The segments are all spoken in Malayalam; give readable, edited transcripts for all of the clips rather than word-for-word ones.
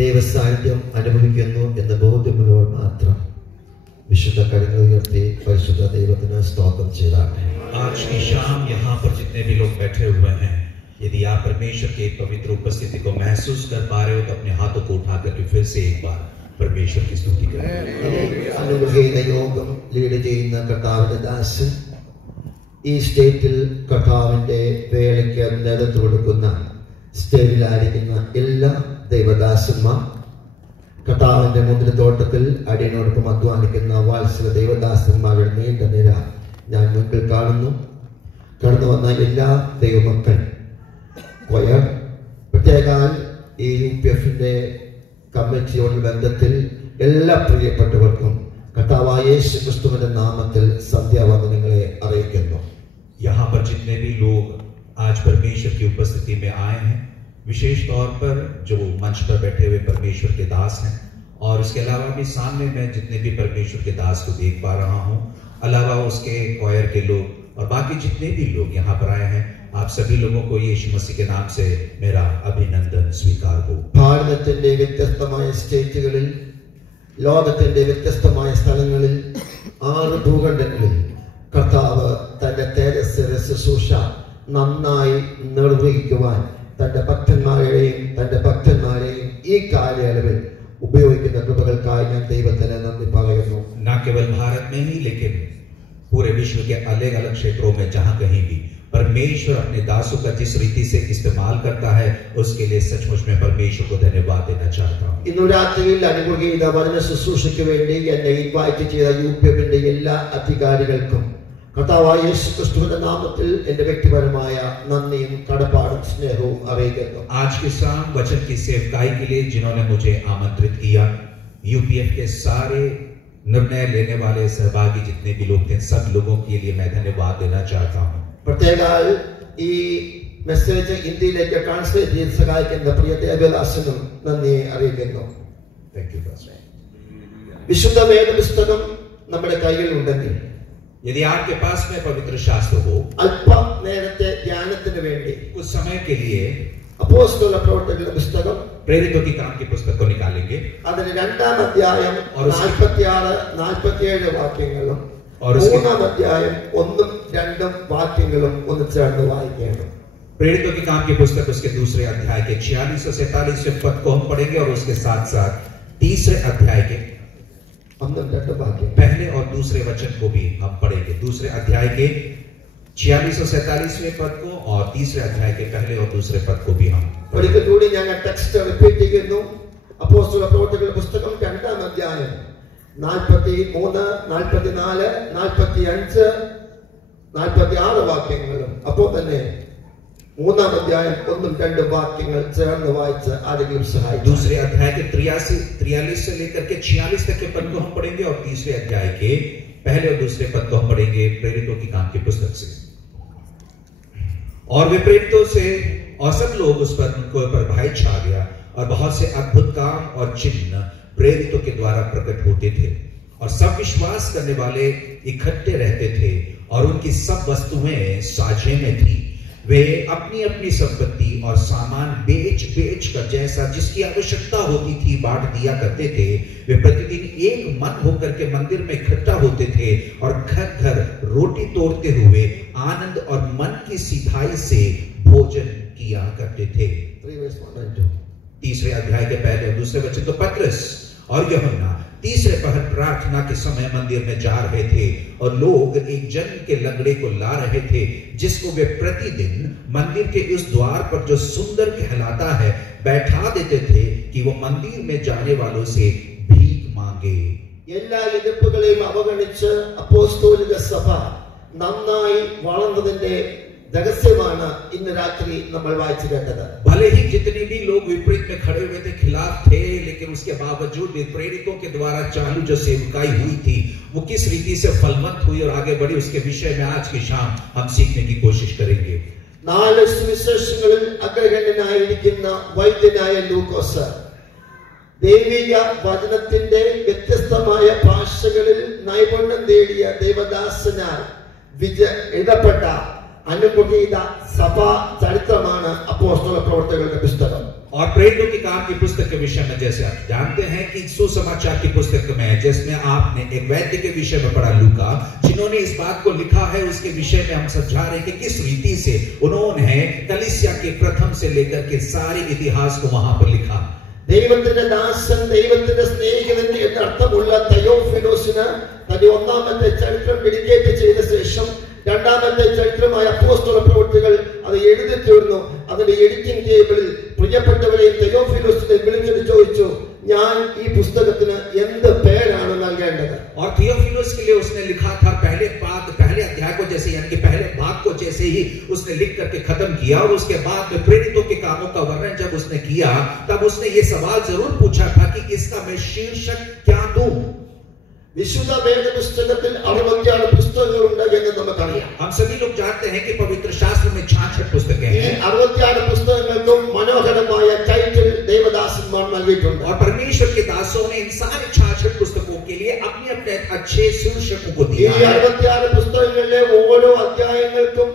ദൈവസാന്നിധ്യം അനുഭവിക്കുന്നു എന്ന ബോധ്യമുള്ളവർ മാത്രം विशुद्ध करेंगे उयर्ती परिशुद्ध देवतना स्तोत्रम चेलाते हैं। आज की शाम यहाँ पर जितने भी लोग बैठे हुए हैं, यदि आप परमेश्वर के पवित्र उपस्थिति को महसूस कर पा रहे हो तो अपने हाथों को उठा करके फिर से एक बार परमेश्वर की स्तुति करें। अनुग्रहीत योगम लीड ചെയ്യുന്ന കർത്താവിന്റെ ദാസൻ ഈ സ്റ്റേറ്റിൽ കർത്താവിന്റെ വേലയ്ക്ക് നേതൃത്വം കൊടുക്കുന്ന സ്റ്റേജിലായിരിക്കുന്ന എല്ലാ ദൈവദാസന്മാർ കർത്താവിന്റെ മുന്തിരിത്തോട്ടത്തിൽ അടിയനോടൊപ്പം അധ്വാനിക്കുന്ന വാത്സല ദൈവദാസന്മാരുടെ നീണ്ട നിര ഞാൻ മുൻപിൽ കാണുന്നു. കടന്നു വന്ന എല്ലാ ദൈവമക്കൾ കൊയർ പ്രത്യേക ഈ UPFന്റെ കമ്മിറ്റിയോട് ബന്ധത്തിൽ എല്ലാ പ്രിയപ്പെട്ടവർക്കും കർത്താവായ യേശു ക്രിസ്തുവിന്റെ നാമത്തിൽ സന്ധ്യാവന്ദനങ്ങളെ അറിയിക്കുന്നു. यहाँ पर जितने भी लोग आज परमेश्वर की उपस्थिति में आए हैं, विशेष तौर पर जो मंच पर बैठे हुए परमेश्वर के दास हैं और उसके अलावा भी सामने मैं जितने भी परमेश्वर के दास को देख पा रहा हूं, अलावा उसके क्वायर के लोग और बाकी जितने भी लोग यहाँ पर आए हैं, आप सभी लोगों को यीशु मसीह के नाम से मेरा अभिनंदन स्वीकार हो। ഭാരതത്തിന്റെ വ്യത്യസ്തമായ സ്റ്റേറ്റുകളിൽ ലോകത്തിന്റെ വ്യത്യസ്തമായ സ്ഥലങ്ങളിൽ 6 ഭൂഖണ്ഡങ്ങളിൽ കർത്താവ് തന്റെ തേജസ്സിന്റെ ശുശ്രൂഷ നന്നായി നിർവഹിക്കുവാൻ തന്റെ ഭക്തന്മാരെയും ഈ കാലയളവിൽ ഉപയോഗിക്കുന്ന കൃപകൾക്കായി ഞാൻ ദൈവത്തിന് നന്ദി പറയുന്നു. न केवल भारत में ही लेकिन पूरे विश्व के अलग अलग क्षेत्रों में जहां कहीं भी परमेश्वर अपने दासों का जिस रीति से इस्तेमाल करता है उसके लिए सचमुच में परमेश्वर को धन्यवाद देना चाहता हूं. ഇന്നു രാത്രിയിൽ അനുഗ്രഹീത വചന ശുശ്രൂഷയ്ക്ക് വേണ്ടി എന്നെ ഇൻവൈറ്റ് ചെയ്ത UPFന്റെ എല്ലാ അധികാരികൾക്കും കർത്താവായ യേശു ക്രിസ്തുവിന്റെ നാമത്തിൽ എന്റെ വ്യക്തിപരമായ നന്ദിയും കടപ്പാടും സ്നേഹവും അറിയിക്കുന്നു. आज की शाम वचन की सेवकाई के लिए जिन्होंने मुझे आमंत्रित किया, UPF के सारे निर्णय लेने वाले सहभागी जितने भी लोग थे, सब लोगों के लिए मैं धन्यवाद देना चाहता हूं. പ്രത്യേക ഈ മെസ്സേജ് ഹിന്ദിയിലേക്ക് ട്രാൻസ്ലേറ്റ് ചെയ്ത് സഹായിക്കുന്ന പ്രിയ ദേവദാസനും നന്ദി അറിയിക്കുന്നു. Thank you pastor. വിശുദ്ധ വേദപുസ്തകം നമ്മുടെ കയ്യിൽ ഉണ്ടെങ്കിൽ यदि आपके पास में पवित्र शास्त्र हो, അല്പം നേരത്തെ ധ്യാനത്തിന് വേണ്ടി कुछ समय के लिए അപ്പോസ്തല പ്രവർത്തനങ്ങളുടെ പുസ്തകം प्रेरितों की काम की पुस्तक को निकालेंगे അതിന് 2-ാം അധ്യായം 46-47 വാക്യങ്ങളും और 3-ാം അധ്യായം 1-2 വാക്യങ്ങളും ഒന്ന് ചേർന്ന് വായിക്കണം. प्रेरितों की काम की पुस्तक उसके दूसरे अध्याय के 46 और 47 पद को हम पढ़ेंगे और उसके साथ साथ तीसरे अध्याय के पहले और दूसरे वचन को भी हम पढ़ेंगे. दूसरे अध्याय के 46 और 47 पद को और तीसरे अध्याय के पहले और दूसरे पद को भी हम ഒരിക്കൽ കൂടി ഞാൻ ടെക്സ്റ്റ് റിപ്പീറ്റ് ചെയ്യുന്നു. അപ്പോസ്തല പ്രവർത്തനങ്ങളുടെ പുസ്തകം 2-ാം അധ്യായം 43, 44, 45, 46 വാക്യങ്ങളും അപ്പോൾ തന്നെ 3-ാം അധ്യായം 1-2 വാക്യങ്ങൾ ചേർന്ന് വായിച്ച് ആരെങ്കിലും സഹായിക്കും. दूसरे अध्याय के 43 से लेकर के 46 तक के पद को हम पढ़ेंगे और तीसरे अध्याय के पहले और दूसरे पद को हम पढ़ेंगे प्रेरितों की काम की पुस्तक से. और वे प्रेरितों से और सब लोग उस पर उनको पर भय छा गया और बहुत से अद्भुत काम और चिन्ह प्रेरितों के द्वारा प्रकट होते थे और सब विश्वास करने वाले इकट्ठे रहते थे और उनकी सब वस्तुएं साझे में थी. वे अपनी अपनी संपत्ति और सामान बेच कर जैसा जिसकी आवश्यकता होती थी बांट दिया करते थे. वे प्रतिदिन एक मन होकर के मंदिर में इकट्ठा होते थे और घर घर रोटी तोड़ते हुए आनंद और मन की सिधाई से भोजन किया करते थे. तीसरे अध्याय के पहले और दूसरे वचन तो पतरस और यूहन्ना तीसरे पहर प्रार्थना के समय मंदिर में जा रहे थे और लोग एक जन के लंगड़े को ला रहे थे जिसको वे प्रतिदिन मंदिर के उस द्वार पर जो सुंदर कहलाता है बैठा देते थे कि वो मंदिर में जाने वालों से भीख मांगे. എല്ലാ എതിർപ്പുകളെയും അവഗണിച്ച് അപ്പോസ്തോലിക സഭ നന്നായി വളർന്നതിന്റെ രഹസ്യമാണ് ഇന്ന് രാത്രി നമ്മൾ വായിച്ചു കേട്ടത്. भले ही जितने भी लोग विपरीत में खड़े हुए थे, खिलाफ थे, लेकिन उसके बावजूद भी प्रेरितों के द्वारा चालू जो सेवकाई हुई थी वो किस रीति से फलवंत हुई और आगे बढ़ी उसके विषय में आज की शाम हम सीखने की कोशिश करेंगे. 4 സുവിശേഷങ്ങളിൽ അഗ്രഗണ്യനായിരിക്കുന്ന വൈദ്യനായ ലൂക്കോസ് ദൈവിക വചനത്തിന്റെ വ്യത്യസ്തമായ ഭാഷകളിൽ നൈപുണ്യം നേടിയ ദേവദാസനാൽ എഴുതപ്പെട്ട അനുഗ്രഹീത സഭാ ചരിത്രമാണ് അപ്പോസ്തല പ്രവർത്തനങ്ങളുടെ പുസ്തകം. और प्रेरितों के काम की पुस्तक के विषय में जैसे आप जानते हैं कि सुसमाचार की पुस्तक में जिसमें आपने एक वैद्य के विषय में पढ़ा लूका, जिन्होंने इस बात को लिखा है उसके विषय में हम समझा रहे हैं कि किस रीति से उन्होंने कलीसिया के प्रथम से लेकर के सारे इतिहास को वहां पर लिखा। ദൈവത്തിന്റെ ദാസൻ, ദൈവത്തിന്റെ സ്നേഹിതൻ എന്നർത്ഥമുള്ള തെയോഫിലോസിന് തന്റെ ഒന്നാമത്തെ ചരിത്രം ഡെഡിക്കേറ്റ് ചെയ്ത ശേഷം രണ്ടാമത്തെ ചരിത്രമായ അപ്പോസ്തല പ്രവൃത്തികൾ അത് എഴുതി തീർന്നു. അതിന്റെ എഡിറ്റിംഗ് ടേബിളിൽ പ്രിയപ്പെട്ടവരെയും തെയോഫിലോസിനെ വിളിച്ചിട്ട് ചോദിച്ചു, ഞാൻ ഈ പുസ്തകത്തിന് എന്ത് പേരാണ് നൽകേണ്ടത്? और थियोफिलुस के लिए उसने लिखा था पहले अध्याय को जैसे यानी कि पहले भाग को जैसे ही उसने लिख करके खत्म किया और उसके बाद में प्रेरितों के कामों का वर्णन जब उसने किया तब उसने ये सवाल जरूर पूछा था कि इसका मैं शीर्षक क्या दूं? വിശുദ്ധ വേദപുസ്തകത്തിൽ 66 പുസ്തകങ്ങളുണ്ട് എന്ന് നമുക്കറിയാം. हम सभी लोग जानते हैं कि पवित्र शास्त्र में 66 पुस्तकें हैं. 66 പുസ്തകങ്ങൾക്കും മനോഹരമായ ടൈറ്റിൽ ദേവദാസന്മാർ നൽകിയിട്ടുണ്ട്. और परमेश्वर के दासों ने इन सारे 66 पुस्तकों के लिए अपने अपने अच्छे शीर्षकों को दिया. ഈ 66 പുസ്തകങ്ങളിലെ ഓരോ അധ്യായങ്ങൾക്കും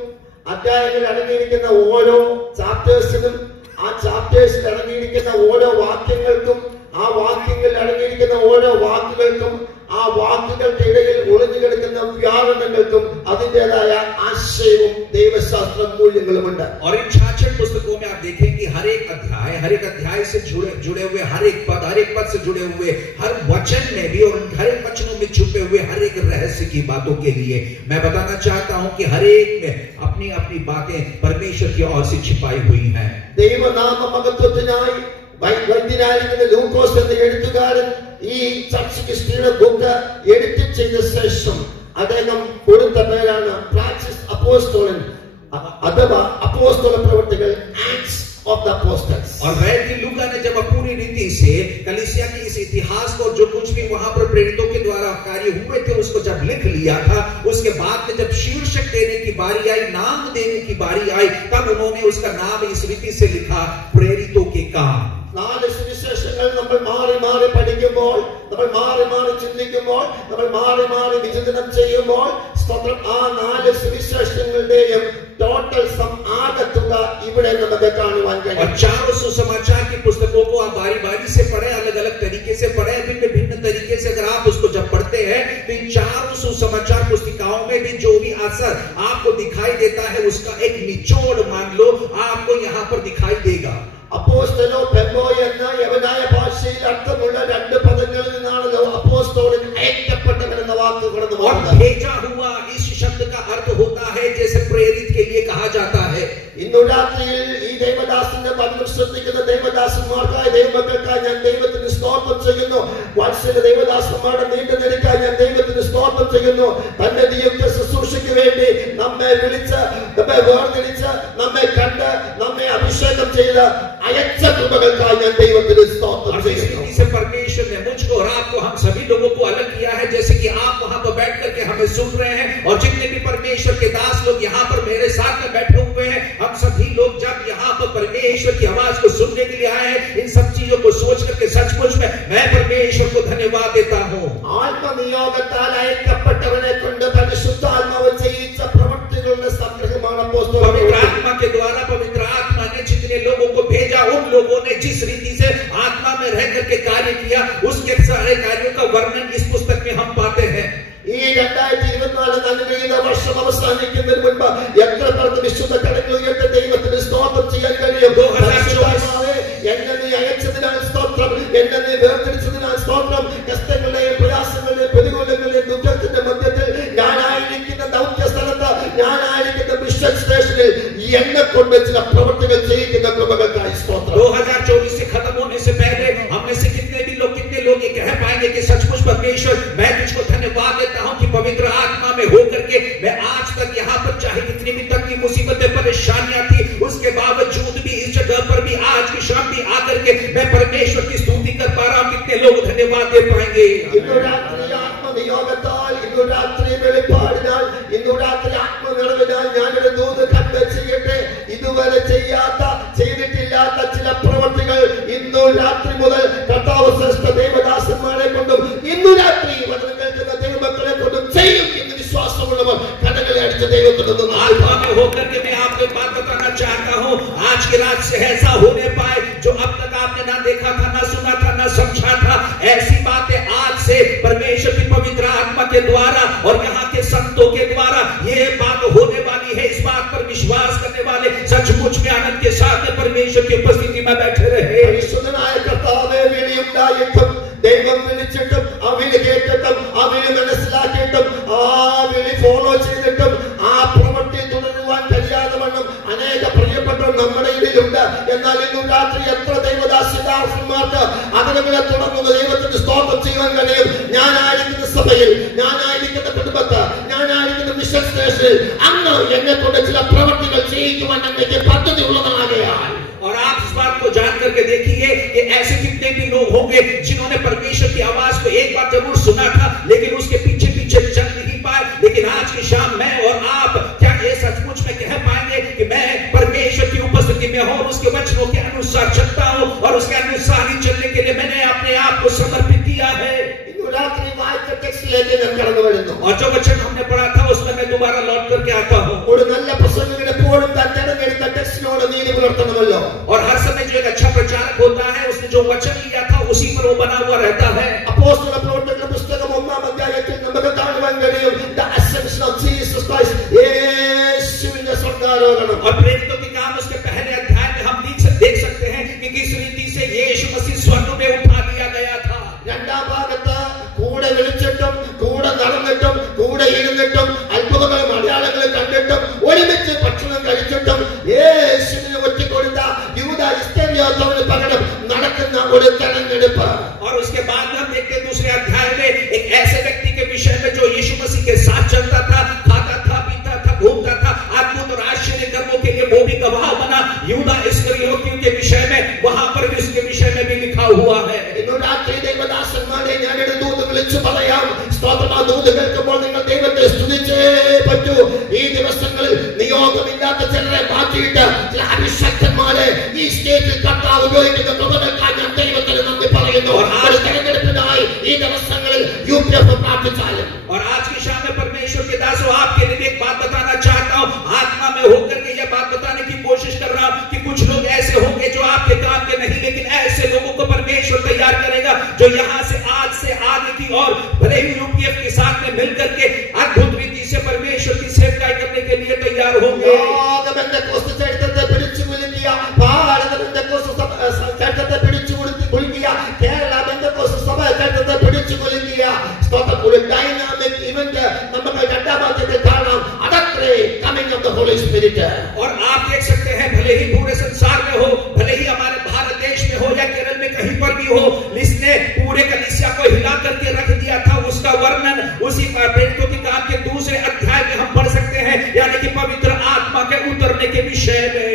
അധ്യായങ്ങളിൽ അടങ്ങിയിരിക്കുന്ന ഓരോ ചാപ്റ്റേഴ്സിനും ആ ചാപ്റ്റേഴ്സിൽ അടങ്ങിയിരിക്കുന്ന ഓരോ വാക്യങ്ങൾക്കും ആ വാക്യങ്ങളിൽ അടങ്ങിയിരിക്കുന്ന ഓരോ വാക്കുകൾക്കും ആ വാക്കുകൾക്ക് ഇടയിൽ ഒളിഞ്ഞു കിടക്കുന്ന വ്യാകരണങ്ങൾക്കും അതിൻ്റെതായ ആശയവും ദൈവശാസ്ത്ര മൂല്യങ്ങളുമുണ്ട്. और इन 66 पुस्तकों में आप देखें कि हर एक अध्याय से जुड़े हुए हर एक पद से जुड़े हुए हर वचन में भी और हर एक वचनों में छुपे हुए हर एक रहस्य की बातों के लिए मैं बताना चाहता हूं कि हर एक में अपनी अपनी बातें परमेश्वर की ओर से छिपाई हुई हैं. ദൈവനാമ മഹത്വത്തിനായി വൈദ്യനായിരിക്കുന്ന ലൂക്കോസ് എന്ന എഴുത്തുകാരൻ ഈ ചർച്ച് ഹിസ്റ്ററിയുടെ ബുക്ക് എഡിറ്റ് ചെയ്ത ശേഷം അദ്ദേഹം കൊടുത്ത പേരാണ് പ്രാക്സിസ് അപ്പോസ്തലൻ അഥവാ അപ്പോസ്തല പ്രവൃത്തികൾ, ആക്ട്സ് of the apostles. और वैद्य लूका ने जब पूरी रीति से कलीसिया के इस इतिहास को जो कुछ भी वहां पर प्रेरितों के द्वारा कार्य हुए थे उसको जब लिख लिया था, उसके बाद में जब शीर्षक देने की बारी आई, नाम देने की बारी आई, तब उन्होंने उसका नाम इस रीति से लिखा, प्रेरितों के काम. 4 സുവിശേഷങ്ങൾ നമ്മൾ മാറി മാറി പഠിക്കുമ്പോൾ, നമ്മൾ മാറി മാറി ചിന്തിക്കുമ്പോൾ, നമ്മൾ മാറി മാറി വിചിന്തനം ചെയ്യുമ്പോൾ സ്തോത്രം ആ 4 സുവിശേഷങ്ങളുടെയും टोटल सम आगतुക ഇവിടെ നമുക്ക് കാണുവാൻ കഴിയും. और चारों सुसमाचार की पुस्तकों को आप बारी-बारी से पढ़े, अलग-अलग तरीके से पढ़े, भिन्न-भिन्न तरीके से अगर आप उसको जब पढ़ते हैं तो इन चारों सुसमाचार पुस्तिकाओं में भी जो भी असर आपको दिखाई देता है उसका एक निचोड़ मान लो आपको यहाँ पर दिखाई देगा. അപ്പോസ്തലോ പെമ്പോ എന്ന യവനായ ഭാഷയിൽ അർത്ഥമുള്ള 2 പദങ്ങളിൽ നിന്നാണല്ലോ അപ്പോസ്തലൻ അയക്കപ്പെട്ടവൻ എന്ന വാക്ക് കടന്നു വരുന്നത്. भेजा हुआ इस शब्द का अर्थ होता है जैसे प्रेरित के लिए कहा जाता है. ഇന്നു രാത്രിയിൽ ഈ ദൈവദാസന്റെ വചനം ശ്രദ്ധിക്കുന്ന ദൈവദാസന്മാർക്കായി ദൈവമക്കൾക്കായി ഞാൻ ദൈവത്തിന് സ്തോത്രം ചെയ്യുന്നു. വാത്സല്യ ദൈവദാസന്മാരുടെ നീണ്ട നിരക്കായി ഞാൻ ദൈവത്തിന് സ്തോത്രം ചെയ്യുന്നു. തന്റെ നിയുക്ത ശുശ്രൂഷയ്ക്ക് വേണ്ടി നമ്മെ വിളിച്ച്, നമ്മെ വേർതിരിച്ച്, നമ്മെ കണ്ട്, നമ്മെ അഭിഷേകം ചെയ്ത് അയച്ച കൃപകൾക്കായി ഞാൻ ദൈവത്തിന് സ്തോത്രം ചെയ്യുന്നു. परमेश्वर ने मुझको और आपको, हम सभी लोगों को अलग किया है, जैसे कि आप वहां पर बैठ करके हमें सुन रहे हैं और जितने भी परमेश्वर के दास लोग यहाँ पर मेरे साथ में बैठे हुए हैं, हम सभी लोग जब यहाँ पर परमेश्वर की आवाज को सुनने के लिए आए हैं, इन सब चीजों को सोच करके सचमुच में मैं परमेश्वर को धन्यवाद देता हूँ. ആത്മനിയോഗത്താൽ അയക്കപ്പെട്ടവനെ കൊണ്ട് പരിശുദ്ധാത്മാവ് ചെയ്യിച്ച പ്രവൃത്തികളുടെ സംഗ്രഹമാണ് അപ്പോസ്തലൻ. पवित्र आत्मा के द्वारा पवित्र आत्मा ने जितने लोगों को भेजा, उन लोगों ने जिस रीति से आत्मा में रह करके कार्य किया, उसके सारे कार्यों का वर्णन इस पुस्तक में हम पाते हैं. ഈ 2024 അനുഗ്രഹീത വർഷം അവസാനിക്കുന്നതിന് മുൻപ് എത്ര പേർക്ക് വിശുദ്ധ കടങ്ങൾ ഉയർത്തി ദൈവത്തിന് സ്തോത്രം ചെയ്യാൻ കഴിയും? എന്നെ നീ അയച്ചതിനാൽ സ്തോത്രം, എന്നെ നീ വേർതിരിച്ചതിനാൽ സ്തോത്രം. കഷ്ടങ്ങളുടെയും പ്രയാസങ്ങളുടെയും പ്രതികൂലങ്ങളുടെയും ദുഃഖത്തിന്റെ മധ്യത്തിൽ ഞാനായിരിക്കുന്ന ദൗത്യ സ്ഥലത്ത്, ഞാനായിരിക്കുന്ന മിഷൻ സ്റ്റേഷനിൽ എന്നെ കൊണ്ട് ചില പ്രവൃത്തികൾ ചെയ്യിക്കുന്ന കൃപകൾക്കായി സ്തോത്രം. 2024 से खत्म होने से पहले हम में से कितने लोग ये कह पाएंगे कि सचमुच परमेश्वर मैं तुझको धन्यवाद देता हूं कि पवित्र आत्मा में होकर के मैं आज तक यहाँ पर चाहे कितनी भी तकलीफ, मुसीबतें, परेशानियां थी, उसके बावजूद भी इस जगह पर भी आज की शाम भी आकर के मैं परमेश्वर की स्तुति कर पा रहा हूं. कितने लोग धन्यवाद दे पाएंगे? ഇന്നു രാത്രി ആത്മനിയോഗത്താൽ, ഇന്നു രാത്രി വെളിപ്പാടിനാൽ, ഇന്നു രാത്രി ആത്മനിറവിനാൽ ഞാനൊരു ദൂത് കണ്ട് ചെയ്യട്ടെ. ഇതുവരെ ചെയ്തിട്ടില്ലാത്ത ചില പ്രവൃത്തികൾ ഇന്നു രാത്രി മുതൽ കർത്താവ് ശ്രേഷ്ഠ ദൈവദാസന്മാരെ കൊണ്ടും ഇന്നു രാത്രി വചനം കേൾക്കുന്ന ദൈവമക്കളെ കൊണ്ടും ചെയ്യും എന്ന് വിശ്വാസമുള്ളവർ കടകളെ അടിച്ച ദൈവത്തിൽ आत्मा में होकर के मैं आपको बात बताना चाहता हूँ, आज की रात से ऐसा होने पाए जो अब तक आपने ना देखा था, ना सुना था, ना समझा था, ऐसी बातें आज से परमेश्वर की पवित्र आत्मा के द्वारा और यहाँ के संतों के द्वारा ये बात होने वाली है। इस बात पर विश्वास करने वाले सचमुच में आनंद के साथ परमेश्वर की उपस्थिति में बैठे रहे। ദൈവം വിളിച്ചിട്ടും ആ വിളി കേട്ടിട്ടും ആ വിളി മനസ്സിലാക്കിയിട്ടും ആ വിളി ഫോളോ ചെയ്തിട്ടും ആ പ്രവൃത്തി തുടരുവാൻ കഴിയാതെ വണ്ണം അനേക പ്രിയപ്പെട്ടവർ നമ്മുടെ ഇടയിലുണ്ട്. എന്നാൽ ഇന്ന് രാത്രി എത്ര ദൈവദാസന്മാർക്ക് അതിനെ തുടർന്ന് ദൈവത്തിന് സ്തോത്രം ചെയ്യാൻ കഴിയും. ഞാനായിരിക്കുന്ന സഭയിൽ, ഞാനായിരിക്കുന്ന കുടുംബത്ത്, ഞാനായിരിക്കുന്ന മിഷൻ സ്റ്റേഷനിൽ അന്ന് എന്നെ കൊണ്ട് ചില പ്രവൃത്തികൾ ചെയ്യിക്കുവാൻ എനിക്ക് പദ്ധതി ഉള്ളതാകയാൽ. और आप इस बात को जान करके देखिए कि ऐसे कितने भी लोग होंगे जिन्होंने परमेश्वर की आवाज को एक बार जरूर सुना था, लेकिन उसके पीछे पीछे चल नहीं पाए। लेकिन आज की शाम मैं और आप क्या ये सचमुच में कह पाएंगे कि मैं परमेश्वर की उपस्थिति में हूं और उसके वचनों के अनुसार चलता हूं और उसके अनुसार ही चलने के लिए मैंने अपने आप को समर्पित किया है। और जो वचन हमने पढ़ा था उसमें मैं दोबारा लौट करके आता हूं। और हर समय जो एक अच्छा प्रचारक होता है उसने जो वचन लिया था उसी पर वो बना हुआ रहता है। और प्रेरितों के काम उसके पहले अध्याय में हम देख सकते हैं कि किस रीति से यीशु मसीह स्वर्ग में उठा लिया गया था। രണ്ടാം ഭാഗത്ത് കൂടെ വിളിച്ചിട്ടും കൂടെ നടന്നിട്ടും കൂടെ ഇരുന്നിട്ടും അത്ഭുതങ്ങളും അടയാളങ്ങളും കണ്ടിട്ടും ഒരുമിച്ച് ഭക്ഷണം കഴിച്ചിട്ടും യേശുവിനെ ഒറ്റിക്കൊടുത്ത യൂദ ഇസ്കറിയോത്തിന് പകരം നടക്കുന്ന ഒരു തെരഞ്ഞെടുപ്പ്. और उसके बाद हम देखते हैं दूसरे अध्याय में एक ऐसे व्यक्ति के विषय में जो यीशु मसीह के साथ चलता था, खाता था, पीता था, घूमता था, अद्भुत और आश्चर्य कर्मों के लिए वो भी गवाह बना। यूदा इस्करियोती के विषय में वहां पर भी उसके विषय में भी लिखा हुआ है। ദൈവദാസന്മാരെ ഞാനൊരു ദൂത് വിളിച്ചു പറയാം. സ്തോത്രം. ദൂത് കേൾക്കുമ്പോൾ നിങ്ങൾ ദൈവത്തെ സ്തുതിച്ചേ പറ്റൂ. ഈ ദിവസങ്ങളിൽ നിയോഗമില്ലാത്ത ചിലരെ മാറ്റിയിട്ട് ചില അഭിഷക്തന്മാരെ ഈ സ്റ്റേറ്റിൽ കർത്താവ് ഉപയോഗിക്കുന്ന കൃപകൾക്കായി ഞാൻ ദൈവത്തിന് നന്ദി പറയുന്നു. ഒരു തെരഞ്ഞെടുപ്പിനായി ഈ ദിവസങ്ങളിൽ UPF പ്രാർത്ഥിച്ചാലും. और आज की शाम में परमेश्वर के दासों आपके लिए एक बात बताना चाहता हूं, आत्मा में होकर के यह बात बताने की कोशिश कर रहा हूं कि कुछ लोग ऐसे होंगे जो आपके काम के नहीं, लेकिन ऐसे लोगों को परमेश्वर तैयार करेगा जो यहाँ से आगे की और भले ही UPF के साथ में मिलकर के अद्भुत रीति से परमेश्वर की सेवकाई करने के लिए तैयार होंगे। और आप देख सकते हैं भले ही पूरे संसार में हो, भले ही हमारे भारत देश में हो या केरल में कहीं पर भी हो, इसने पूरे कलीसिया को हिला करके रख दिया था। उसका वर्णन उसी प्रेरितों की काम के दूसरे अध्याय में हम पढ़ सकते हैं, यानी कि पवित्र आत्मा के उतरने के विषय में।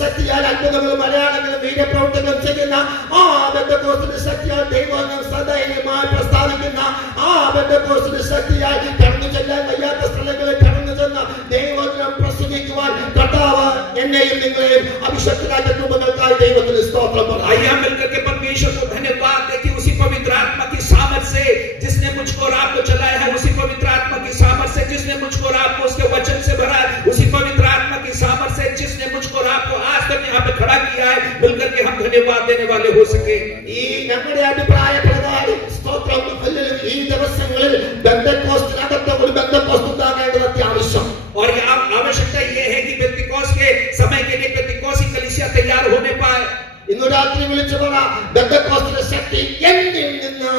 ശക്തിയാൽ അത്ഭുതങ്ങളും അടയാളങ്ങളും വീര്യപ്രവർത്തനങ്ങളും ചെയ്യുന്ന ആ ബന്ധക്കോസ്തിന്റെ ശക്തിയാൽ ദൈവവചനം സദൈര്യമായി പ്രസ്താവിക്കുന്ന ആ ബന്ധക്കോസ്തിന്റെ ശക്തിയാൽ കടന്നു ചെല്ലാൻ വയ്യാത്ത സ്ഥലങ്ങളിൽ കടന്നു ചെന്ന് ദൈവവചനം പ്രസംഗിക്കുവാൻ കർത്താവ് എന്നെയും നിങ്ങളെയും അഭിഷക്തരാക്കിയ കൃപകൾക്കായി ദൈവത്തിന് സ്തോത്രം പറയാം. आइए हम मिलकर के परमेश्वर को धन्यवाद दें कि उसी पवित्र आत्मा की सामर्थ से जिसने मुझको और आपको चलाया है, उसी पवित्र आत्मा की सामर्थ से जिसने मुझको और आपको उसके वचन से भरा है, उसी पवित्र आत्मा की सामर्थ से जिसने मुझको और आपको आज तक यहाँ पे खड़ा किया है, मिलकर के हम धन्यवाद देने वाले हो सके. ഈ നമ്മുടെ അഭിപ്രായ പ്രകാരം സ്തോത്രം ഈ ദിവസങ്ങളിൽ ബന്ധക്കോസ്തിനകത്ത് ഒരു ബന്ധക്കോസ്തുണ്ടാകേണ്ടത് അത്യാവശ്യം. और आवश्यकता ये है कि पेंतिकोस्त के समय के लिए पेंतिकोस्त की कलीसिया तैयार होने पाए. ഇന്ന് രാത്രി വിളിച്ചു പറ ബന്ധക്കോസ്തിന്റെ ശക്തി എന്നിൽ നിന്ന്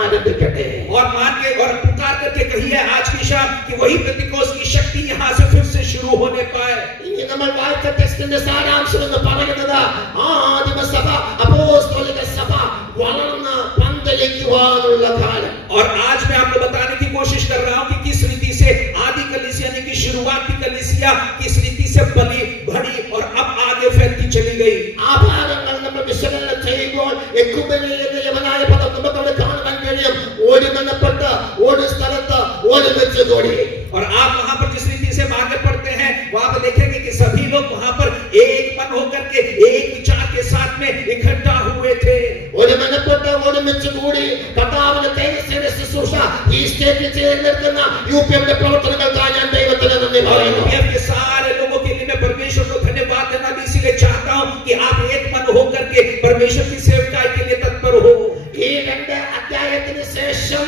ആരംഭിക്കട്ടെ. और मान के और पुकार करके कहिए आज की शाम कि वही पेंतिकोस्त की शक्ति यहाँ से फिर से शुरू होने पाए. ഇനി നമ്മൾ വായിച്ച ടെക്സ്റ്റിന്റെ സാരാംശം എന്ന് പറയുന്നത് ആദിമസഭ അപ്പോസ്തലിക സഭ വളർന്ന് പന്തലിക്കുവാനുള്ള കാലം. और आज मैं आपको बताने की कोशिश कर रहा हूं कि किस रीति से आदि कलीसिया यानी कि शुरुआती कलीसिया किस रीति से बड़ी बढ़ी और अब आगे फैलती चली गई. ആ ഭാഗങ്ങൾ നമ്മൾ വിശകലനം ചെയ്യുമ്പോൾ എക്കുമെനി എന്ന യവനായ പദം നമുക്ക് കാണാൻ കഴിയും. ഓടി ബന്ധപ്പെട്ട് ഓടി സ്ഥലത്ത് ഓടി വെച്ച് കൂടി. और आप वहां पर जिस रीति से आगे पढ़ते हैं वहां पर देखेंगे कि सभी लोग वहां पर एक मन होकर के एक विचार के साथ में इकट्ठा हुए थे. ഒരു ബന്ധപ്പെട്ട് ഓടി വെച്ച് കൂടി കർത്താവിന്റെ തേജസ്സിന്റെ ശുശ്രൂഷ ഈ സ്റ്റേറ്റിൽ ചേർന്നിരിക്കുന്ന UPF പ്രവർത്തനങ്ങൾക്കായി ഞാൻ ദൈവത്തിന് നന്ദി പറയുന്നു. UPF के सारे लोगों के लिए परमेश्वर की सेवकाई के लिए तत्पर हो। ഈ രണ്ട് അധ്യായത്തിന് ശേഷം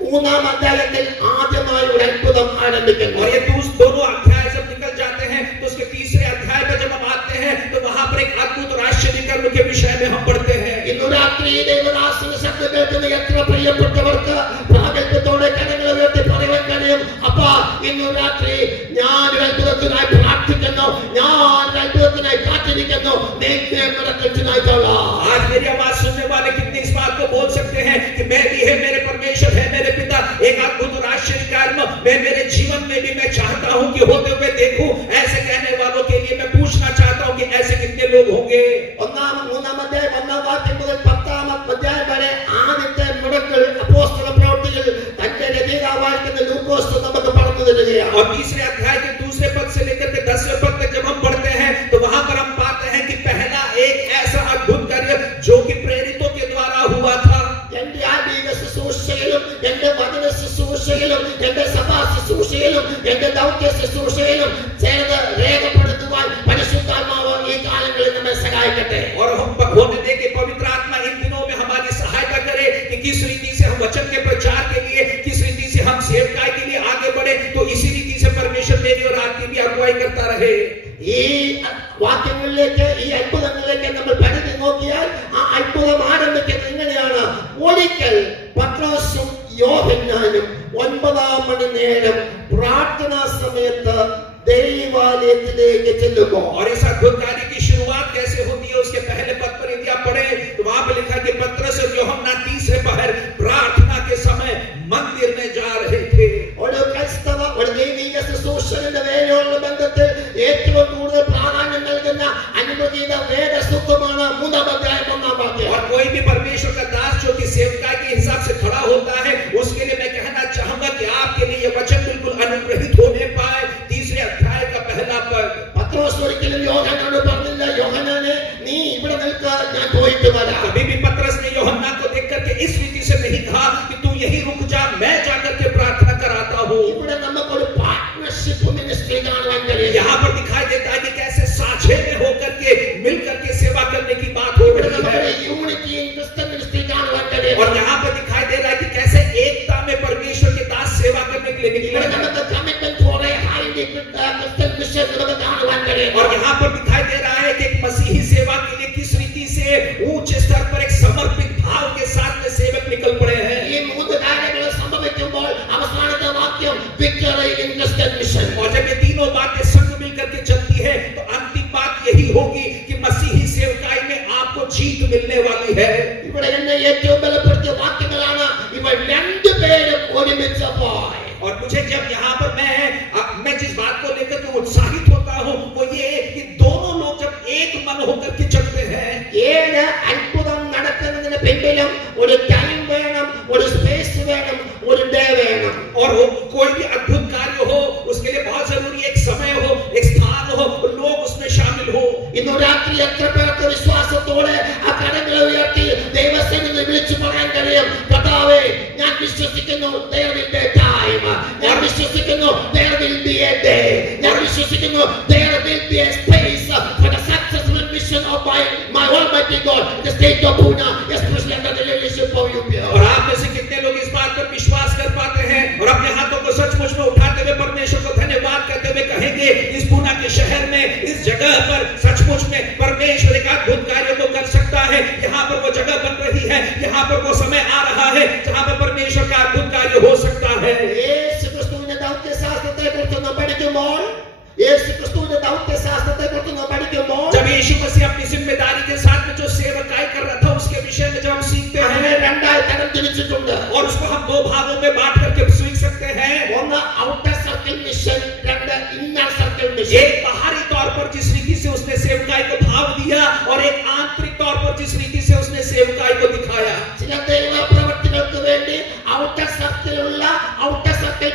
മൂന്നാം അധ്യായത്തിൽ ആദ്യമായി ഒരു അത്ഭുതം ആരംഭിക്കുന്നു. और ये दोनों अध्याय जब निकल जाते हैं तो उसके तीसरे अध्याय पर जब हम आते हैं तो वहां पर एक अद्भुत और आश्चर्य कर्म के विषय में हम पढ़ते हैं। ഇന്നു രാത്രി ദൈവദാസന്റെ ശബ്ദം കേൾക്കുന്ന എത്ര പ്രിയപ്പെട്ടവർക്ക് പ്രാഗൽഭ്യത്തോടെ കരങ്ങൾ ഉയർത്തി പറയാൻ കഴിയും, അപ്പാ ഇന്നു രാത്രി ഞാൻ ഒരു അത്ഭുതത്തിനായി പ്രാർത്ഥിക്കുന്നു, ഞാൻ ഒരു അത്ഭുതത്തിനായി കാത്തിരിക്കുന്നു. आज मेरी आवाज सुनने वाले कितने इस बात को बोल सकते हैं कि मैं भी है, मेरे परमेश्वर है, मेरे पिता एक अद्भुत और आश्चर्य कर्म मैं मेरे जीवन में भी मैं चाहता हूं कि होते हुए देखूं। ऐसे कहने वालों के लिए मैं पूछना चाहता हूं कि ऐसे कितने लोग होंगे। മൂന്നാം അധ്യായം 1 വാക്യം മുതൽ 10 അധ്യായം വരെ ആദ്യത്തെ മുടക്കൽ അപ്പോസ്തല പ്രവൃത്തിയിൽ തന്റെ രചയിതാവായിരിക്കുന്ന ലൂക്കോസ് നമുക്ക് പറഞ്ഞു തരികയാണ്. और तीसरे अध्याय के दूसरे पद से लेकर के 10वें पद तक जब हम पढ़ते हैं तो वहां पर हम पाते हैं कि पहला एक ऐसा अद्भुत कार्य जो कि प्रेरितों के द्वारा हुआ था। എന്റെ ആത്മീക ശുശ്രൂഷയിലും എന്റെ വചന ശുശ്രൂഷയിലും എന്റെ സഭാ ശുശ്രൂഷയിലും എന്റെ ദൗത്യ ശുശ്രൂഷയിലും ചേർന്ന് രേഖപ്പെടുത്തുവാൻ പരിശുദ്ധാത്മാവ് ഈ കാലങ്ങളിൽ നമ്മെ സഹായിക്കട്ടെ. और हम होने दे के पवित्र आत्मा इन दिनों में हमारी सहायता करे कि किस रीति से हम वचन के प्रचार के लिए, किस रीति से हम सेवकाई के लिए आगे बढ़े। तो इसी रीति से परमेश्वर मेरी और आपकी भी अगुवाई करता रहे। ഈ വാക്യങ്ങളിലേക്ക്, ഈ അത്ഭുതങ്ങളിലേക്ക് നമ്മൾ പരിധി നോക്കിയാൽ ആ അത്ഭുതം ആരംഭിക്കുന്നത് ഇങ്ങനെയാണ്. ഒരിക്കൽ പത്രോസും യോഹന്നാനും 9 മണി നേരം പ്രാർത്ഥനാ സമയത്ത് देवालयത്തിലേക്ക് ചെല്ലുന്നു. और इस अद्भुत कार्य की शुरुआत कैसे होती है उसके पहले पद पर यदि आप पढ़े तो वहां पे लिखा है कि पतरस और यूहन्ना तीसरे पहर प्रार्थना के समय मंदिर में जा रहे थे। ഒരു ക്രൈസ്തവ ഒരു ദൈവിക ശുശ്രൂഷകന്റെ വേലയോടുള്ള ബന്ധത്തിൽ ഏറ്റവും കൂടുതൽ പ്രാധാന്യം നൽകുന്ന അനുഗ്രഹീത വേദസൂക്തമാണ് 3 അധ്യായം 1 വാക്യം. और कोई भी परमेश्वर का दास जो कि सेवकाई के हिसाब से खड़ा होता है उसके लिए मैं कहना चाहूंगा कि आपके लिए यह वचन बिल्कुल अनुग्रहित होने पाए। तीसरे अध्याय का पहला पद। പത്രോസ് ഒരിക്കലും യോഹന്നാനോട് പറഞ്ഞില്ല, യോഹന്നാനെ നീ ഇവിടെ നിൽക്ക, ഞാൻ പോയിട്ട് വരാം. कभी भी पतरस ने यूहन्ना को देख करके इस रीति से नहीं कहा कि तू यहीं रुक जा, मैं जाकर के प्रार्थना कराता हूं। ഇവിടെ നമുക്കൊരു പാർട്ണർഷിപ്പ് മിനിസ്ട്രി കാണാൻ കഴിയും. यहाँ पर दिखाई देता है कि कैसे साझे में होकर के मिल करके सेवा करने की बात हो रही है। यूनिटी इन क्रिश्चियन मिनिस्ट्री കാണാൻ കഴിയും. और यहाँ पर दिखाई दे रहा है कि कैसे एकता में परमेश्वर के दास सेवा करने के लिए निकले हैं। നമുക്ക് commitment for a highly Christian mission നമുക്ക് കാണാൻ കഴിയും. और यहाँ पर दिखाई दे रहा है कि एक मसीही सेवा के लिए किस रीति से ऊंचे स्तर पर एक समर्पित भाव के साथ में सेवक निकल पड़े हैं। ഈ 3 കാര്യങ്ങൾ സംഭവിക്കുമ്പോൾ അവസാനത്തെ വാക്യം വിക്ടറി ഇൻ ക്രിസ്ത്യൻ മിഷൻ. और जब ये तीनों बातें संग मिलकर के चलती है तो अंतिम बात यही होगी कि मसीही सेवकाई में आपको जीत मिलने वाली है। ഇവിടെ എന്നെ ഏറ്റവും ബലപ്പെടുത്തിയ വാക്യങ്ങളാണ് ഇവർ രണ്ടുപേരും ഒരുമിച്ച് പോയി. और मुझे जब यहाँ पर मैं जिस बात को लेकर के उत्साहित होता हूँ वो ये कि दोनों लोग जब एक मन होकर के चलते हैं। ഏത് അത്ഭുതം നടക്കുന്നതിന് പിന്നിലും ഒരു ടൈം വേണം, ഒരു സ്പേസ് വേണം, ഒരു ഡേ വേണം. और कोई भी अद्भुत कार्य हो उसके लिए बहुत जरूरी एक समय हो, एक स्थान हो, लोग उसमें शामिल हो। ഇന്നു രാത്രി എത്ര പേർക്ക് വിശ്വാസത്തോടെ ആ കരങ്ങൾ ഉയർത്തി ദൈവസന്നിധിയിൽ വിളിച്ചു പറയാൻ കഴിയും, കർത്താവേ ഞാൻ വിശ്വസിക്കുന്നു there will be a time, ഞാൻ വിശ്വസിക്കുന്നു there will be a day, ഞാൻ വിശ്വസിക്കുന്നു there will be a space for the successful mission of my almighty God in the state of Pune, especially under the leadership of UP. और आप में से कितने लोग इस बात पर विश्वास कर पाते हैं और अपने हाथों को सचमुच में उठाते हुए परमेश्वर को धन्यवाद करते हुए कहेंगे इस पूना के शहर में, इस जगह पर सचमुच में परमेश्वर एक अद्भुत कार्य को कर सकता है। यहाँ पर वो जगह बन रही है, यहाँ पर वो समय आ रहा है जहाँ पर परमेश्वर का अद्भुत कार्य हो सकता है। യേശു ക്രിസ്തുവിന്റെ ദൗത്യശാസ്ത്രത്തെക്കുറിച്ച് നാം പഠിക്കുമ്പോൾ, യേശു ക്രിസ്തുവിന്റെ ദൗത്യശാസ്ത്രത്തെക്കുറിച്ച് നാം പഠിക്കുമ്പോൾ, जब यीशु मसीह अपनी जिम्मेदारी के साथ में जो सेवकाई कर रहा था उसके विषय में जब हम सीखते അതിനെ हैं രണ്ടായി തരം തിരിച്ചിട്ടുണ്ട്. और उसको हम 2 भागों में बांट करके सीख सकते हैं। ഒന്ന് ഔട്ടർ സർക്കിൾ മിഷൻ, രണ്ട് ഇന്നർ സർക്കിൾ മിഷൻ. एक बाहरी तौर पर जिस रीति से उसने सेवकाई को भाव दिया और एक आंतरिक तौर पर जिस रीति से उसने सेवकाई को दिखाया। ചില ദൈവ പ്രവൃത്തികൾക്ക് വേണ്ടി ഔട്ടർ സർക്കിൾ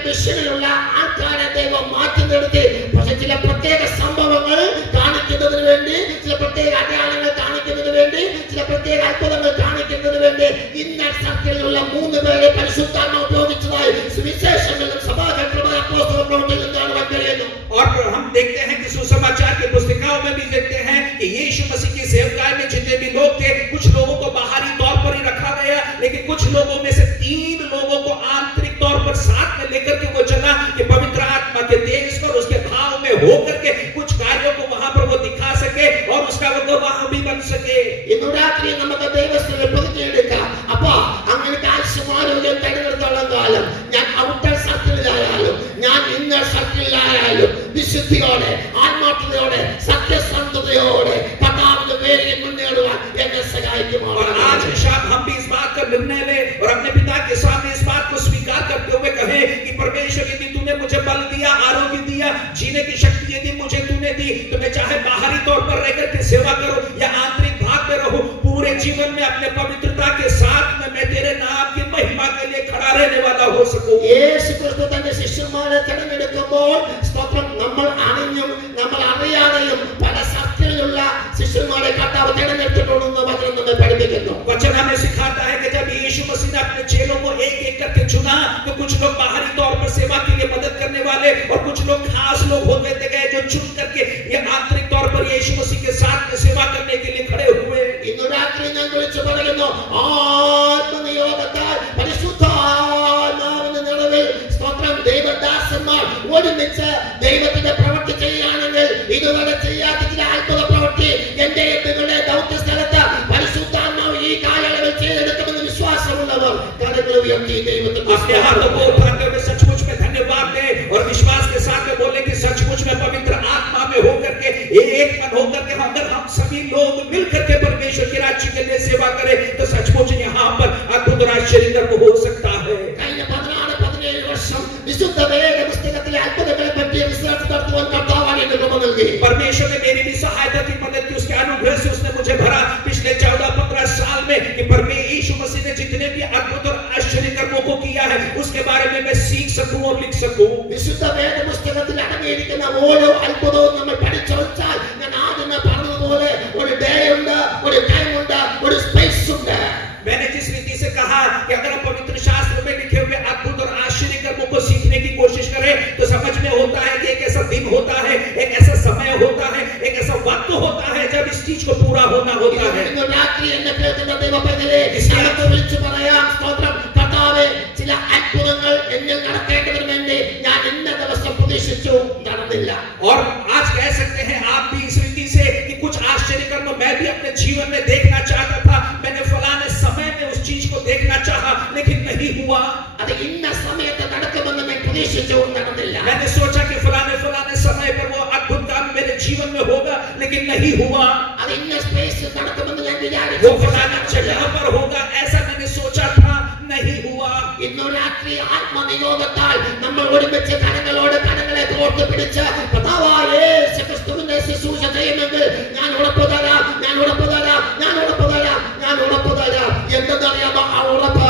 മിഷനിലുള്ള ആൾക്കാരെ ദൈവം മാറ്റി നിർത്തി. പക്ഷെ ചില പ്രത്യേക സംഭവങ്ങൾ കാണിക്കുന്നതിന് വേണ്ടി, ചില പ്രത്യേക അടയാളങ്ങൾ കാണിക്കുന്നതിന് വേണ്ടി, ചില പ്രത്യേക അത്ഭുതങ്ങൾ കാണിക്കുന്നതിന് വേണ്ടി ഇന്നർ സർക്കിളിലുള്ള 3 പേരെ പരിശുദ്ധാത്മാവ് ഉപയോഗിച്ചതായി സുവിശേഷങ്ങളിലും സഭാചരിത്രത്തിലും അപ്പോസ്തല പ്രവൃത്തികളിലും കാണുവാൻ കഴിയുന്നു. और हम देखते हैं कि सुसमाचार की पुस्तिकाओं में भी देखते हैं कि यीशु मसीह की सेवकाई में जितने भी लोग थे कुछ तेज और उसके भाव में होकर के कुछ कार्यों को वहां पर वो दिखा सके और उसका वो गवाह भी बन सके। ഇന്ന് രാത്രി നമുക്ക് ദൈവസ്ഥനെ പുതുക്കിയെടുക്കാം. അപ്പൊ അങ്ങനെ ആവശ്യമാരോഗ്യം തിരഞ്ഞെടുത്തോളം കാലം ഞാൻ ഔട്ടർ സർക്കിളിലായാലും ഞാൻ ഇന്നർ സർക്കിളിലായാലും വിശുദ്ധിയോടെ ആത്മാർത്ഥതയോടെ സത്യസന്ധതയോടെ കർത്താവിന്റെ പേരിൽ മുന്നേറുവാൻ എന്നെ സഹായിക്കുമാറാകട്ടെ. और आज शाम हम भी इस बात का निर्णय लें और अपने पिता के सामने इस बात को स्वीकार करते हुए कहें कि परमेश्वर यदि तूने मुझे बल दिया, आरोग्य दिया, जीने की शक्ति यदि मुझे तूने दी, तो मैं चाहे बाहरी तौर पर रहकर के सेवा करूं या आंतरिक भाग में रहूं, पूरे जीवन में अपने पवित्रता के साथ में मैं तेरे नाम की महिमा के लिए खड़ा रहने वाला हो सकूं। യേശു ക്രിസ്തു തന്റെ ശിഷ്യന്മാരെ തിരഞ്ഞെടുക്കുമ്പോൾ സ്തോത്രം നമ്മൾ അറിഞ്ഞും നമ്മൾ അറിയാതെയും പല സർക്കിളിലുള്ള ശിഷ്യന്മാരെ കർത്താവ് തിരഞ്ഞെടുത്തിട്ടുണ്ടെന്ന് വചനം നമ്മെ പഠിപ്പിക്കുന്നു. वचन हमें सिखाता है कि जब यीशु मसीह ने अपने चेलों को एक एक करके चुना तो कुछ लोग बाहरी तौर पर सेवा के लिए मदद करने वाले और कुछ लोग खास लोग होते गए जो चुन करके ये आंतरिक तौर पर यीशु मसीह के साथ में सेवा करने के लिए खड़े हुए। ഇന്ന് രാത്രി ഞാൻ വിളിച്ചു പറയുന്നു, ആത്മനിയോഗത്താൽ പരിശുദ്ധാത്മാവിന്റെ നിറവിൽ സ്തോത്രം ദൈവദാസന്മാർ ഒരുമിച്ച് ദൈവത്തിന്റെ പ്രവൃത്തി ചെയ്യുകയാണെങ്കിൽ ഇതുവരെ ചെയ്യാത്ത ചില അത്ഭുത പ്രവൃത്തി എന്റെ നിങ്ങളുടെ ദൗത്യ സ്ഥലത്ത് പരിശുദ്ധാത്മാവ് ഈ കാലയളവിൽ ചെയ്തെടുക്കുമെന്ന് വിശ്വാസമുള്ളവർ കരങ്ങൾ ഉയർത്തി ദൈവത്തെ अपने हाथों को उठाते हुए सचमुच में धन्यवाद दें और विश्वास के साथ में बोले कि सचमुच में पवित्र आत्मा में होकर के एक मन होकर के अगर हम सभी लोग मिलकर के परमेश्वर के राज्य के लिए सेवा करें तो सचमुच यहाँ पर अद्भुत और आश्चर्य कर्म हो सकता है। കഴിഞ്ഞ 16-17 വർഷം വിശുദ്ധ വേദ പുസ്തകത്തിലെ അത്ഭുതങ്ങളെ പറ്റി റിസർച്ച് നടത്തുവാൻ കർത്താവാണ് എന്നെ കൃപ നൽകി. परमेश्वर ने मेरी भी सहायता की, मदद की, उसके अनुग्रह से उसने मुझे भरा पिछले 14-15 साल में कि परमेश्वर यीशु मसीह ने जितने भी अद्भुत और आश्चर्य कर्मों को किया है उसके बारे में मैं सीख सकूं और लिख सकूं। വിശുദ്ധ വേദ പുസ്തകത്തിൽ അടങ്ങിയിരിക്കുന്ന ഓരോ അത്ഭുതവും നമ്മൾ പഠിച്ചുവച്ചാൽ ഞാൻ ആദ്യമേ പറഞ്ഞതുപോലെ ഒരു ഡേ ഉണ്ട്, ഒരു ടൈം ഉണ്ട്, ഒരു സ്പേസ് ഉണ്ട്. मैंने जिस रीति से कहा कि अगर हम पवित्र शास्त्र में लिखे हुए अद्भुत और आश्चर्य कर्मों को सीखने की कोशिश करें तो समझ में होता है कि एक ऐसा दिन होता है, एक ऐसा समय होता है, एक ऐसा वक्त होता है जब इस चीज को पूरा होना होता है। ഇന്ന് രാത്രി എന്നെ കേൾക്കുന്ന ദൈവമക്കളെ നമുക്ക് വിളിച്ചു പറയാം, സ്തോത്രം കർത്താവേ, ചില അത്ഭുതങ്ങൾ എന്നിൽ നടക്കേണ്ടതിന് വേണ്ടി ഞാൻ ഇന്ന ദിവസം പ്രതീക്ഷിച്ചു, നടന്നില്ല. और आज कह सकते हैं आप भी इस रीति से कि कुछ आश्चर्य कर्म मैं भी अपने जीवन में देखना चाहता था, मैंने फलाने समय में उस चीज को देखना चाहा लेकिन नहीं हुआ। അത് ഇന്ന സമയത്ത് നടക്കുമെന്ന് ഞാൻ പ്രതീക്ഷിച്ചു, നടന്നില്ല. मैंने सोचा कि फलाने समय पर वो अद्भुत काम मेरे जीवन में होगा लेकिन नहीं हुआ। അത് ഇന്ന സ്പേസിൽ നടക്കുമെന്ന് ഞാൻ വിചാരിച്ചു, वो फलाना जगह पर होगा ऐसा मैंने सोचा था, नहीं हुआ। ഇന്ന് രാത്രി ആത്മനിയോഗത്താൽ നമ്മൾ ഒരുമിച്ച് കരങ്ങളോട് കരങ്ങളെ കോർത്ത് പിടിച്ച് കർത്താവായ യേശു ക്രിസ്തുവിന്റെ ശുശ്രൂഷ ചെയ്യുമെങ്കിൽ ഞാൻ ഉറപ്പ് തരാം, ഞാൻ ഉറപ്പ് തരാം, ഞാൻ ഉറപ്പ് തരാം, ഞാൻ ഉറപ്പ് തരാം. എന്തെന്നറിയാമോ ആ ഉറപ്പ്?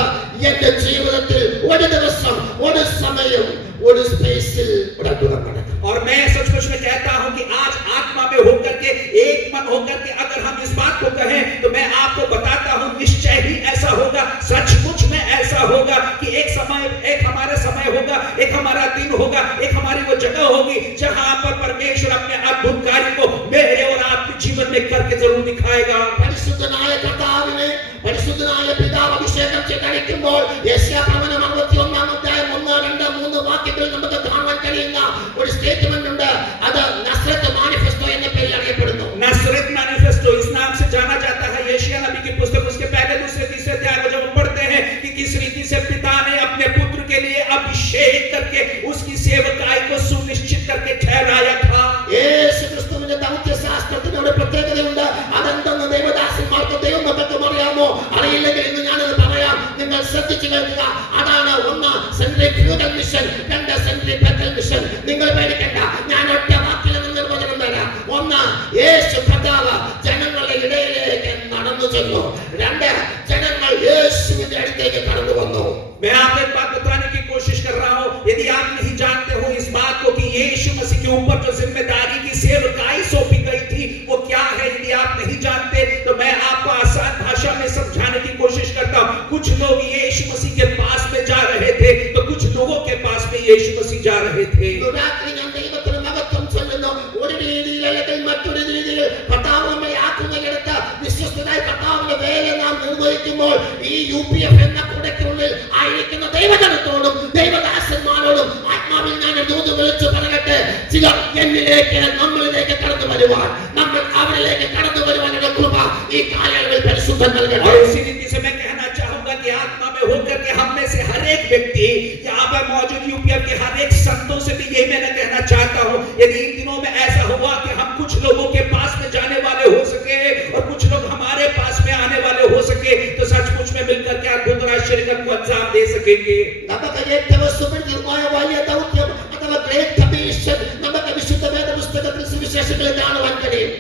എന്റെ ജീവിതത്തിൽ ഒരു ദിവസം, ഒരു സമയം, ഒരു സ്പേസിൽ ഒരു അത്ഭുതം നടക്കും. और मैं सचमुच में कहता हूं कि आज आत्मा में होकर के एक मन होकर के अगर हम इस बात को कहें तो मैं आपको बताता हूं निश्चय ही ऐसा होगा, सचमुच में ऐसा होगा कि एक समय, एक हमारा समय होगा, एक हमारा दिन होगा, एक हमारी वो जगह होगी जहां पर परमेश्वर अपने अद्भुत कार्य को मेरे और आपके जीवन में करके जरूर दिखाएगा। പരിശുദ്ധനായ കർത്താവിനെ പരിശുദ്ധനായ പിതാവ് അഭിഷേകം ചെയ്തടിക്കുമ്പോൾ യെശയ്യാപ്രവചനം 61-ാം അധ്യായം 1-2-3 വാക്യത്തിൽ നമുക്ക് കാണാൻ കഴിയുന്ന ഒരു സ്റ്റേറ്റ്മെന്റ് ഉണ്ട്. അത് നസ്രത്ത് മാനിഫെസ്റ്റോ എന്ന പേരിൽ അറിയപ്പെടുന്നു. नसरत मैनिफेस्टो इस नाम से जाना जाता है। यशायाह नबी की पुस्तक उसके पहले, दूसरे, तीसरे अध्याय में जब हम पढ़ते हैं कि किस रीति से पिता ने अपने पुत्र के लिए अभिषेक करके उसकी सेवकाई को सुनिश्चित करके ठहराया था। യേശു ക്രിസ്തുവിന്റെ ദൗത്യശാസ്ത്രത്തിന് ഒരു പ്രത്യേകതയുണ്ട്. അതെന്തെന്ന് ദൈവദാസന്മാർക്ക് ദൈവമക്കൾക്കും അറിയാമോ? അറിയില്ലെങ്കിൽ ഇന്ന് ഞാനത് പറയാം, നിങ്ങൾ ശ്രദ്ധിച്ചു കേൾക്കുക. അതാണ് ഒന്ന് സെൻട്രിഫ്യൂഗൽ മിഷൻ, രണ്ട് സെൻട്രിപെറ്റൽ മിഷൻ. നിങ്ങൾ പേടിക്കണ്ട, ഞാൻ ഒറ്റ വാക്കിൽ നിന്ന് നിർവചനം തരാം. ഒന്ന്, യേശു കർത്താവ് ജനങ്ങളുടെ ഇടയിലേക്ക് നടന്നു ചെന്നു. രണ്ട്, ജനങ്ങൾ യേശുവിന്റെ അടുത്തേക്ക് കടന്നു വന്നു. मैं आपको एक बात बताने की कोशिश कर रहा हूं, यदि आप नहीं जानते हो इस बात को कि यीशु मसीह के ऊपर जो जिम्मेदारी की सेवकाई सौंपी गई थी वो क्या है, यदि आप नहीं जानते तो मैं आपको आसान भाषा में समझाने की कोशिश करता हूं। कुछ लोग यीशु मसीह के पास में जा रहे थे तो कुछ लोगों के पास में यीशु मसीह जा रहे थे। രാത്രി ഞാൻ ദൈവത്തിന് മഹത്വം ചൊല്ലുന്നു. ഒരു രീതിയിൽ അല്ലെങ്കിൽ മറ്റൊരു രീതിയിൽ കർത്താവ് നമ്മളെ ആക്കുന്നതിനടുത്ത് വിശ്വസ്തനായി കർത്താവിന്റെ വേല നാം നിർവഹിക്കുമ്പോൾ ഈ UPF എന്ന ഇവിടേക്കുള്ളിൽ ആയിരിക്കുന്ന ദൈവജനത്തോടും ദൈവദാസന്മാരോടും ആത്മാവിൽ ഞാൻ ദൂത് വിളിച്ചു പറയട്ടെ, ചിലർ എന്നിലേക്ക് നമ്മളിലേക്ക് കടന്നു വരുവാൻ, നമ്മൾ അവരിലേക്ക് കടന്നു വരുവാനുള്ള കൃപ ഈ കാലയളവിൽ പരിശുദ്ധൻ നൽകട്ടെ. और इसी रीति से मैं कहना चाहूंगा कि आत्मा में होकर के हम में से हर एक व्यक्ति यहाँ पर मौजूद यूपीएफ के हर एक संतों से भी यही मैं कहना चाहता हूँ, यदि इन दिनों में ऐसा हुआ कि हम कुछ लोगों के पास में जाने वाले हो सके और कुछ लोग हमारे पास में आने वाले हो सके, तो सचमुच में मिलकर के अद्भुत और आश्चर्य को अंजाम दे सकेंगे. നമുക്ക് ഏറ്റവും സുപരിചിതമായ വലിയ ദൗത്യം അഥവാ ഗ്രേറ്റ് കമ്മീഷൻ നമുക്ക് വിശുദ്ധ വേദപുസ്തകത്തിൽ സുവിശേഷങ്ങളിൽ കാണുവാൻ കഴിയും.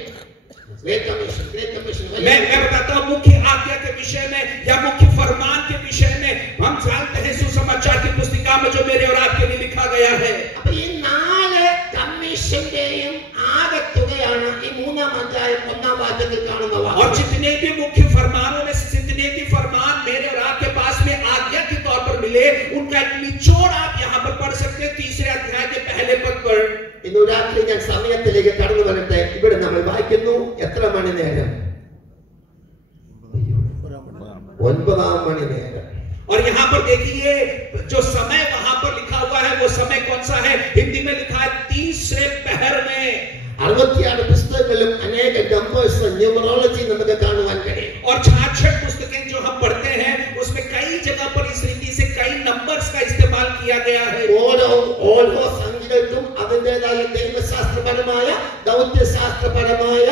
मैं बताता हूँ मुख्य आज्ञा के विषय में या मुख्य फरमान के विषय में हम जानते हैं सुसमाचार की पुस्तिका में जो मेरे और आपके लिए लिखा गया है. അപ്പോൾ ഈ 4 കമ്മീഷന്റെയും ആകത്തുകയാണ് ഈ 3-ാം അധ്യായം 1-ാം വാക്യത്തിൽ കാണുന്നത്. और जितने भी मुख्य फरमानों में से जितने भी फरमान मेरे और आपके पास में आज्ञा के तौर पर मिले, उनका एक निचोड़ आप यहाँ पर पढ़ सकते हैं 3 अध्याय के पहले पद पर. ഇന്ന് രാത്രി ഞാൻ സമയത്തിലേക്ക് കടന്നു വരട്ടെ. ഇവിടെ നമ്മൾ വായിക്കുന്നു എത്ര മണി നേരം? 9 മണി നേരം. और यहाँ पर देखिए जो समय वहां पर लिखा हुआ है वो समय कौन सा है? हिंदी में लिखा है 3 पहर में. 66 പുസ്തകങ്ങളിലും अनेक नंबर्स न्यूमरोलॉजी നമുക്ക് കാണുവാൻ കഴിയും. और 66 पुस्तकें जो हम पढ़ते हैं उसमें कई जगह पर इस रीति से कई नंबर्स का इस्तेमाल किया गया है. ഓരോ സംഖ്യകൾക്കും അതിന്റേതായ ദൈവശാസ്ത്രപരമായ ദൗത്യശാസ്ത്രപരമായ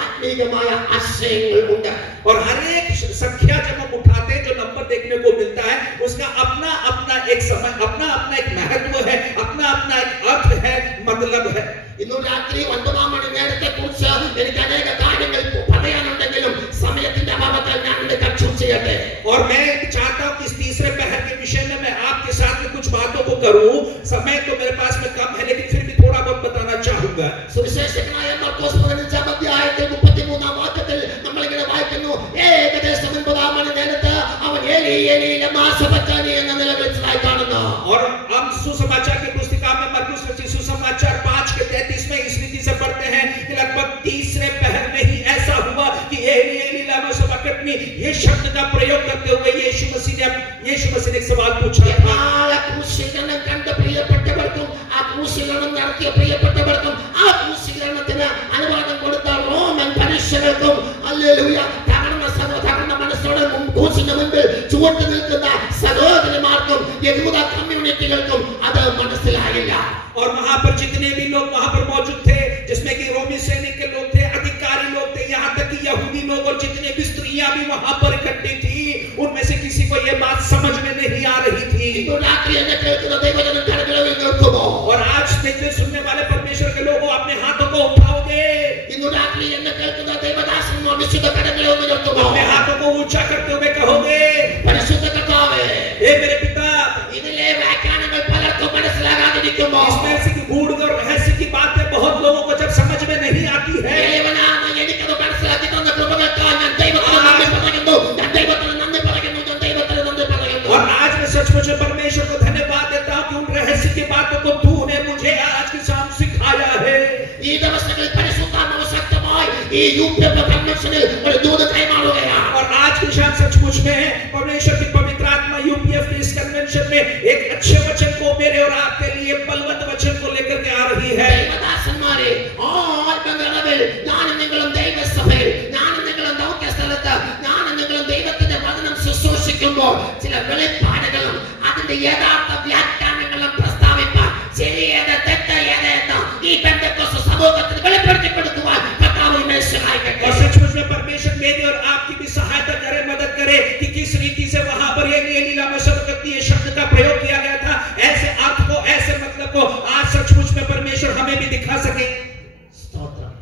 आत्मिकമായ आशयങ്ങൾ ഉണ്ട്. और हर एक संख्या जब हम उठाते हैं जो नंबर देखने को मिलता है उसका अपना अपना एक समय, अपना अपना एक महत्व है, अपना अपना एक अर्थ है, मतलब है. ഇന്ന് രാത്രി 9 മണി നേരത്തെ കുറിച്ച് എനിക്ക് अनेक കാര്യങ്ങൾ പറയാനുണ്ടെങ്കിലും സമയത്തിന്റെ അഭാവത്താൽ ഞാൻ ഇത് ചൂസ് ചെയ്യട്ടെ. और मैं चाहता हूं कि इस 3 पहर के विषय में मैं आपके साथ में कुछ बातों को करूं. समय तो मेरे पास में कम है लेकिन फिर भी थोड़ा बहुत बताना चाहूंगा. സുവിശേഷകനായ മർക്കോസ് 15-ാം അധ്യായത്തിൽ 33-ാം വാക്യത്തിൽ നമ്മൾ ഇങ്ങനെ വായിക്കുന്നു, ഏകദേശം 9 മണി നേരത്ത് അവൻ ഏലി ഏലി ലമാ സബക്താനി എന്ന നിലവിളിച്ചതായി കാണുന്നു. और हम सुसमाचार की पुस्तिका में मरकुस सुसमाचार 5 के 33 में इस रीति से पढ़ते हैं कि लगभग 3 पहर में ही ऐसा हुआ कि एली एली लमा सबक्तनी ये शब्द का प्रयोग करते हुए यीशु मसीह ने एक सवाल पूछा था. ആ ക്രൂശീകരണം കണ്ട പ്രിയപ്പെട്ടവർക്കും ആ ക്രൂശീകരണം നടത്തിയ പ്രിയപ്പെട്ടവർക്കും ആ ക്രൂശീകരണത്തിന് അനുവാദം കൊടുത്ത റോമൻ പരീക്ഷകർക്കും ഹല്ലേലൂയ തകർന്ന മനസ്സോടെ ക്രൂശിന് മുൻപിൽ ചുവട്ട് നിൽക്കുന്ന സഹോദരന്മാർക്കും യഹൂദ കമ്മ്യൂണിറ്റികൾക്കും അത് മനസ്സിലായില്ല. और वहां पर जितने भी लोग वहां पर मौजूद थे, जिसमें कि रोमी सैनिक के लोग थे, अधिकारी लोग थे, यहाँ तक कि यहूदी लोग और जितने भी स्त्रियां भी वहां पर इकट्ठी थी, उनमें से किसी को ये बात समझ में नहीं आ रही थी. और आज देखने सुनने वाले परमेश्वर के लोगों अपने हाथों को उठाओगे, अपने हाथों को ऊंचा करते हुए कहोगे, हे मेरे पिता. इसमें से गूढ़ और रहस्य की बातें बहुत लोगों को जब समझ में नहीं आती है, और आज मैं सचमुच परमेश्वर को धन्यवाद देता हूं कि उन रहस्य की बातों को तूने मुझे आज की शाम सिखाया है. ഈ ദിവസങ്ങളിൽ പരിശുദ്ധാത്മാവ് ശക്തമായി ഈ യൂപ്പീഎഫ് കൺവെൻഷനിൽ ഒരു ദൂത് കൈമാറുകയാണ്. और आज की शाम सचमुच में परमेश्वर की पवित्र आत्मा यूपीएफ के इस कन्वेंशन में एक अच्छे वचन को मेरे और आपके लिए बलवंत वचन को लेकर के आ रही है. ദൈവദാസന്മാരെ ആത്മനിറവിൽ ഞാനും നിങ്ങളും ദൈവസഭയിൽ ഞാനും നിങ്ങളും ദൗത്യസ്ഥലത്ത് ഞാനും നിങ്ങളും ദൈവത്തിന്റെ വചനം ശുശ്രൂഷിക്കുമ്പോൾ ചില വെളിപ്പാടുകളും അതിന്റെ യഥാർത്ഥ വ്യാഖ്യാനങ്ങളും പ്രസ്താവിപ്പാൻ ശരിയേത് തെറ്റ് ഏതെന്ന് ഈ പെന്തക്കോസ്ത് സമൂഹത്തിന് വെളിപ്പെടുത്തി കൊടുക്കുവാൻ കർത്താവ് സഹായിക്കട്ടെ. और सचमुच में परमेश्वर मेरी और आपकी भी सहायता करे, मदद करे कि किस रीति से वहां पर ये लीला में सबकती ये शब्द का प्रयोग किया गया था, ऐसे अर्थ को ऐसे मतलब को आज सचमुच में परमेश्वर हमें भी दिखा सके. स्तोत्रम.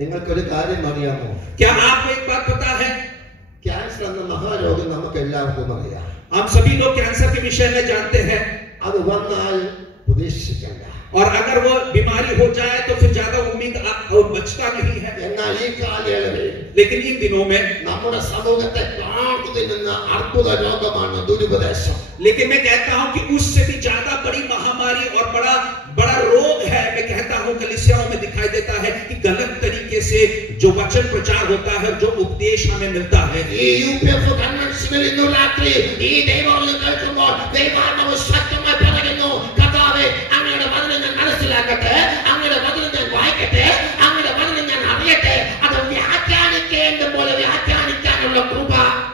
നിങ്ങൾക്കൊരു കാര്യം അറിയാമോ? क्या आपको एक बात पता है? कैंसर എന്ന മഹാരോഗം നമുക്ക് എല്ലാവർക്കും അറിയാം. हम सभी लोग कैंसर के विषय में जानते हैं. അത് വന്നാൽ പ്രതീക്ഷിക്കണ്ട. और अगर वो बीमारी हो जाए तो फिर ज्यादा उम्मीद और बचता नहीं है. എന്നാൽ ഈ കാലയളവിൽ लेकिन इन दिनों में നമ്മുടെ സമൂഹത്തെ കാട്ടുതിന്നുന്ന അർബുദ രോഗമാണ് ദുരുപദേശം. लेकिन मैं कहता हूं कि उससे भी ज्यादा बड़ी महामारी और बड़ा रोग है. मैं कहता हूं कलीसियाओं में दिखाई देता है कि गलत तरीके तरीके से जो वचन प्रचार होता है, जो उपदेश हमें मिलता है, ഈ UPF കൺവെൻഷനിൽ ഇന്ന് രാത്രി ഈ ദൈവവചനം കേൾക്കുമ്പോൾ ദൈവാത്മാവ് ശക്തമായി പറയുന്നു, കർത്താവേ അങ്ങയുടെ വചനം ഞാൻ മനസ്സിലാക്കട്ടെ, അങ്ങയുടെ വചനം ഞാൻ വായിക്കട്ടെ, അങ്ങയുടെ വചനം ഞാൻ അറിയട്ടെ, അത് വ്യാഖ്യാനിക്കേണ്ട പോലെ വ്യാഖ്യാനിക്കാനുള്ള കൃപ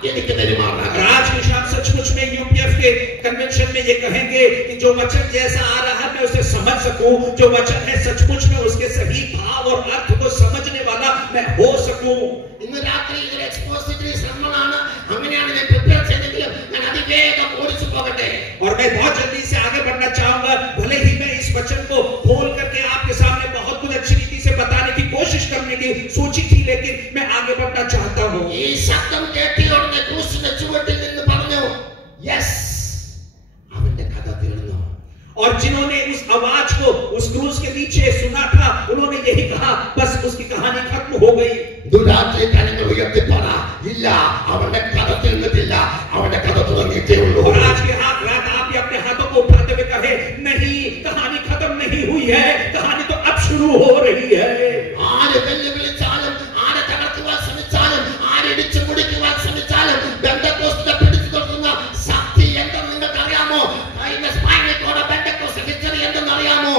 എനിക്ക് തരുമാറാകട്ടെ. आज की शाम सचमुच में यूपीएफ के कन्वेंशन में ये कहेंगे कि जो वचन जैसा आ रहा है मैं उसे समझ सकूं, जो वचन है सचमुच में उसके सही भाव और अर्थ को समझने वाला मैं हो सकूं. ഇന്ന് രാത്രി ഇതൊരു എക്സ്പോസിറ്ററി ശ്രമമാണ്, അങ്ങനെയാണ് ഞാൻ പ്രിപ്പയർ ചെയ്തെങ്കിലും ഞാൻ അതിവേഗം ഓടിച്ചു പോകട്ടെ. और मैं बहुत जल्दी से आगे बढ़ना चाहूंगा, भले ही मैं इस वचन को खोल करके आपके सामने बहुत कुछ अच्छी रीति से बताने की कोशिश करने की सोची थी, लेकिन मैं आगे बढ़ना चाहता हूं. ഈ ശബ്ദം കേട്ടിയ ഉടനെ ക്രൂശിന്റെ ചുവട്ടിൽ നിന്ന് പറഞ്ഞു, യെസ്, അവന്റെ കഥ തീർന്നു. और जिन्होंने उस आवाज को उस क्रूस के नीचे सुना था, उन्होंने यही कहा, बस उसकी कहानी खत्म हो गई. ദുരാത്രി കരങ്ങൾ ഉയർത്തി പറ, ഇല്ല, അവന്റെ കഥ തീർന്നിട്ടില്ല, അവന്റെ കഥ തുടങ്ങിയിട്ടേ ഉള്ളൂ. और आज के रात आप भी अपने हाथों को उठाते हुए कहे, नहीं, कहानी खत्म नहीं हुई है, कहानी तो अब शुरू हो रही है. ആര് വെല്ലുവിളിച്ചാലും, ആരെ തകർക്കുവാൻ ശ്രമിച്ചാലും, ആരെ ഇടിച്ചു മുടിക്കുവാൻ ശ്രമിച്ചാലും, ബന്ധക്കോസ്തിനെ പിടിച്ചു നിർത്തുന്ന ശക്തി എന്തെന്ന് നിങ്ങൾക്ക് അറിയാമോ? അറിയാമോ?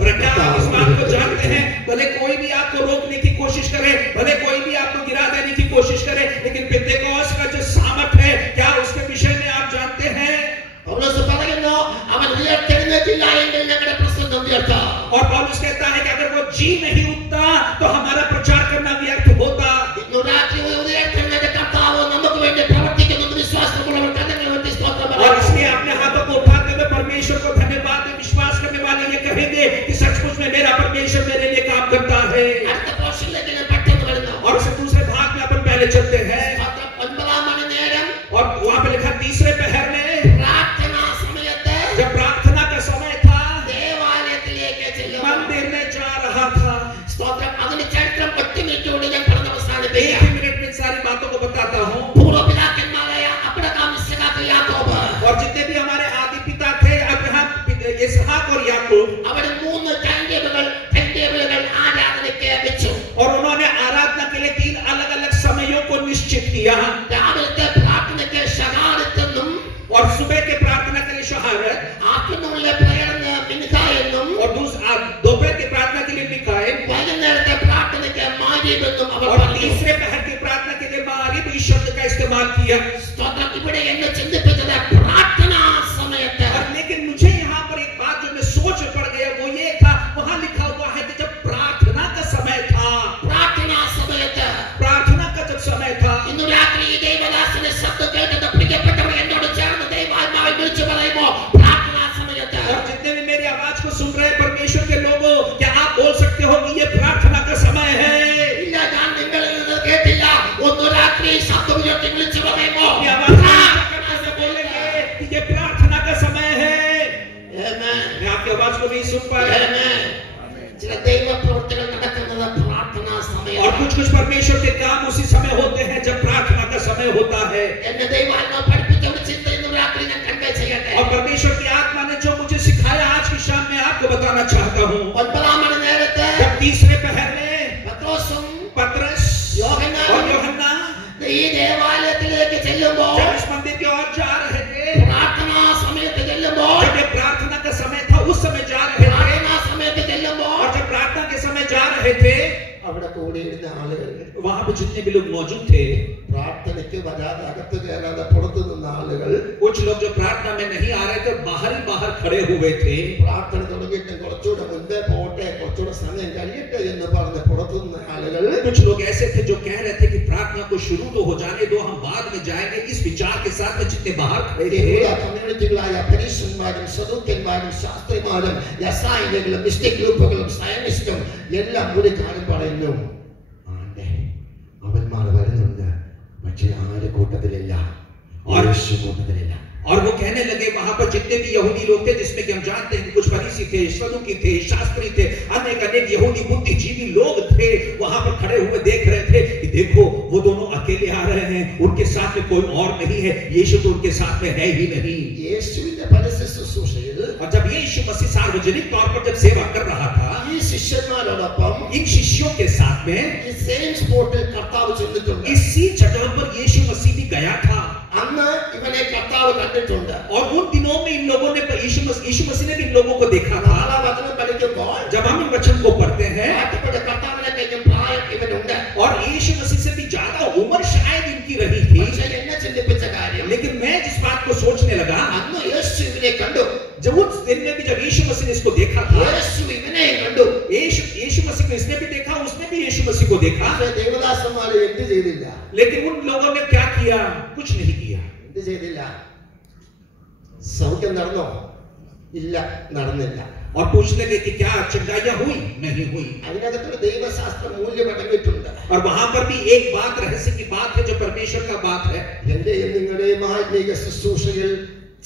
और क्या आप इस बात को जानते हैं, भले कोई भी आपको रोकने की कोशिश करे, भले कोई भी आपको गिरा देने की कोशिश करे, लेकिन पेंटेकोस्त का जो सामर्थ है, क्या उसके विषय में आप जानते हैं? പൗലോസ് പറയുന്നു, അവൻ ഉയർത്തെഴുന്നേറ്റില്ല എങ്കിൽ ഞങ്ങളുടെ പ്രസംഗം വ്യർത്ഥം. और पौलुस कहता है कि अगर वो जी नहीं उठता तो हमारा प्रचार करना व्यर्थ होता. ഇന്ന് രാത്രി ഉയർത്തെഴുന്നേറ്റ കർത്താവ് നമുക്ക് വേണ്ടി പ്രവർത്തിക്കുന്നു. വിശ്വാസമുള്ളവർ കരങ്ങൾ ഉയർത്തി സ്തോത്രം और പറയുന്നു. इसलिए अपने हाथों को उठाते हुए परमेश्वर को धन्यवाद दें. विश्वास करने वाले ये कहेंगे कि सचमुच में मेरा परमेश्वर मेरे लिए काम करता है. അടുത്ത പോർഷനിലേക്ക് ഞാൻ പെട്ടെന്ന് വരുന്നു. और उससे दूसरे भाग में अपन पहले चलते हैं. 9 മണി നേരം और वहां पे लिखा तीसरे पहर में, പ്രാർത്ഥനാ സമയത്ത് जब प्रार्थना का समय था, ദേവാലയത്തിലേക്ക് ചെല്ലുന്നു. मंदिर में जा रहा था. സ്തോത്രം. അതിന്റെ ചരിത്രം 10 മിനിറ്റോട് ഞാൻ പറഞ്ഞ അവസാനിപ്പിക്കാം. एक ही मिनट में सारी बातों को बताता हूँ. പൂർവ്വപിതാക്കന്മാരായ അബ്രഹാം, ഇസ്ഹാക്ക്, യാക്കോബ്, और जितने भी हमारे आदि पिता थे, अब्राहम, इसहाक और याकूब, അവർ 3 ടൈം ടേബിളുകൾ ആരാധനയ്ക്ക് വെച്ചു. और उन्होंने आराधना के लिए 3 अलग-अलग समयों को निश्चित किया. രാവിലത്തെ പ്രാർത്ഥനയ്ക്ക് ഷഹാദത്തെന്നും, और सुबह के प्रार्थना के लिए शहादत, ആഫ്റ്റർനൂണിലെ പ്രേയറിന് മിൻഹ എന്നും, और दोपहर की प्रार्थना के लिए मिकाएल, വൈകുന്നേരത്തെ പ്രാർത്ഥനയ്ക്ക് മാരീബ് എന്നും അവർ और പറഞ്ഞു. तीसरे पहर की प्रार्थना के लिए मारीब इस शब्द का इस्तेमाल किया. സ്തോത്രം. ഇവിടെ എന്നെ ചിന്തിപ്പിച്ചത് പ്രാർത്ഥനാ സമയത്ത്. और लेकिन मुझे यहाँ पर एक बात जो मैं सोच पड़ गया, वो ये था, वहां लिखा हुआ है कि जब प्रार्थना का समय था, പ്രാർത്ഥനാ സമയത്ത്. प्रार्थना का जब समय था. ഇന്ന് രാത്രി ഈ ദൈവദാസന്റെ ശബ്ദം കേട്ടത് പ്രിയപ്പെട്ടവർ എന്നോട് ചേർന്ന് ദൈവാത്മാവിൽ വിളിച്ചു പറയുമോ, പ്രാർത്ഥനാ സമയത്ത്. और जितने भी मेरी आवाज को सुन रहे हैं परमेश्वर के लोगों, क्या आप बोल सकते हो कि ये प्रार्थना का समय है? ഇല്ല, ഞാൻ നിങ്ങളിൽ നിന്ന് കേട്ടില്ല. ഒന്ന് രാത്രി ശബ്ദം ഉയർത്തി വിളിച്ചു പറയുമോ, ये आवाज से बोलेंगे कि ये प्रार्थना का समय है. Amen. मैं आपकी आवाज को नहीं सुन पाया. Amen. ചില ദൈവ പ്രവൃത്തികൾ നടക്കുന്നത് പ്രാർത്ഥനാ और സമയത്ത്. कुछ परमेश्वर के काम उसी समय होते हैं जब प्रार्थना का समय होता है. എന്നെ ദൈവാത്മാവ് പഠിപ്പിച്ച ഒരു ചിന്ത ഇന്ന് രാത്രി ഞാൻ കൺവേ ചെയ്യട്ടെ. और परमेश्वर की आत्मा ने जो मुझे सिखाया आज की शाम में आपको बताना चाहता हूँ. 9 മണി നേരത്തെ जब तीसरे पहर में പത്രോസും पतरस और यूहन्ना ഈ ദേവാലയത്തിലേക്ക് ചെല്ലുമ്പോൾ, जब इस मंदिर की ओर जा रहे थे, പ്രാർത്ഥനാ സമയത്ത് ചെല്ലുമ്പോൾ, जब ये प्रार्थना का समय था उस समय जा रहे थे, പ്രാർത്ഥനാ സമയത്ത് ചെല്ലുമ്പോൾ, और जब प्रार्थना के समय जा रहे थे, അവിടെ കൂടിയിരുന്ന ആളുകൾ, वहां पे जितने भी लोग मौजूद थे, പ്രാർത്ഥനയ്ക്ക് വരാതെ അകത്ത് കയറാതെ പുറത്തു നിന്ന ആളുകൾ, कुछ लोग जो प्रार्थना में नहीं आ रहे थे बाहर ही बाहर खड़े हुए थे. പ്രാർത്ഥന തുടങ്ങിയിട്ട് കുറച്ചുകൂടെ മുൻപേ പോട്ടെ, കുറച്ചുകൂടെ സമയം കഴിയട്ടെ എന്ന് പറഞ്ഞ് പുറത്തു നിന്ന ആളുകൾ, कुछ लोग ऐसे थे जो कह रहे थे कि प्रार्थना को शुरू तो हो जाने दो, हम बाद में जाएंगे, इस विचार के साथ में जितने बाहर खड़े थे. കമ്മ്യൂണിറ്റികളായ പരീക്ഷന്മാരും സദൂക്യന്മാരും ശാസ്ത്രിമാരും യസായികളും മിസ്റ്റിക് ഗ്രൂപ്പുകളും സയനിസ്റ്റും എല്ലാം കൂടി കാര്യം പറയുന്നു, ആണ്ടേ അവന്മാർ വരുന്നുണ്ട്, പക്ഷേ ആര് കൂട്ടത്തിലില്ല, യേശു കൂട്ടത്തിലില്ല. और वो कहने लगे, वहां पर जितने भी यहूदी लोग थे, जिसमें कि हम जानते हैं कि कुछ फरीसी थे, सदूकी थे, शास्त्री थे, अनेक यहूदी बुद्धिजीवी लोग थे, वहां पर खड़े हुए देख रहे थे कि देखो वो दोनों अकेले आ रहे हैं, उनके साथ में कोई और नहीं है, यीशु तो उनके साथ में है ही नहीं. യേശുവിന്റെ പരസ്യ ശുശ്രൂഷയിൽ और जब यीशु यीशु मसीह सार्वजनिक तौर पर जब सेवा कर रहा था, ഈ ശിഷ്യന്മാരോടൊപ്പം इन शिष्यों के साथ में ഈ സെയിം സ്പോട്ടിൽ കർത്താവ് ചെന്നിട്ടുണ്ട്. इसी जगह पर यीशु मसीह भी गया था। അന്ന് ഇവനെ കർത്താവ് കണ്ടിട്ടുണ്ട്. और उन दिनों में इन लोगों ने यीशु मसीह ने भी इन लोगों को देखा था। നാലാം വചനം പഠിക്കുമ്പോൾ जब हम इन वचन को पढ़ते हैं, മാറ്റപ്പെട്ട കർത്താവിനെ കഴിഞ്ഞ പ്രായം ഇവനുണ്ട്. और यीशु मसीह से भी ज्यादा उम्र शायद इनकी रही थी। പക്ഷേ എന്നെ ചിന്തിപ്പിച്ച കാര്യം, लेकिन मैं जिस बात को सोचने लगा, അന്ന് യേശു ഇവനെ കണ്ടു. जब उस दिन में भी जब यीशु मसीह ने इसको देखा था, യേശു ഇവനെ കണ്ടു. यीशु मसीह को इसने भी देखा, उसने भी यीशु मसीह को देखा। പക്ഷേ ദേവദാസന്മാർ എന്ത് ചെയ്തില്ല? लेकिन उन लोगों ने क्या किया? कुछ नहीं किया। എന്ത് ചെയ്തില്ല? സൗഖ്യം നടന്നോ? ഇല്ല, നടന്നില്ല. और पूछने लगे कि क्या चंगाइयां हुई? नहीं हुई। അതിനകത്തൊരു ദൈവശാസ്ത്ര മൂല്യം അടങ്ങിയിട്ടുണ്ട്. और वहां पर भी एक बात, रहस्य की बात है, जो परमेश्वर का बात है। എന്റെയും നിങ്ങളുടെയും ആത്മീക ശുശ്രൂഷയിൽ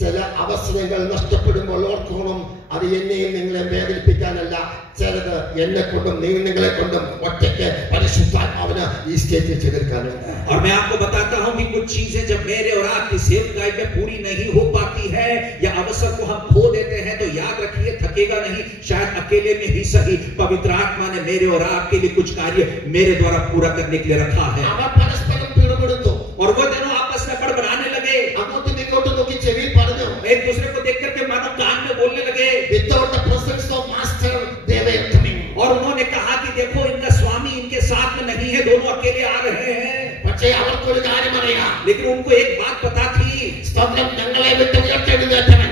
ചില അവസരങ്ങൾ നഷ്ടപ്പെടുമ്പോൾ ഓർക്കണം, അത് എന്നെയും നിങ്ങളെ വേദനിപ്പിക്കാനല്ല, ചിലത് എന്നെ കൊണ്ടും നിങ്ങളെ കൊണ്ടും ഒറ്റയ്ക്ക് പരിശുദ്ധാത്മാവിന് ഈ സ്റ്റേജിൽ ചെയ്തെടുക്കാനുണ്ട്. और मैं आपको बताता हूं कि कुछ चीजें जब मेरे और आपकी सेवकाई में पूरी नहीं हो पाती है, या अवसर को हम खो देते हैं, तो याद रखिए, थकेगा नहीं, शायद अकेले में ही सही, पवित्र आत्मा ने मेरे और आपके लिए कुछ कार्य मेरे द्वारा पूरा करने के लिए रखा है। അവർ പരസ്പരം പിറുപിറുത്തു. और वो दोनों आपस में बड़बड़ाने लगे, അങ്ങോട്ടും ഇങ്ങോട്ടും നോക്കി ചെവിയിൽ പറഞ്ഞു. एक दूसरे को देख करके मानो कान में बोलने लगे। Without the presence of master, they were coming. और उन्होंने कहा कि देखो, इनका स्वामी इनके साथ में नहीं है, दोनों अकेले आ रहे हैं। പക്ഷേ അവർക്കൊരു കാര്യം അറിയാം. लेकिन उनको एक बात पता थी, സ്തോത്രം, ഞങ്ങളെ വിട്ട് ഉയർത്തെഴുന്നേറ്റവൻ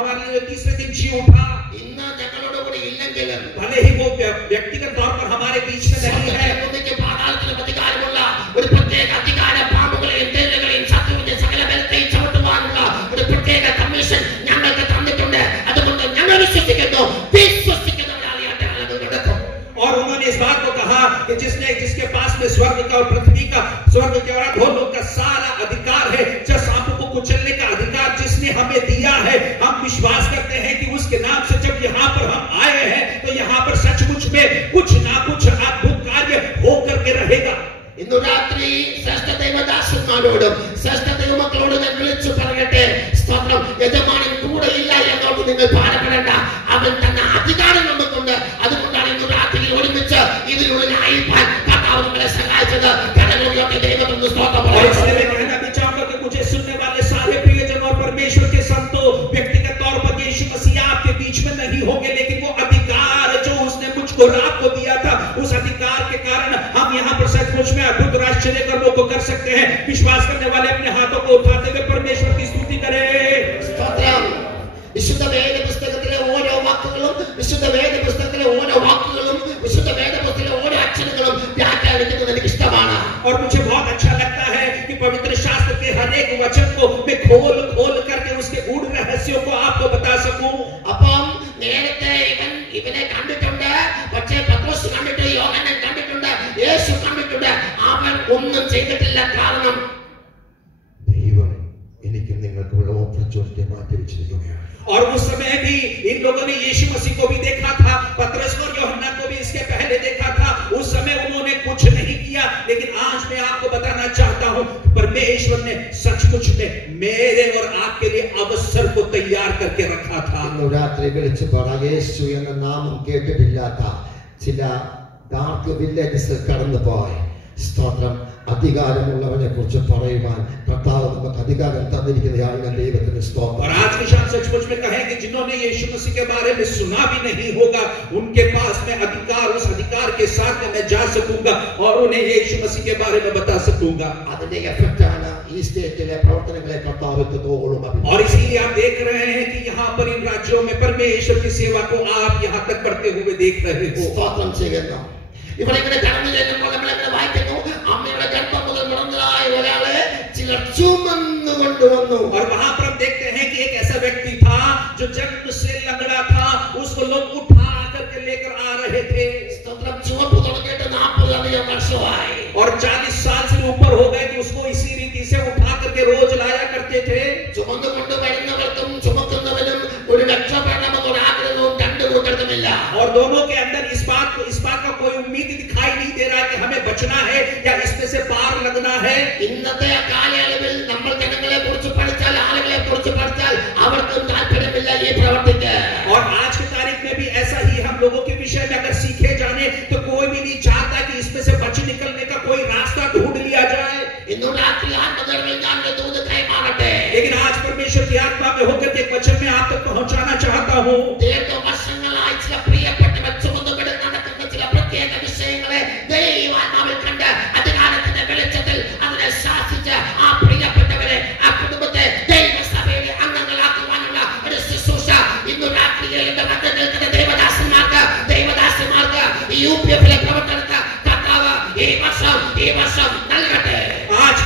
हमारे लिए तीसरे दिन जी उठा। ഇന്ന് ഞങ്ങളോട് കൂടി ഇല്ലെങ്കിലും भले ही वो व्यक्तिगत तौर पर हमारे बीच में नहीं है, ഭൂമിക്ക് പാതാളത്തിലും അധികാരമുള്ള ഒരു പ്രത്യേക അധികാര, പാമ്പുകളെയും തേളുകളെയും ശത്രുവിന്റെ സകല ബലത്തെയും ചവിട്ടുവാനുള്ള ഒരു പ്രത്യേക കമ്മീഷൻ ഞങ്ങൾക്ക് തന്നിട്ടുണ്ട്. അതുകൊണ്ട് ഞങ്ങൾ വിശ്വസിക്കുന്നു, വിശ്വസിക്കുന്നവരാണ് ഈ അടയാളങ്ങൾ നടക്കും. और उन्होंने इस बात को कहा कि जिसके पास में स्वर्ग का और पृथ्वी का, स्वर्ग के और अधोलोक का सारा अधिकार है, जो सांपों को कुचलने का अधिकार जिसने हमें दिया है, हम विश्वास करते हैं कि उसके नाम से जब यहाँ पर हम आए हैं, तो यहाँ पर सचमुच में कुछ ना कुछ अद्भुत कार्य हो करके रहेगा। ഇന്നു രാത്രി ശ്രേഷ്ഠ ദൈവദാസന്മാരോടും ശ്രേഷ്ഠ ദൈവമക്കളോടും ഞാൻ വിളിച്ചു പറയട്ടെ, സ്തോത്രം, യജമാനൻ കൂടെ ഇല്ല എന്നോട് നിങ്ങൾ ഭാരപ്പെടേണ്ട. അവൻ തന്ന അധികാരം നമുക്കുണ്ട്. അതുകൊണ്ടാണ് ഇന്നു രാത്രി ഒരുമിച്ച് ഇതിനുള്ളിൽ ആയിരിക്കാൻ കർത്താവ് നമ്മളെ സഹായിച്ചത്. കരങ്ങളുയർത്തി ദൈവത്തിന് സ്തോത്രം और പറയാം. इसलिए मैं कहना भी चाहूंगा कि मुझे सुनने वाले सारे प्रियजन और परमेश्वर के संतों, व्यक्तिगत तौर पर यीशु मसीह आपके बीच में नहीं होंगे, लेकिन वो अधिकार जो उसने मुझको रात को दिया था, उस अधिकार के कारण हम यहाँ पर सचमुच में अद्भुत और आश्चर्य कर्मों को कर सकते हैं। विश्वास करने वाले अपने हाथों को उठाते हुए परमेश्वर की स्तुति करें। സ്തോത്രം. വിശുദ്ധ വേദപുസ്തകത്തിലെ ഓരോ വാക്കുകളും, വിശുദ്ധ വേദപുസ്തകത്തിലെ ഓരോ വാക്കുകളും, വിശുദ്ധ വേദപുസ്തകത്തിലെ ഓരോ അക്ഷരങ്ങളും വ്യാഖ്യാനിക്കുന്നത് എനിക്ക് ഇഷ്ടമാണ്. और मुझे बहुत अच्छा लगता है कि पवित्र शास्त्र के हर एक वचन को मैं खोल करके उसके गूढ़ रहस्यों को आपको बता सकूं। അപ്പം നേരത്തെ ഇവനെ കണ്ടിട്ടുണ്ട്, പക്ഷേ പത്രോസ് കണ്ടിട്ട്, യോഹന്നാൻ കണ്ടിട്ടുണ്ട്, യേശു കണ്ടിട്ടുണ്ട്. അവൻ ഒന്നും ചെയ്തിട്ടില്ല. കാരണം ദൈവം എനിക്ക് നിങ്ങൾക്കുള്ള ഓപ്പർച്യൂണിറ്റി മാറ്റി വെച്ചിരിക്കുകയാണ്. और उस समय भी इन लोगों ने यीशु मसीह को भी देखा था, पतरस और यूहन्ना को भी इसके पहले देखा था। उस समय उन्होंने कुछ नहीं किया, लेकिन आज मैं आपको बताना चाहता हूं, परमेश्वर ने सचमुच में मेरे और आपके लिए अवसर को तैयार करके रखा था। ഇന്നു രാത്രി വിളിച്ചു പറ, യേശു എന്ന നാമം കേട്ടിട്ടില്ലാത്ത ചില ഡാർക്ക് വില്ലേജസ് കടന്നുപോയി. സ്തോത്രം. അധികാരമുള്ളവനെ കുറിച്ച് പറയുവാൻ കർത്താവ് നമുക്ക് അധികാരം തന്നിരിക്കുന്നതാണ്. ദൈവത്തിന് സ്തോത്രം. और आज की शाम सचमुच में कहेंगे, जिन्होंने यीशु मसीह के बारे में सुना भी नहीं होगा, उनके पास में अधिकार, उस अधिकार के साथ में मैं जा सकूंगा और उन्हें यीशु मसीह के बारे में बता सकूंगा। അതിന്റെ എഫക്റ്റാണ് ഈ സ്റ്റേറ്റിലെ പ്രവർത്തനങ്ങളെ കർത്താവ് എത്രത്തോളം और इसीलिए आप देख रहे हैं कि यहाँ पर इन राज्यों में परमेश्वर की सेवा को आप यहाँ तक करते हुए देख रहे हो। സ്തോത്രം ചെയ്യുന്നു. ഇവിടെ ഇങ്ങനെ കടന്നു ചെല്ലുമ്പോൾ നമ്മളിങ്ങനെ വായിക്കുന്നു, അമ്മയുടെ ഗർഭം മുതൽ മുടങ്ങായ ഒരാളെ ചിലർ ചുമന്നു കൊണ്ടുവന്നു. और वहां पर हम देखते हैं कि एक ऐसा व्यक्ति था जो जन्म से लंगड़ा था, उसको लोग उठा करके लेकर आ रहे थे। സ്തോത്രം. ചുവപ്പ് തുടങ്ങിയിട്ട് 40 വർഷമായി. और 40 साल से ऊपर हो गए कि उसको इसी रीति से उठा करके रोज लाया करते थे। ചുമന്നുകൊണ്ട് വരുന്നവർക്കും ചുമക്കുന്നവനും ഒരു രക്ഷപ്പെടണമെന്നൊരു ആഗ്രഹവും രണ്ടു കൂട്ടർക്കുമില്ല. और दोनों के अंदर इस बात का कोई उम्मीद दिखाई नहीं दे रहा कि हमें बचना है या इसमें से पार लगना है। ഇന്നത്തെ കാലയളവിൽ നമ്മൾ ജനങ്ങളെ കുറിച്ച് പഠിച്ചാൽ, ആളുകളെ കുറിച്ച് പഠിച്ചാൽ അവർക്കും താല്പര്യമില്ല ഈ പ്രവർത്തിക്ക്. और आज की तारीख में भी ऐसा ही हम लोगों के विषय में अगर सीखे जाने तो कोई भी नहीं चाहता कि इसमें से बच निकलने का कोई रास्ता ढूंढ लिया जाए। ഇന്നു രാത്രി ആത്മധർമ്മിൽ ഞാൻ ദൂത് കൈമാറട്ടെ. लेकिन आज परमेश्वर की आत्मा में होकर के वचन में आप तक पहुंचाना चाहता हूं। ദീർഘവർഷങ്ങളായി ചില പ്രിയപ്പെട്ടവർ ചുമന്നുകൊണ്ട് നടക്കുന്ന ചില പ്രത്യേക വിഷയങ്ങളെ ദൈവാത്മാവിൽ കണ്ട് അധികാരത്തിന്റെ വെളിച്ചത്തിൽ അതിനെ ശാസിച്ച് ആ പ്രിയപ്പെട്ടവരെ, ആ കുടുംബത്തെ ദൈവസഭയിലെ അംഗങ്ങളാക്കുവാനുള്ള ഒരു ശുശ്രൂഷ ഇന്നു രാത്രിയിൽ എന്റെ മധ്യ നിൽക്കുന്ന ദൈവദാസന്മാർക്ക് ഈ UPF-ലെ പ്രവർത്തനത്തെ കർത്താവ് ഈ വർഷം നൽകട്ടെ. आज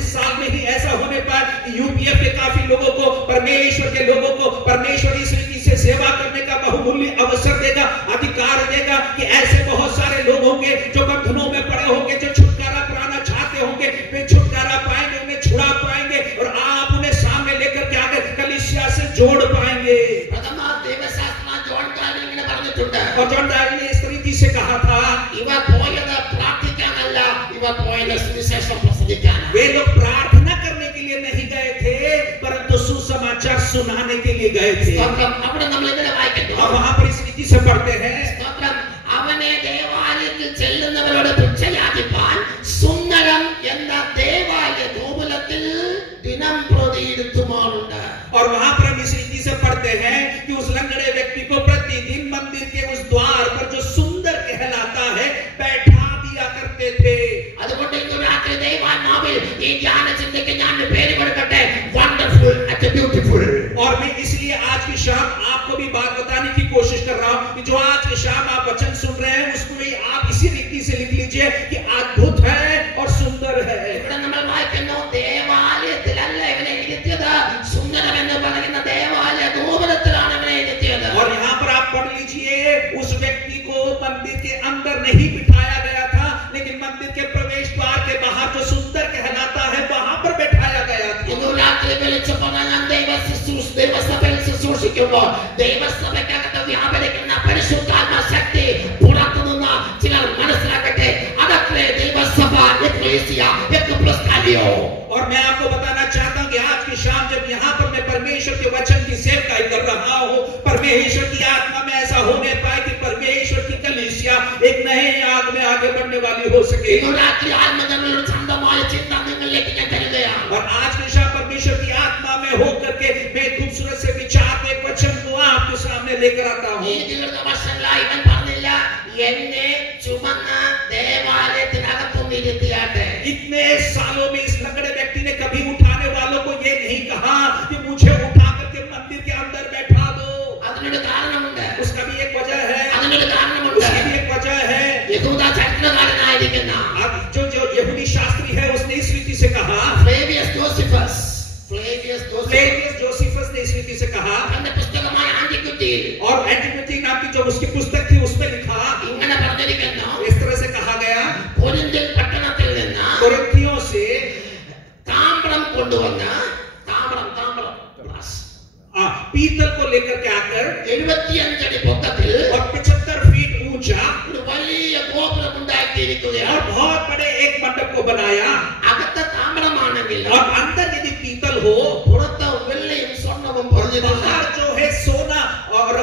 इस साल में ही ऐसा होने पर UPF के काफी लोगों को, परमेश्वर के लोगों को परमेश्वर इस रीति से सेवा करने का बहुमूल्य अवसर देगा, अधिकार देगा कि ऐसे बहुत सारे लोग होंगे जो बंधनों में पड़े होंगे, जो छुटकारा पाना चाहते होंगे, वे छुटकारा पाएंगे, उन्हें छुड़ा पाएंगे और आप उन्हें सामने लेकर के आकर कलीसिया से जोड़ पाएंगे। और जॉन डार्विन ने इस रीति से कहा था, वे लोग प्रार्थना करने के लिए नहीं गए थे परंतु सुसमाचार सुनाने के लिए गए थे। और वहां पर इस रीति से पढ़ते हैं, അവനെ ദേവാലയത്തിൽ ചെല്ലുന്നവരോട് ഭിക്ഷയാചിപ്പാൻ സുന്ദരം എന്ന ദേവാലയ ഗോപുരത്തിൽ ദിനം പ്രതി ഇരുത്തുമാറുണ്ട്. और वहां पर हम इस रीति से पढ़ते हैं कि उस लंगड़े व्यक्ति को प्रतिदिन मंदिर के उस द्वार पर जो सुंदर कहलाता है बैठा दिया करते थे। അതുകൊണ്ട് ഇന്ന് രാത്രി ദൈവാത്മാവിൽ ഈ ധ്യാന ചിന്തയ്ക്ക് ഞാൻ പേര് കൊടുക്കട്ടെ, വണ്ടർഫുൾ ആൻഡ് ബ്യൂട്ടിഫുൾ. और मैं इसलिए आज की शाम आपको भी बात बताने की कोशिश कर रहा हूं कि जो आज की शाम आप वचन सुन रहे हैं उसको भी आप इसी रीति से लिख लीजिए कि अद्भुत है और सुंदर है। ഇവിടെ നമ്മൾ വായിക്കുന്നു, ദേവാലയത്തിലല്ല ഇവനെ ഇരുത്തിയത്, സുന്ദരം എന്ന് പറയുന്ന ദേവാലയ ഗോപുരത്തിലാണ് ഇവനെ ഇരുത്തിയത്. और यहाँ पर आप पढ़ लीजिए, उस व्यक्ति को मंदिर के अंदर नहीं बिठाया गया था लेकिन मंदिर के प्रवेश द्वार के बाहर जो सुंदर कहलाता है वहां पर बैठाया गया था। ഇന്നു രാത്രി വെളിച്ചപ്പെടാൻ ഞാൻ ദൈവസഭയിൽ ശുശ്രൂഷിക്കുമ്പോൾ ദൈവസഭയ്ക്കകത്ത് വ്യാപരിക്കുന്ന പരിശുദ്ധാത്മ ശക്തി പുറത്തുനിന്ന് ചിലർ മനസ്സിലാക്കട്ടെ, അതത്രേ ദൈവസഭ എക്ലേസിയ എക്ലീസിയ. और मैं आपको बताना चाहता हूं कि आज की शाम जब यहाँ पर मैं परमेश्वर के वचन की सेवकाई कर रहा हूँ, परमेश्वर की आत्मा में ऐसा होने पाए कि परमेश्वर की कलीसिया एक नए आग में आगे बढ़ने वाली हो सके। ഇന്നു രാത്രി ആത്മജനങ്ങളുടെ സ്വന്തമായ ചിന്ത നിങ്ങളിലേക്ക് ഞാൻ തരുകയാണ്. और आज की शाम परमेश्वर की आत्मा में होकर के मैं खूबसूरत से विचार में वचन को आपके सामने लेकर आता हूँ। ഈ ദീർഘവർഷങ്ങളായി ഇവൻ പറഞ്ഞില്ല, എന്നെ ചുമന്ന ദേവാലയത്തിനകത്തുനിരുത്തിയാട്ടെ. इतने सालों में इस लंगड़े व्यक्ति ने कभी उठाने वालों को ये नहीं कहा कि मुझे उठा करके मंदिर के अंदर बैठा दो। അതിനൊരു കാരണമുണ്ട്. उसका भी एक वजह है, അതിനൊരു കാരണമുണ്ട്. उसकी भी एक वजह है। യഹൂദ ചരിത്രകാരനായിരിക്കുന്ന अब जो यहूदी शास्त्री है उसने इस रीति से कहा, ഫ്ലേവിയസ് ജോസിഫസ് ने इस रीति से कहा തന്റെ പുസ്തകമായ ആന്റിക്വിറ്റി और एंटिक्विटी नाम की जो उसकी पुस्तक थी उसमें लिखा, ഇങ്ങനെ പറഞ്ഞിരിക്കുന്നു, इस तरह से कहा गया, കൊരിന്ത്യൻ പട്ടണത്തിൽ നിന്ന് कोरिन्थियों से താമ്രം കൊണ്ടുവന്ന पीतल को लेकर के आकर 75 അടി പൊക്കത്തിൽ और 75 फीट ऊंचा ഒരു വലിയ ഗോപുരം ഉണ്ടാക്കിയിരിക്കുകയാണ്. और बहुत बड़े एक मंडप को बनाया। അകത്തെ താമ്രമാണെങ്കിൽ और अंदर यदि पीतल हो, പുറത്ത് വെള്ളിയും സ്വർണ്ണവും പൊതിഞ്ഞിട്ടുണ്ട്. बाहर जो है सोना और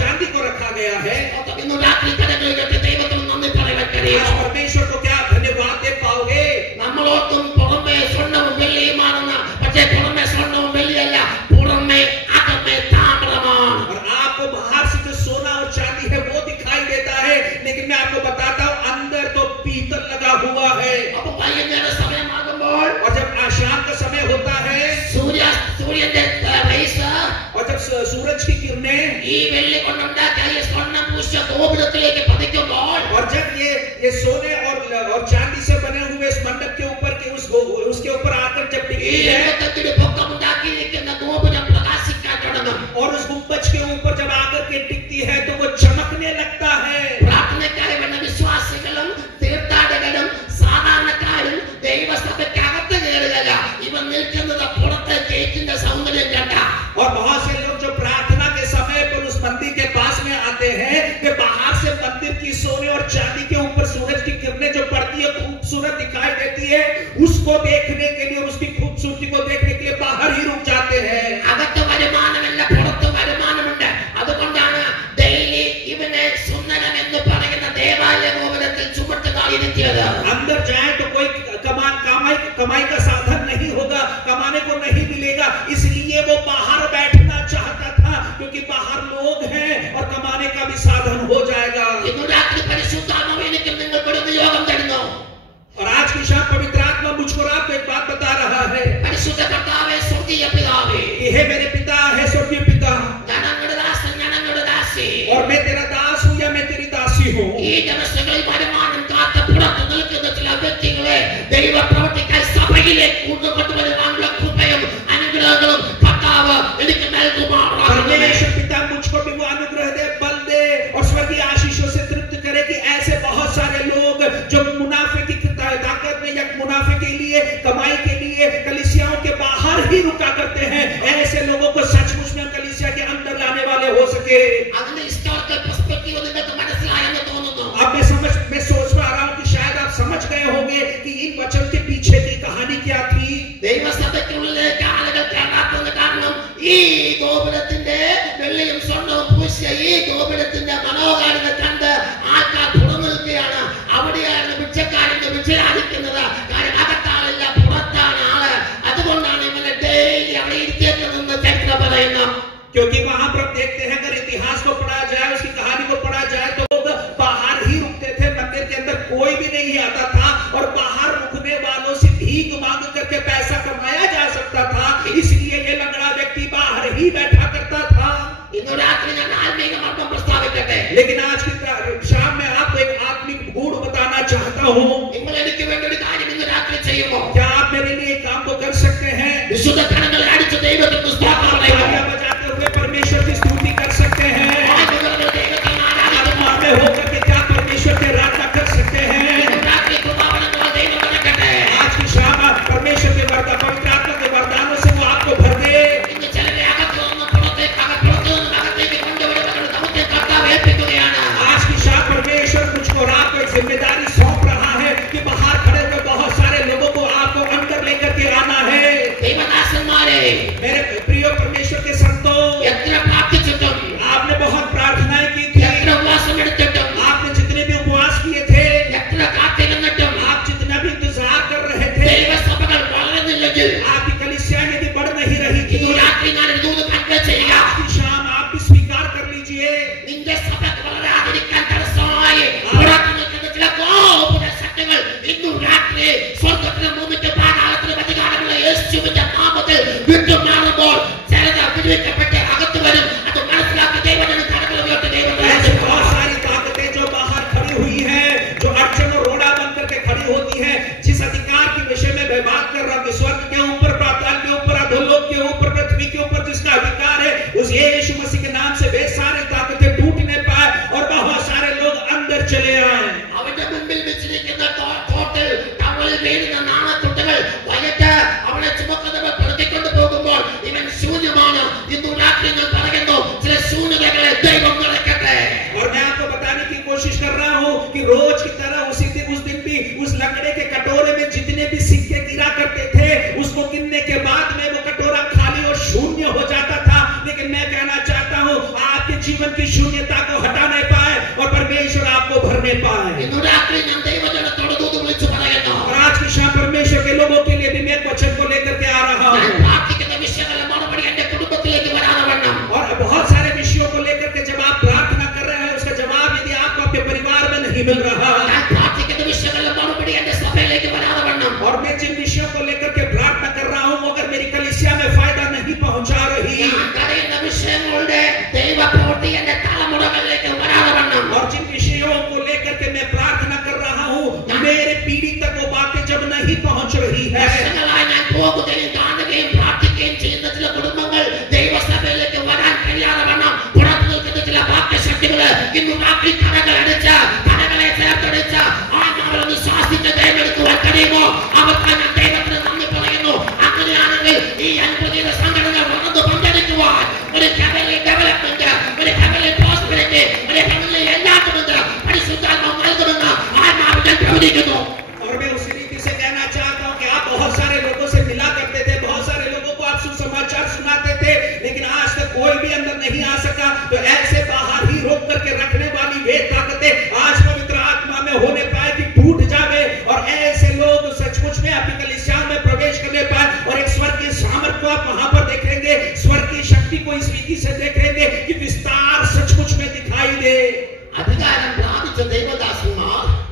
चांदी को रखा गया है। ഇന്നു രാത്രി കരകളിൽ ദൈവത്തിന് നന്ദി പറയാൻ കഴിയും. आज परमेश्वर को क्या धन्यवाद दे पाओगे? നമ്മളോർക്കും പുറമെ സ്വർണ്ണവും വെള്ളിയുമാണെന്ന്, പക്ഷേ പുറമെ സ്വർണ്ണവും വെള്ളിയല്ല, പുറമെ അകമേ താമ്രമാണ്. और आपको बाहर से जो सोना और चांदी है वो दिखाई देता है लेकिन मैं आपको बताता हूं अंदर तो पीतल लगा हुआ है। അപ്പൊ വൈകുന്നേര സമയമാകുമ്പോൾ और जब शाम का समय होता है സൂര്യന്റെ റേസ് और जब सूरज की किरणें ഈ വെള്ളി കൊണ്ടുണ്ടാക്കിയ ഈ സ്വർണ്ണം പൂശിയ ഗോപുരത്തിലേക്ക് പതിക്കുമ്പോൾ, और जब ये सोने और चांदी से बने हुए इस मंडप के ऊपर के उसके ऊपर आकर जब ഈ टिकती है 75 പൊക്കമുണ്ടാക്കിയിരിക്കുന്ന ഗോപുരം പ്രകാശിക്കാൻ തുടങ്ങും. और उस गुंबज के ऊपर जब आकर के टिकती है तो वो चमकने लगता है। പ്രാർത്ഥനയ്ക്കായി വന്ന വിശ്വാസികളും തീർത്ഥാടകരും സാധാരണക്കാരും ദൈവസഭയ്ക്കകത്ത് കയറുകയില്ല. ഇവൻ നിൽക്കുന്നത് പുറത്തെ ഗേറ്റിന്റെ സൗന്ദര്യം കണ്ട. और बहुत से लोग जो प्रार्थना के समय पर उस मंदिर के पास में आते हैं वे बाहर अंदर जाए तो कोई कमाई का साधन नहीं होगा, कमाने को नहीं मिलेगा, इसलिए वो बाहर बैठना चाहता था, क्योंकि बाहर लोग हैं और कमाने का भी साधन हो जाएगा। और आज की शाम पवित्र आत्मा मुझको आपको एक बात बता रहा है, हे मेरे पिता है स्वर्गीय पिता, और मैं तेरा दास हूँ या मैं तेरी दासी हूँ। परमेश्वर पिता मुझको भी वो अनुग्रह दे, बल दे और स्वर्गीय आशीषों से तृप्त करे कि ऐसे बहुत सारे लोग जो मुनाफे की ताकत में या मुनाफे के लिए, कमाई के लिए कलीसियाओं के बाहर ही रुका करते हैं, ऐसे लोगों को सचमुच में कलीसिया के अंदर लाने वाले हो सके। अब मैं सोच पा रहा हूँ कि शायद आप समझ गए होंगे कि इन वचन के पीछे की कहानी क्या थी। क्योंकि वहां पर देखते हैं, अगर इतिहास को पढ़ा जाए, उसकी कहानी को पढ़ा जाए, तो लोग बाहर ही रुकते थे, मंदिर के अंदर कोई भी नहीं आता था, और बाहर रुकने वालों से भीख मांग करके पैसा कमाया जा सकता था, इसलिए ये लंगड़ा व्यक्ति बाहर ही बैठा करता था। लेकिन आज की शाम में आपको एक आत्मिक गुण बताना चाहता हूँ। क्या आप मेरे लिए एक काम को कर सकते हैं? बजाते हुए परमेश्वर की स्तुति कर सकते हैं, आत्मा में होकर के क्या परमेश्वर की आराधना कर सकते हैं? आज की शाम परमेश्वर के पवित्र आत्मा के वरदानों से वो आपको भर दे। आज की शाम परमेश्वर मुझको और आपको एक जिम्मेदारी सौंप रहा है कि बाहर खड़े हुए बहुत सारे लोगों को आपको अंदर लेकर के आना है। मेरे प्रिय परमेश्वर के संतों, आपने बहुत प्रार्थनाएं की थी, आपने जितने भी उपवास किए थे, आप जितना भी इंतजार कर रहे थे, आपकी कलीसिया यदि बढ़ नहीं रही थी, आज की शाम आप भी स्वीकार कर लीजिए। बहुत सारी ताकतें जो बाहर खड़ी हुई है, जो अड़चन और रोड़ा बन करके खड़ी होती है, जिस अधिकार के विषय में मैं बात कर रहा हूँ, स्वर्ग के ऊपर, पाताल के ऊपर, अधोलोक के ऊपर, पृथ्वी के ऊपर जिसका अधिकार है, उस यीशु मसीह के नाम से वे सारी ताकतें टूटने पाए और बहुत सारे लोग अंदर चले आए। और मैं आपको बताने की कोशिश कर रहा हूँ कि रोज की तरह उस दिन भी उस लकड़े के कटोरे में जितने भी सिक्के गिरा करते थे, उसको गिनने के बाद में वो कटोरा खाली और शून्य हो जाता था। लेकिन मैं कहना चाहता हूँ, आपके जीवन की शून्यता को हटा नहीं पाए और परमेश्वर आपको भरने पाए। और आज की शाम परमेश्वर के लोगों के लिए भी मैं वचन को लेकर के आ रहा हूँ, और बहुत सारे विषयों को लेकर के जब आप प्रार्थना कर रहे हैं, उसका जवाब यदि आपको आपके परिवार में नहीं मिल रहा, और मैं जिन विषयों को लेकर के प्रार्थना कर रहा हूँ, अगर मेरी कलीसिया में फायदा नहीं पहुंचा रही, और जिन विषयों को लेकर के मैं प्रार्थना कर रहा हूँ, मेरे पीढ़ी तक वो बातें जब नहीं पहुंच रही है,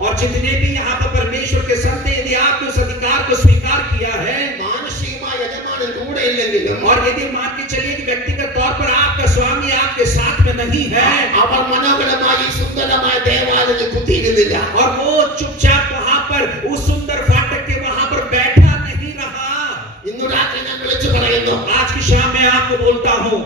और जितने भी यहाँ पर परमेश्वर के संत हैं, यदि आपने उस अधिकार को स्वीकार किया है और यदि मान के चलिए कि व्यक्तिगत तौर पर आपका स्वामी आपके साथ में नहीं है और वो चुपचाप वहां पर उस सुंदर फाटक के वहां पर बैठा नहीं रहा, आज की शाम में आपको बोलता हूँ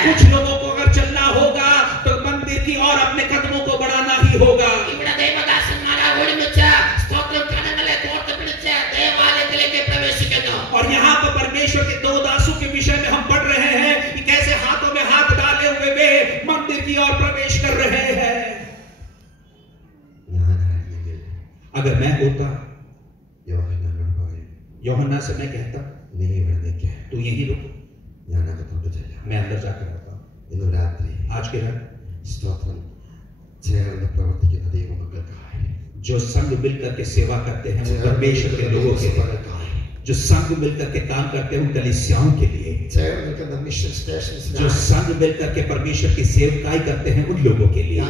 कुछ लोगों को अगर चलना होगा तो मंदिर की ओर अपने कदमों को बढ़ाना ही होगा। और यहाँ पर परमेश्वर के दो दासों के विषय में हम पढ़ रहे हैं कि कैसे हाथों में हाथ डाले हुए वे मंदिर की ओर प्रवेश कर रहे हैं। अगर मैं होता यूहन्ना से मैं कहता तू यहीं रुक, मैं अंदर जाकर रहता हूँ। आज के रात जो संग मिलकर के सेवा करते हैं वो परमेश्वर के लोगों के लिए, जो संग मिलकर के काम करते हैं उन कलीसियाओं के लिए, जो संग मिलकर के परमेश्वर की सेवकाई करते हैं उन लोगों के लिए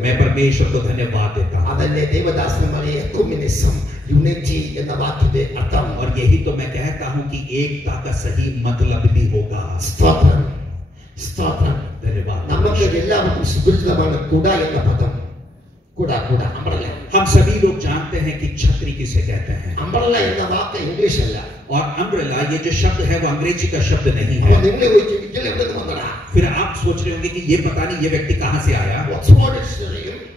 मैं परमेश्वर को धन्यवाद देता हूँ। और यही तो मैं कहता हूँ कि एकता का सही मतलब भी होगा। धन्यवाद। हम सभी लोग जानते हैं कि छतरी किसे कहते हैं। और अम्ब्रेला ये जो शब्द है वो अंग्रेजी का शब्द नहीं है। फिर आप सोच रहे होंगे कि ये पता नहीं ये व्यक्ति कहां से आया।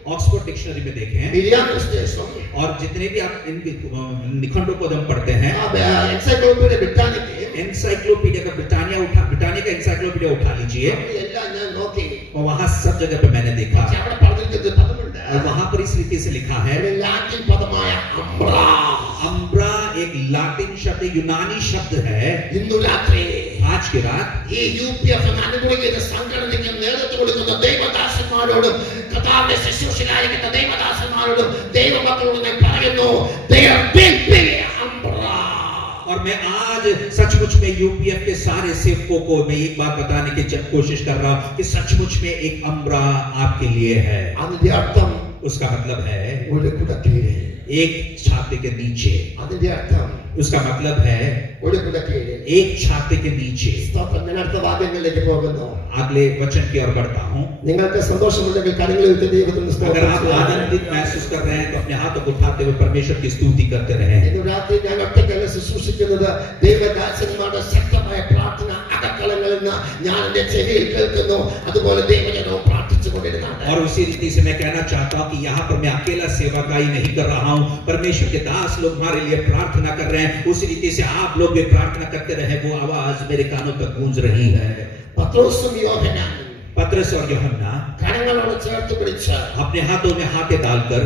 ऑक्सफोर्ड डिक्शनरी में देखें और जितने भी आप इन निखंडों को हम पढ़ते हैं, एनसाइक्लोपीडिया का ब्रिटानिया का एनसाइक्लोपीडिया उठा लीजिए और वहां सब जगह पे मैंने देखा और वहां पर इस रीति से लिखा है अम्ब्रा एक लातिन शब्द, यूनानी शब्द है। आज की रात ये यूपीएफ സംഘടനയ്ക്ക് നേതൃത്വം കൊടുക്കുന്ന ദൈവദാസന്മാരോടും കർത്താവിന്റെ ശുശ്രൂഷകരായിരിക്കുന്ന ദൈവദാസന്മാരോടും ദൈവമക്കളോടും ഞാൻ പറയുന്നു, they are big अम्ब्रा। और मैं आज सचमुच में यूपीएफ के सारे सेवकों को मैं एक बात बताने की कोशिश कर रहा हूं कि सचमुच में एक अम्ब्रा आपके लिए है। उसका मतलब है एक छाते के नीचे, उसका मतलब है एक छाते के नीचे। अगले वचन की ओर बढ़ता हूँ। अगर आप आनंदित महसूस कर रहे हैं तो अपने हाथों को उठाते हुए परमेश्वर की स्तुति करते रहे। और उसी रीति से मैं कहना चाहता हूँ कि यहाँ पर मैं अकेला सेवकाई नहीं कर रहा हूँ, परमेश्वर के दास लोग हमारे लिए प्रार्थना कर रहे हैं। उसी रीति से आप लोग भी प्रार्थना करते रहे, वो आवाज मेरे कानों तक गूंज रही है। पतरस और यूहन्ना अपने हाथों में हाथे डालकर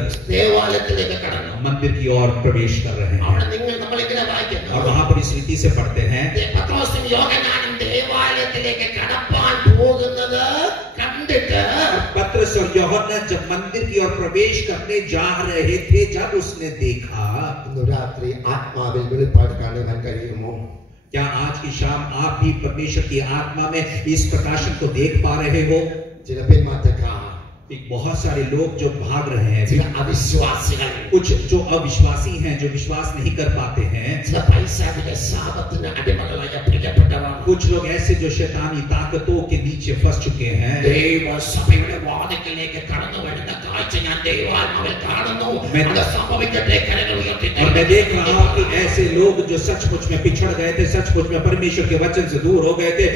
मंदिर की ओर प्रवेश कर रहे हैं। और वहां पर इस रीति से पढ़ते हैं पतरस और यूहन्ना जब मंदिर की ओर प्रवेश करने जा रहे थे, जब उसने देखा। क्या आज की शाम आप भी परमेश्वर की आत्मा में इस प्रकाशन को देख पा रहे हो? बहुत सारे लोग जो भाग रहे हैं, कुछ जो अविश्वासी हैं, जो विश्वास नहीं कर पाते हैं, कुछ लोग ऐसे जो शैतानी ताकतों के नीचे फंस चुके हैं। और मैं देख रहा हूँ कि ऐसे लोग जो सचमुच में पिछड़ गए थे, सचमुच में परमेश्वर के वचन से दूर हो गए थे,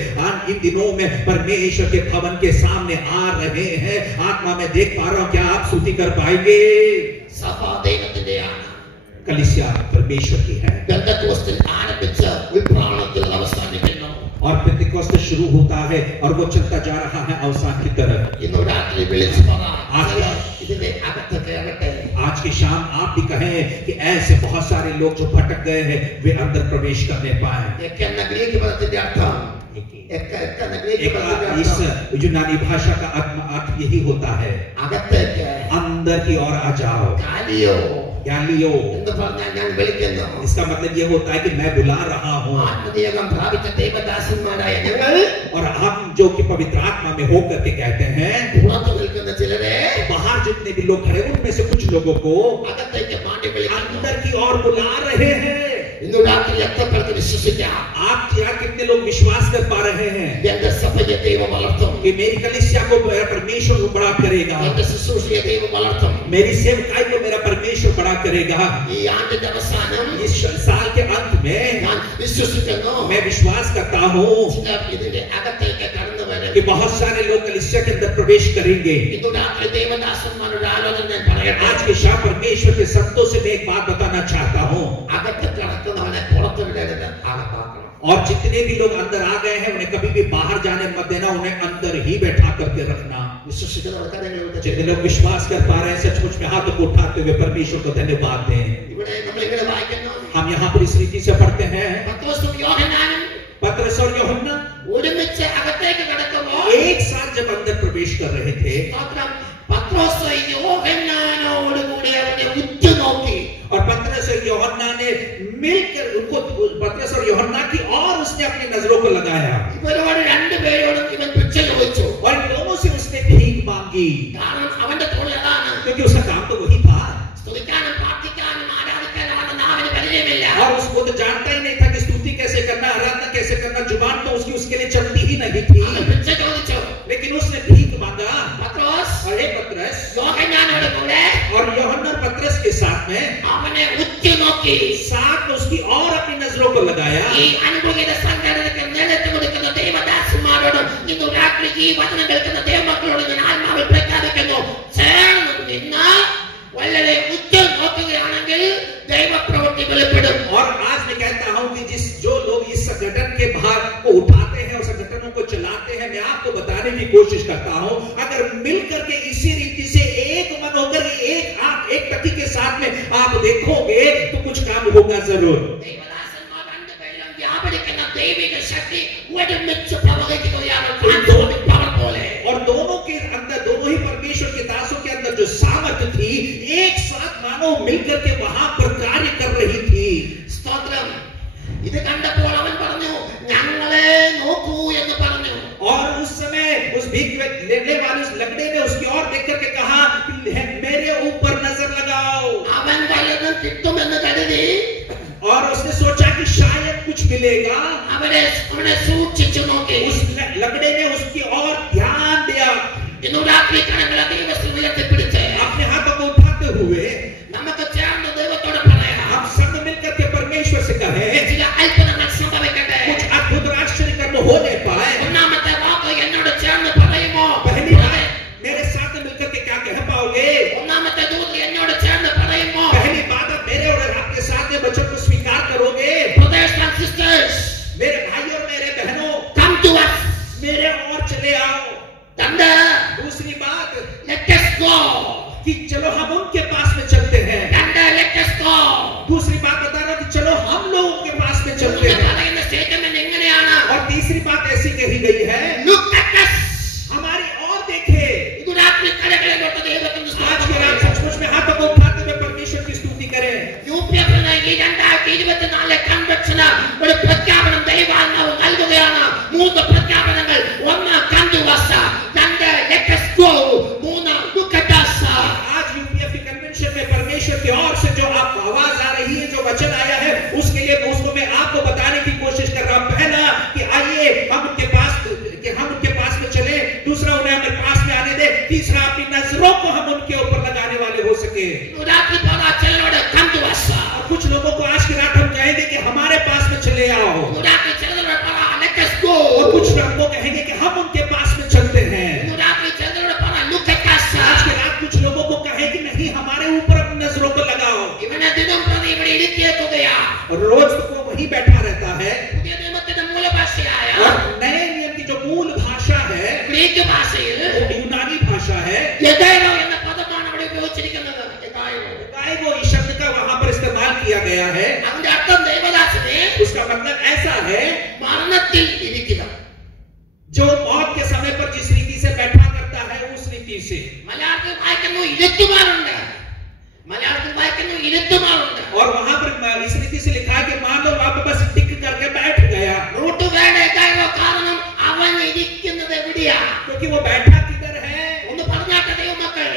इन दिनों में परमेश्वर के भवन के सामने आ रहे हैं। आत्मा में देख पा रहा हूँ। क्या आप स्तुति कर पाएंगे? कलीसिया परमेश्वर की है। और पेंटिकोस्ट शुरू होता है और वो चलता जा रहा है अवसान की तरफ। आज की शाम आप भी कहें कि ऐसे बहुत सारे लोग जो भटक गए हैं वे अंदर प्रवेश करने पाए। इस यूनानी भाषा का अर्थ यही होता है, अंदर की ओर आ जाओ। या लियो। എന്ന് പറഞ്ഞാൽ ഞാൻ വിളിക്കുന്നു. इसका मतलब ये होता है कि मैं बुला रहा हूँ। ആത്മനിയോഗം പ്രാപിച്ച ദൈവദാസന്മാരായ ഞങ്ങൾ और हम जो कि पवित्र आत्मा में होकर के कहते हैं, പുറത്തു നിൽക്കുന്ന ചിലരെ बाहर जितने भी लोग खड़े उनमें से कुछ लोगों को അകത്തേക്ക് മാറ്റി വിളിക്കുന്നു. अंदर की ओर बुला रहे हैं। ഇന്ന് രാത്രി എത്ര പേർക്ക് വിശ്വസിക്കാം? आप क्या कितने लोग विश्वास कर पा रहे हैं എന്റെ സഭയെ ദൈവം വളർത്തും, कि मेरी कलीसिया को मेरा परमेश्वर को बड़ा करेगा, എന്റെ ശുശ്രൂഷയെ ദൈവം വളർത്തും. मेरी सेवकाई को मेरा परमेश्वर बड़ा करेगा। ഈ ആണ്ടിന്റെ അവസാനം इस साल के अंत में ഞാൻ വിശ്വസിക്കുന്നു मैं विश्वास करता हूँ ചിലർ ഇതിന്റെ അകത്തേക്ക് കടന്നു വരും. कि बहुत सारे लोग कलीसिया के अंदर प्रवेश करेंगे। ഇന്ന് രാത്രി ദൈവദാസന്മാരുടെ ആലോചന ഞാൻ പറയട്ടെ. आज के शाम परमेश्वर के संतों से मैं एक बात बताना चाहता हूँ, അകത്ത് കിടക്കുന്നവനെ പുറത്തു വിടരുത്, അകത്താക്കണം. और जितने भी लोग अंदर आ गए हैं उन्हें कभी भी बाहर जाने मत देना, उन्हें अंदर ही बैठा करके रखना। വിശ്വസിക്കുന്നവർ കരങ്ങൾ ഉയർത്തി. जितने लोग विश्वास कर पा रहे हैं सचमुच में हाथों को उठाते हुए परमेश्वर को धन्यवाद दें। ഇവിടെ നമ്മൾ ഇങ്ങനെ വായിക്കുന്നു, हम यहाँ पर इस रीति से पढ़ते हैं, പത്രോസും യോഹന്നാനും पतरस और यूहन्ना ഒരുമിച്ച് അകത്തേക്ക് കടക്കുമ്പോൾ एक साथ जब अंदर प्रवेश कर रहे थे, സ്തോത്രം, പത്രോസ് യോഹന്നാനോടുകൂടി അവനെ ഉറ്റുനോക്കി. और पतरस और यूहन्ना ने मिलकर उनको, पतरस और यूहन्ना की और उसने अपनी नजरों को लगाया ഇവരോട് രണ്ടുപേരോടും ഇവൻ ഭിക്ഷ ചോദിച്ചു. और इन दोनों से उसने भीख मांगी, കാരണം അവന്റെ തൊഴിൽ അതാണ്. क्योंकि उसका काम तो वही था। സ്തുതിക്കാനും പ്രാർത്ഥിക്കാനും ആരാധിക്കാനും അവന്റെ നാവിന് പരിചയമില്ല. और उसको तो जानता ही नहीं था कि स्तुति कैसे करना, आराधना कैसे करना, जुबान तो उसकी उसके लिए चलती ही नहीं थी। അവൻ ഭിക്ഷ ചോദിച്ചു. लेकिन उसने भीख मांगा। പത്രോസ് और एक पतरस യോഹന്നാനോട് കൂടെ और यूहन्ना पतरस के साथ में അവനെ ഉറ്റുനോക്കി. साथ में उसकी और अपनी नजरों को लगाया। ഈ അനുഗ്രഹീത സംഘടനയ്ക്ക് നേതൃത്വം കൊടുക്കുന്ന ദൈവദാസന്മാരോടും ഇന്ന് രാത്രി ഈ വചനം കേൾക്കുന്ന ദൈവമക്കളോടും ഞാൻ ആത്മാവിൽ പ്രഖ്യാപിക്കുന്നു, ചേർന്ന് നിന്ന് വളരെ ഉറ്റുനോക്കുകയാണെങ്കിൽ ദൈവപ്രവൃത്തി വെളിപ്പെടും. और आज मैं कहता हूं कि जो लोग इस संगठन के भार को उठाते हैं और संगठनों को चलाते हैं, मैं आपको बताने की कोशिश करता हूं, अगर मिलकर के इसी रीति से एक मन होकर एक आंख एक टकी के साथ में आप देखोगे तो कुछ काम होगा जरूर। ദൈവദാസന്മാർ രണ്ടുപേരും വ്യാപരിക്കുന്ന ദൈവിക ശക്തി ഒരുമിച്ച് പ്രവഹിക്കുകയാണ്, ട്രാൻസ്ഫോർമിംഗ് പവർ പോലെ. और दोनों के अंदर, दोनों ही परमेश्वर के दासों के अंदर जो सामर्थ्य थी एक साथ मानो मिलकर के वहां पर कार्य कर रही थी। സ്തോത്രം. ഇത് കണ്ടപ്പോൾ അവൻ പറഞ്ഞു, ഞങ്ങളെ നോക്കൂ എന്ന് പറഞ്ഞു. और उस समय उस भीख लेने वाले उस लंगड़े ने उसकी ओर देख करके कहा, मेरे ऊपर नजर लगाओ। അവൻ വല്ലതും കിട്ടുമെന്ന് കരുതി और उसने सोचा कि शायद कुछ मिलेगा। അവനെ സൂക്ഷിച്ചു നോക്കി. उस लंगड़े ने उसकी ओर ध्यान दिया। ഇന്നു രാത്രി കരങ്ങളെ ദൈവത്തിൽ ഉയർത്തിപ്പിടിച്ച് अपने हाथों को उठाते हुए നമുക്ക് ചേർന്ന് ദൈവത്തോട് പറയാം, हम सब मिलकर के परमेश्वर से कहें, ചില അത്ഭുതങ്ങൾ സംഭവിക്കട്ടെ. कुछ अद्भुत और आश्चर्य कर्म होने पाए। ഒന്നാമത്തെ വാക്ക് എന്നോട് ചേർന്ന് പറയുമോ? पहली बात मेरे साथ मिलकर के क्या कह पाओगे? ഒന്നാമത്തെ ദൂത് എന്നോട് ചേർന്ന് പറയുമോ? पहली बात आप मेरे और आपके साथ में वचन को स्वीकार करोगे? Brothers and sisters, मेरे भाई और मेरे बहनों, come to us. मेरे और चले आओ। Thunder, दूसरी बात let us go. कि चलो हम उनके पास में चलते हैं। Thunder, let us go. दूसरी बात बता रहा हूं कि चलो हम लोग उनके पास में चलते हैं। പറയുന്ന സ്റ്റേറ്റ്മെന്റ് എങ്ങനെയാണ്? और तीसरी बात ऐसी कही गई है, Look at us. हमारी और देखे। ഇത് രാത്രി കരകളെ തൊട്ട് ദൈവത്തിന്റെ आज के रात सचमुच में हाथों को उठाते हुए परमेश्वर की स्तुति करें। UPF ഈ 2024 കൺവെൻഷന് ഒരു പ്രഖ്യാപനം ദൈവാത്മാവ് നൽകുകയാണ്. 3 പ്രഖ്യാപനങ്ങൾ. 1 come to us, 2 let us go, 3 look at us. आज यूपीएफ की कन्वेंशन में परमेश्वर की ओर से जो आप आवाज आ रही है, जो वचन आया है, उसके लिए उसको मैं आपको बताने की कोशिश कर रहा हूं। पहला कि आइए हम उनके पास में चले। दूसरा उन्हें हमारे पास में आने दे। तीसरा अपनी नजरों को हम उनके ऊपर लगाने वाले हो सके। രാത്രി പോരാ ചെല്ലോട് come to us. और कुछ लोगों को आज की रात हम कहेंगे कि हमारे पास में चले आओ। രാത്രി ചെല്ലോട് പറ let us go. और कुछ लोगों कहेंगे कि हम उनके पास में चलते हैं। രാത്രി ചെല്ലോട് പറ look at us. आज की रात कुछ लोगों को कहे कि नहीं, हमारे ऊपर अपनी नजरों को लगाओ। ഇവനെ ദിനം പ്രതി ഇവിടെ ഇരിക്കുകയാ. और रोज तो वो वहीं बैठा रहता है। പുതിയ നിയമത്തിന്റെ മൂലഭാഷയായ और नए नियम की जो मूल भाषा है, ഗ്രീക്ക് ഭാഷയിൽ वो यूनानी भाषा है। യഥൈവോ എന്ന പദമാണ് അവിടെ ഉപയോഗിച്ചിരിക്കുന്നത്. യഥൈവോ. वो इस शब्द का वहां पर इस्तेमाल किया गया है। അതിന്റെ അർത്ഥം ദൈവദാസനെ उसका मतलब ऐसा है, മരണത്തിൽ ഇരിക്കുക. जो मौत के समय पर जिस रीति से बैठा करता है उस रीति से। മലയാളത്തിൽ വായിക്കുന്നു ഇരുത്തുവാനുണ്ട്. മലയാളത്തിൽ വായിക്കുന്നു എവിടെയാ? क्योंकि वो बैठा किधर है? ഒന്ന് പറഞ്ഞാട്ടെ ദൈവമക്കൾ.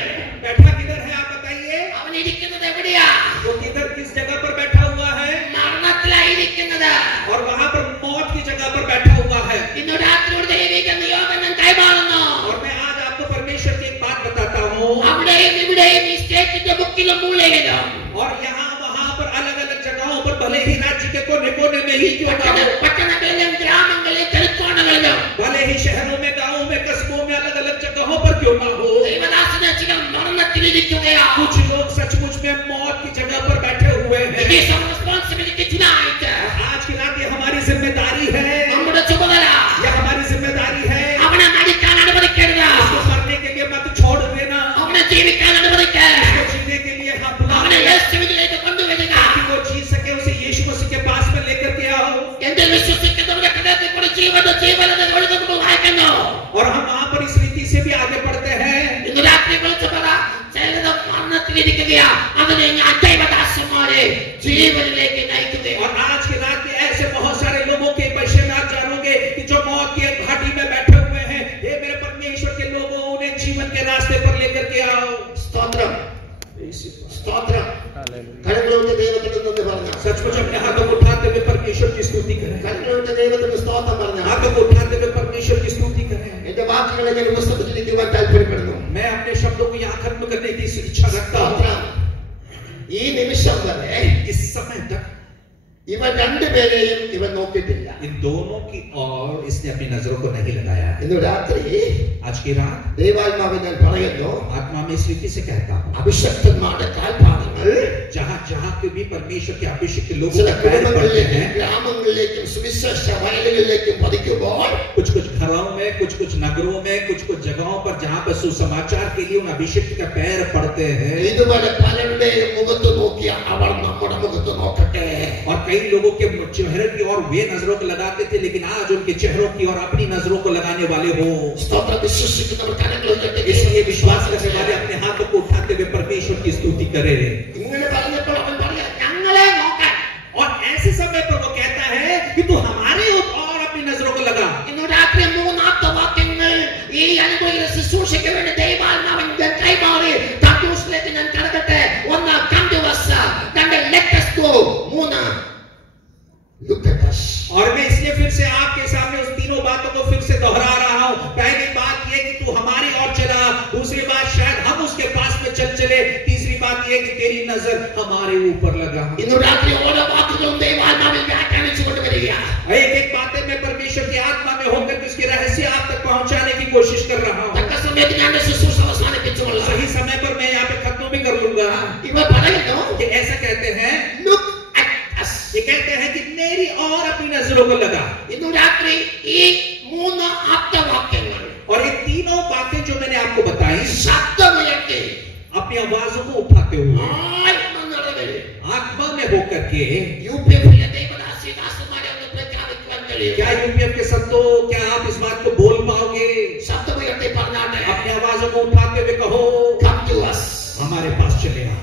बैठा किधर है आप बताइए? അവൻ ഇരിക്കുന്നത് എവിടെയാ? वो किधर किस जगह पर बैठा हुआ है? മരണത്തിലായിരിക്കുന്നത്. और वहां पर मौत की जगह पर बैठा हुआ है। ഇന്ന് രാത്രിയോട് ദൈവിക നിയോഗം ഞാൻ കൈമാറുന്നു. और मैं आज आपको परमेश्वर की एक बात बताता हूँ। അവിടെയും ഇവിടെയും ഈ സ്റ്റേറ്റിന്റെ മുക്കിലും മൂലയിലും और यहाँ वहां पर अलग अलग जगहों पर भले ही राज्य के कोने कोने में ही क्यों ना हो, പട്ടണങ്ങളിലും ഗ്രാമങ്ങളിലും തെരുക്കോണകളിലും भले ही शहरों में गांवों में कस्बों में अलग अलग जगहों पर क्यों ना हो, ദൈവദാസനെ ചിലർ മരണത്തിലിരിക്കുകയാ. कुछ लोग सचमुच में मौत की जगह पर बैठे हुए हैं। It is our responsibility tonight. आज की रात ये हमारी जिम्मेदारी है, നമ്മുടെ ചുമതല. ये हमारी जिम्मेदारी है। അവനെ മരിക്കാൻ അനുവദിക്കരുത്. उसको मरने के लिए मत छोड़ देना, അവനെ ജീവിക്കാൻ അനുവദിക്കരുത്. उसको जीने के लिए हाथ बुला അവനെ യേശുവിലേക്ക് കൊണ്ടുവരിക. ताकि वो जी सके, उसे यीशु मसीह के पास में लेकर के आओ। എന്റെ വിശ്വസിക്കുന്നവരുടെ ഹൃദയത്തിൽ കൂടി ജീവന്റെ ഒഴുകുന്നത് വായിക്കുന്നു. और हम वहां पर इस रीति से भी आगे बढ़ते हैं। ഇന്ന് രാത്രി വിളിച്ചു പറ, ചിലത് മരണത്തിലിരിക്കുകയാ, അതിനെ ഞാൻ ദൈവദാസന്മാരെ ജീവനിലേക്ക് നയിക്കുകയാണ്. और आज की रात में ऐसे बहुत सारे लोगों के विषय में आप जानोगे कि जो मौत की घाटी में बैठे हुए हैं, हे मेरे परमेश्वर के लोगों, उन्हें जीवन के रास्ते पर लेकर के आओ। സ്തോത്രം, സ്തോത്രം. കരങ്ങളുകൊണ്ട് ദൈവത്തിന് നന്ദി പറഞ്ഞ, सचमुच अपने हाथों को उठाते हुए परमेश्वर की स्तुति करें। കരങ്ങളുകൊണ്ട് ദൈവത്തിന് സ്തോത്രം പറഞ്ഞ, हाथों को उठाते हुए परमेश्वर की स्तुति करें। എന്റെ വാക്കുകളെ ഞാൻ പുസ്തകത്തിലിരിക്കുവാൻ താല്പര്യപ്പെടുന്നു. मैं अपने शब्दों को यहाँ खत्म करने की इच्छा रखता हूँ। സ്തോത്രം. ഈ നിമിഷം വരെ इस समय तक ഇവർ രണ്ടുപേരെയും ഇവൻ നോക്കിയിട്ടില്ല. इन दोनों की ओर इसने अपनी नजरों को नहीं लगाया है। ഇന്ന് രാത്രി आज की रात ദൈവാത്മാവിൽ ഞാൻ പറയുന്നു, आत्मा में इस रीति से कहता हूँ, അഭിഷക്തന്മാരുടെ കാൽപാദങ്ങൾ जहाँ जहाँ के भी परमेश्वर के अभिषेक लोगों ചില के पैर पड़ते കുടുംബങ്ങളിലേക്കും हैं, ഗ്രാമങ്ങളിലേക്കും സുവിശേഷ വയലുകളിലേക്കും പതിക്കുമ്പോൾ कुछ कुछ घरों में, कुछ कुछ नगरों में, कुछ कुछ जगहों पर जहाँ पर सुसमाचार के लिए उन अभिषेक के पैर पड़ते हैं। ഇതുവരെ പലരുടെയും മുഖത്ത് നോക്കിയ അവർ നമ്മുടെ മുഖത്ത് നോക്കട്ടെ. और कई लोगों के चेहरे की ओर वे नजरों को लगाते थे, लेकिन आज उनके चेहरों की ओर अपनी नजरों को लगाने वाले हो। സ്തോത്രം. വിശ്വസിക്കുന്നവർ കരങ്ങൾ ഉയർത്തി इसलिए विश्वास करने वाले अपने हाथों को उठाते हुए परमेश्वर की स्तुति करे। ഇങ്ങനെ പറഞ്ഞപ്പോൾ അവൻ പറയാ, ഞങ്ങളെ നോക്കാൻ. और ऐसे समय पर वो कहता है कि तू हमारे और अपनी नजरों को लगा। ഇന്ന് രാത്രി മൂന്നാമത്തെ വാക്യങ്ങൾ ഈ അനുഭവ ശുശ്രൂഷയ്ക്ക് വേണ്ടി ദൈവാത്മാവൻ കൈമാറി തദ്ദേശത്തിലേക്ക് ഞാൻ കടക്കട്ടെ. ഒന്ന്, come to us. രണ്ട്, let us go. മൂന്ന്, look at us. और मैं इसलिए फिर से आपके सामने उस तीनों बातों को फिर से दोहरा रहा हूं। पहली बात ये कि तू हमारी ओर चला, दूसरी बात शायद हम उसके पास में चले, तीसरी बात ये कि तेरी नजर हमारे ऊपर लगा। ഇന്ന് രാത്രി ഓരോ വാക്കുകളും ദൈവാത്മാവിൽ വ്യാഖ്യാനിച്ചു കൊണ്ടുവരിക. एक एक बातें मैं परमेश्वर की आत्मा में होकर उसके रहस्य आप तक पहुंचाने की कोशिश कर रहा हूं। തക്ക സമയത്ത് ഞാൻ ശുശ്രൂഷ അവസാനിപ്പിച്ചുകൊള്ളാം. सही समय पर मैं यहाँ पे खत्म भी कर लूंगा। ഇവർ പറയുന്നു, कि ऐसा कहते हैं, look at us. ये कहते हैं कि मेरी और अपनी नजरों को लगा। ഇന്ന് രാത്രി ഈ മൂന്ന് ആപ്തവാക്യങ്ങൾ और ये तीनों बातें जो मैंने आपको बताई, ശബ്ദമുയർത്തി अपनी आवाजों को उठाते हुए ആത്മനിറവിൽ आत्मा में होकर के, യുപിഎഫിലെ ദൈവദാസന്മാരെ ഒന്ന് പ്രഖ്യാപിക്കുവാൻ കഴിയും. क्या यूपीएफ के संतों, क्या आप इस बात को बोल पाओगे? ശബ്ദമുയർത്തി പറഞ്ഞാട്ടെ, अपनी आवाजों को उठाते हुए कहो, come to us. हमारे पास चले आओ।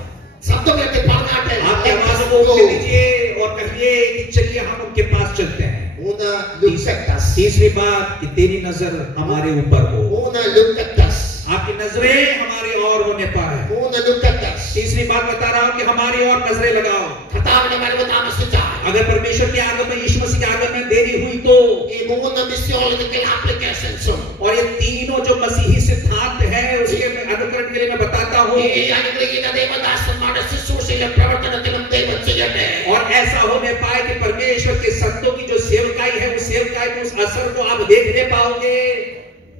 ശബ്ദമുയർത്തി പറഞ്ഞാട്ടെ, आपकी आवाजों को उठने दीजिए और कहिए कि चलिए हम उनके पास चलते हैं। മൂന്ന്, look at us. तीसरी बात कि तेरी नजर हमारे ऊपर हो, മൂന്ന്, look at us. आपकी नजरें हमारे और होने पाए। മൂന്ന്, look at us. तीसरी बात बता रहा हूं कि हमारी और नजरें लगाओ। കർത്താവിന്റെ വരവ് താമസിച്ചാൽ अगर परमेश्वर के आगमन, यीशु मसीह के आगमन में देरी हुई तो, ഈ മൂന്ന് മിസ്സിയോളജിക്കൽ ആപ്ലിക്കേഷൻസും और ये तीनों जो मसीही सिद्धांत है उसके अनुकरण के लिए मैं बताता हूँ। ഈ അനുഗ്രഹീത ദൈവദാസന്മാരുടെ ശുശ്രൂഷയിലും പ്രവർത്തനത്തിലും ദൈവം ചെയ്യട്ടെ. और ऐसा होने पाए कि परमेश्वर के संतों की जो सेवकाई है, उस सेवकाई के उस असर को आप देखने पाओगे।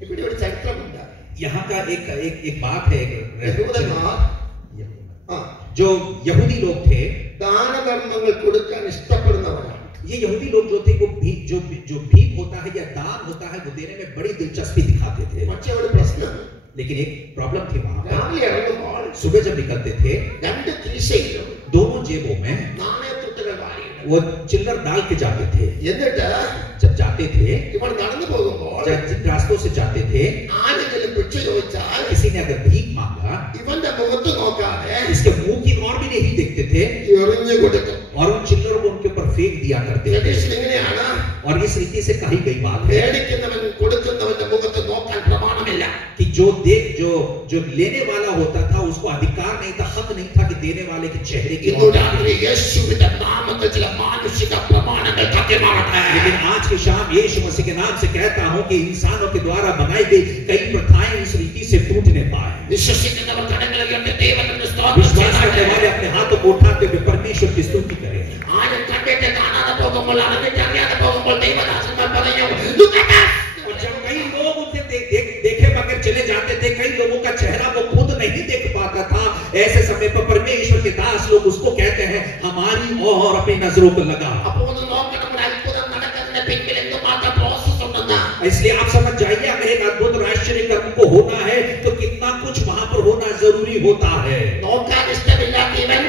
ഇവിടെ ഒരു ചരിത്രമുണ്ട്. यहाँ का एक बात है, യഹൂദന്മാർ जो यहूदी लोग थे, ദാനധർമ്മങ്ങൾ കൊടുക്കാൻ ഇഷ്ടപ്പെടുന്നവരാണ്. ये यहूदी लोग जो थे वो जो भीख होता है या दान होता है वो देने में बड़ी दिलचस्पी दिखाते थे। പക്ഷേ ഒരു പ്രശ്നം, लेकिन एक प्रॉब्लम थी वहां पर। രാവിലെ ഇറങ്ങുമ്പോൾ सुबह जब निकलते थे, രണ്ട് കീശയിലും दोनों जेबों में നാണയത്തുട്ടുകൾ വാരിയിടും. वो चिल्लर डाल के जाते थे। എന്നിട്ട് जब जाते थे, ഇവർ നടന്നു പോകുമ്പോൾ जिन रास्तों से जाते थे, ആരെങ്കിലും ഭിക്ഷ ചോദിച്ചാൽ किसी ने अगर भीख मांगा, ഇവന്റെ മുഖത്ത് നോക്കാതെ इसके मुंह की ओर भी नहीं देखते थे എറിഞ്ഞു കൊടുക്കും. और उन चिल्लरों को उनके ऊपर फेंक दिया करते थे। ട്രഡീഷൻ ഇങ്ങനെയാണ്. और इस रीति से कही गई बात है। മേടിക്കുന്നവൻ കൊടുക്കുന്നവന്റെ മുഖത്ത് നോക്കാൻ लेने वाला होता था उसको अधिकार नहीं था, हक नहीं था कि देने वाले के चेहरे की ഇന്ന് രാത്രി യേശുവിന്റെ നാമത്തിൽ ചില മാനുഷിക പ്രമാണങ്ങൾ സത്യമാകട്ടെ. लेकिन आज की शाम यीशु मसीह के नाम से कहता हूं कि इंसानों के द्वारा बनाई गई कई प्रथाएं इस रीति से टूटने पाए. വിശ്വസിക്കുന്നവർ കരങ്ങൾ ഉയർത്തി ദൈവത്തിന്റെ സ്തോത്രം विश्वास करने ചെയ്യട്ടെ. वाले अपने हाथों को उठाते हुए परमेश्वर की स्तुति करें. ആരും കണ്ടിട്ട് കാണാതെ പോകുമ്പോൾ അറിഞ്ഞിട്ട് അറിയാതെ പോകുമ്പോൾ ദൈവദാസന്മാർ പറയും, "Look at us." और जब कई लोग उनके देखे बगैर चले जाते थे, कई लोगों का चेहरा वो खुद नहीं देख पाता था, ऐसे समय पर परमेश्वर के दास लोग उसको कहते हैं, हमारी और अपनी नजरों को लगा. അപ്പോൾ ഒന്ന് നോക്കണം, ഒരു അത്ഭുതം നടക്കുന്നതിന് പിന്നിൽ എന്തുമാത്രം പ്രോസസ് ഉണ്ടെന്ന്. इसलिए आप समझ जाइए, अगर एक अद्भुत और आश्चर्य कर्म को होना है तो कितना कुछ वहां पर होना जरूरी होता है. നോക്കാൻ ഇഷ്ടമില്ലാത്തവൻ,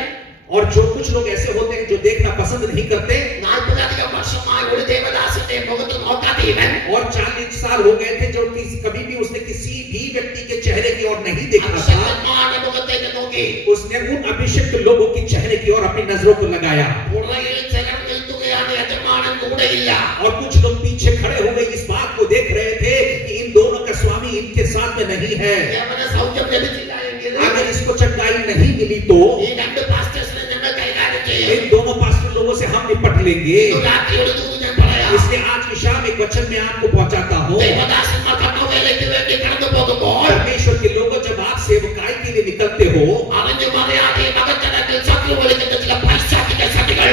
और जो कुछ लोग ऐसे होते हैं जो देखना पसंद नहीं करते, 40 വർഷമായി ഒരു ദേവദാസന്റെ മുഖത്ത് നോക്കാത്തവൻ, और 40 साल हो गए थे जो कभी भी उसने किसी भी व्यक्ति के चेहरे की ओर नहीं देखा था, അഭിഷേകന്മാരുടെ മുഖത്തേക്ക് നോക്കി उसने उन अभिषिक्त लोगों की चेहरे की ओर अपनी नजरों को लगाया. പുറകിൽ ചിലർ നിൽക്കുകയാണ്, യജമാനൻ കൂടെയില്ല. और कुछ लोग पीछे खड़े हो गए, इस बात को देख रहे थे कि इन दोनों का स्वामी इनके साथ में नहीं है. യവന സൗഖ്യം ലഭിച്ചില്ല എങ്കിൽ अगर इसको चंगाई नहीं मिली तो ഈ രണ്ട് പാസ്റ്റേഴ്സിനെ ഞങ്ങൾ കൈകാര്യം ചെയ്യും. इन दोनों पास्टर लोगों से हम निपट लेंगे. ഇന്ന് രാത്രിയോട് ദൂത് ഞാൻ പറയാം. इसलिए आज की शाम एक वचन में आपको पहुंचाता हूँ. ദൈവദാസന്മാർ കർമ്മവേലയ്ക്ക് വേണ്ടി കടന്നു പോകുമ്പോൾ परमेश्वर के लोगों, जब आप सेवकाई के लिए निकलते हो, അറിഞ്ഞും അറിയാതെയും അകത്തടത്തിൽ ശത്രു വിളിക്കുന്ന ചില പൈശാചിക ശക്തികൾ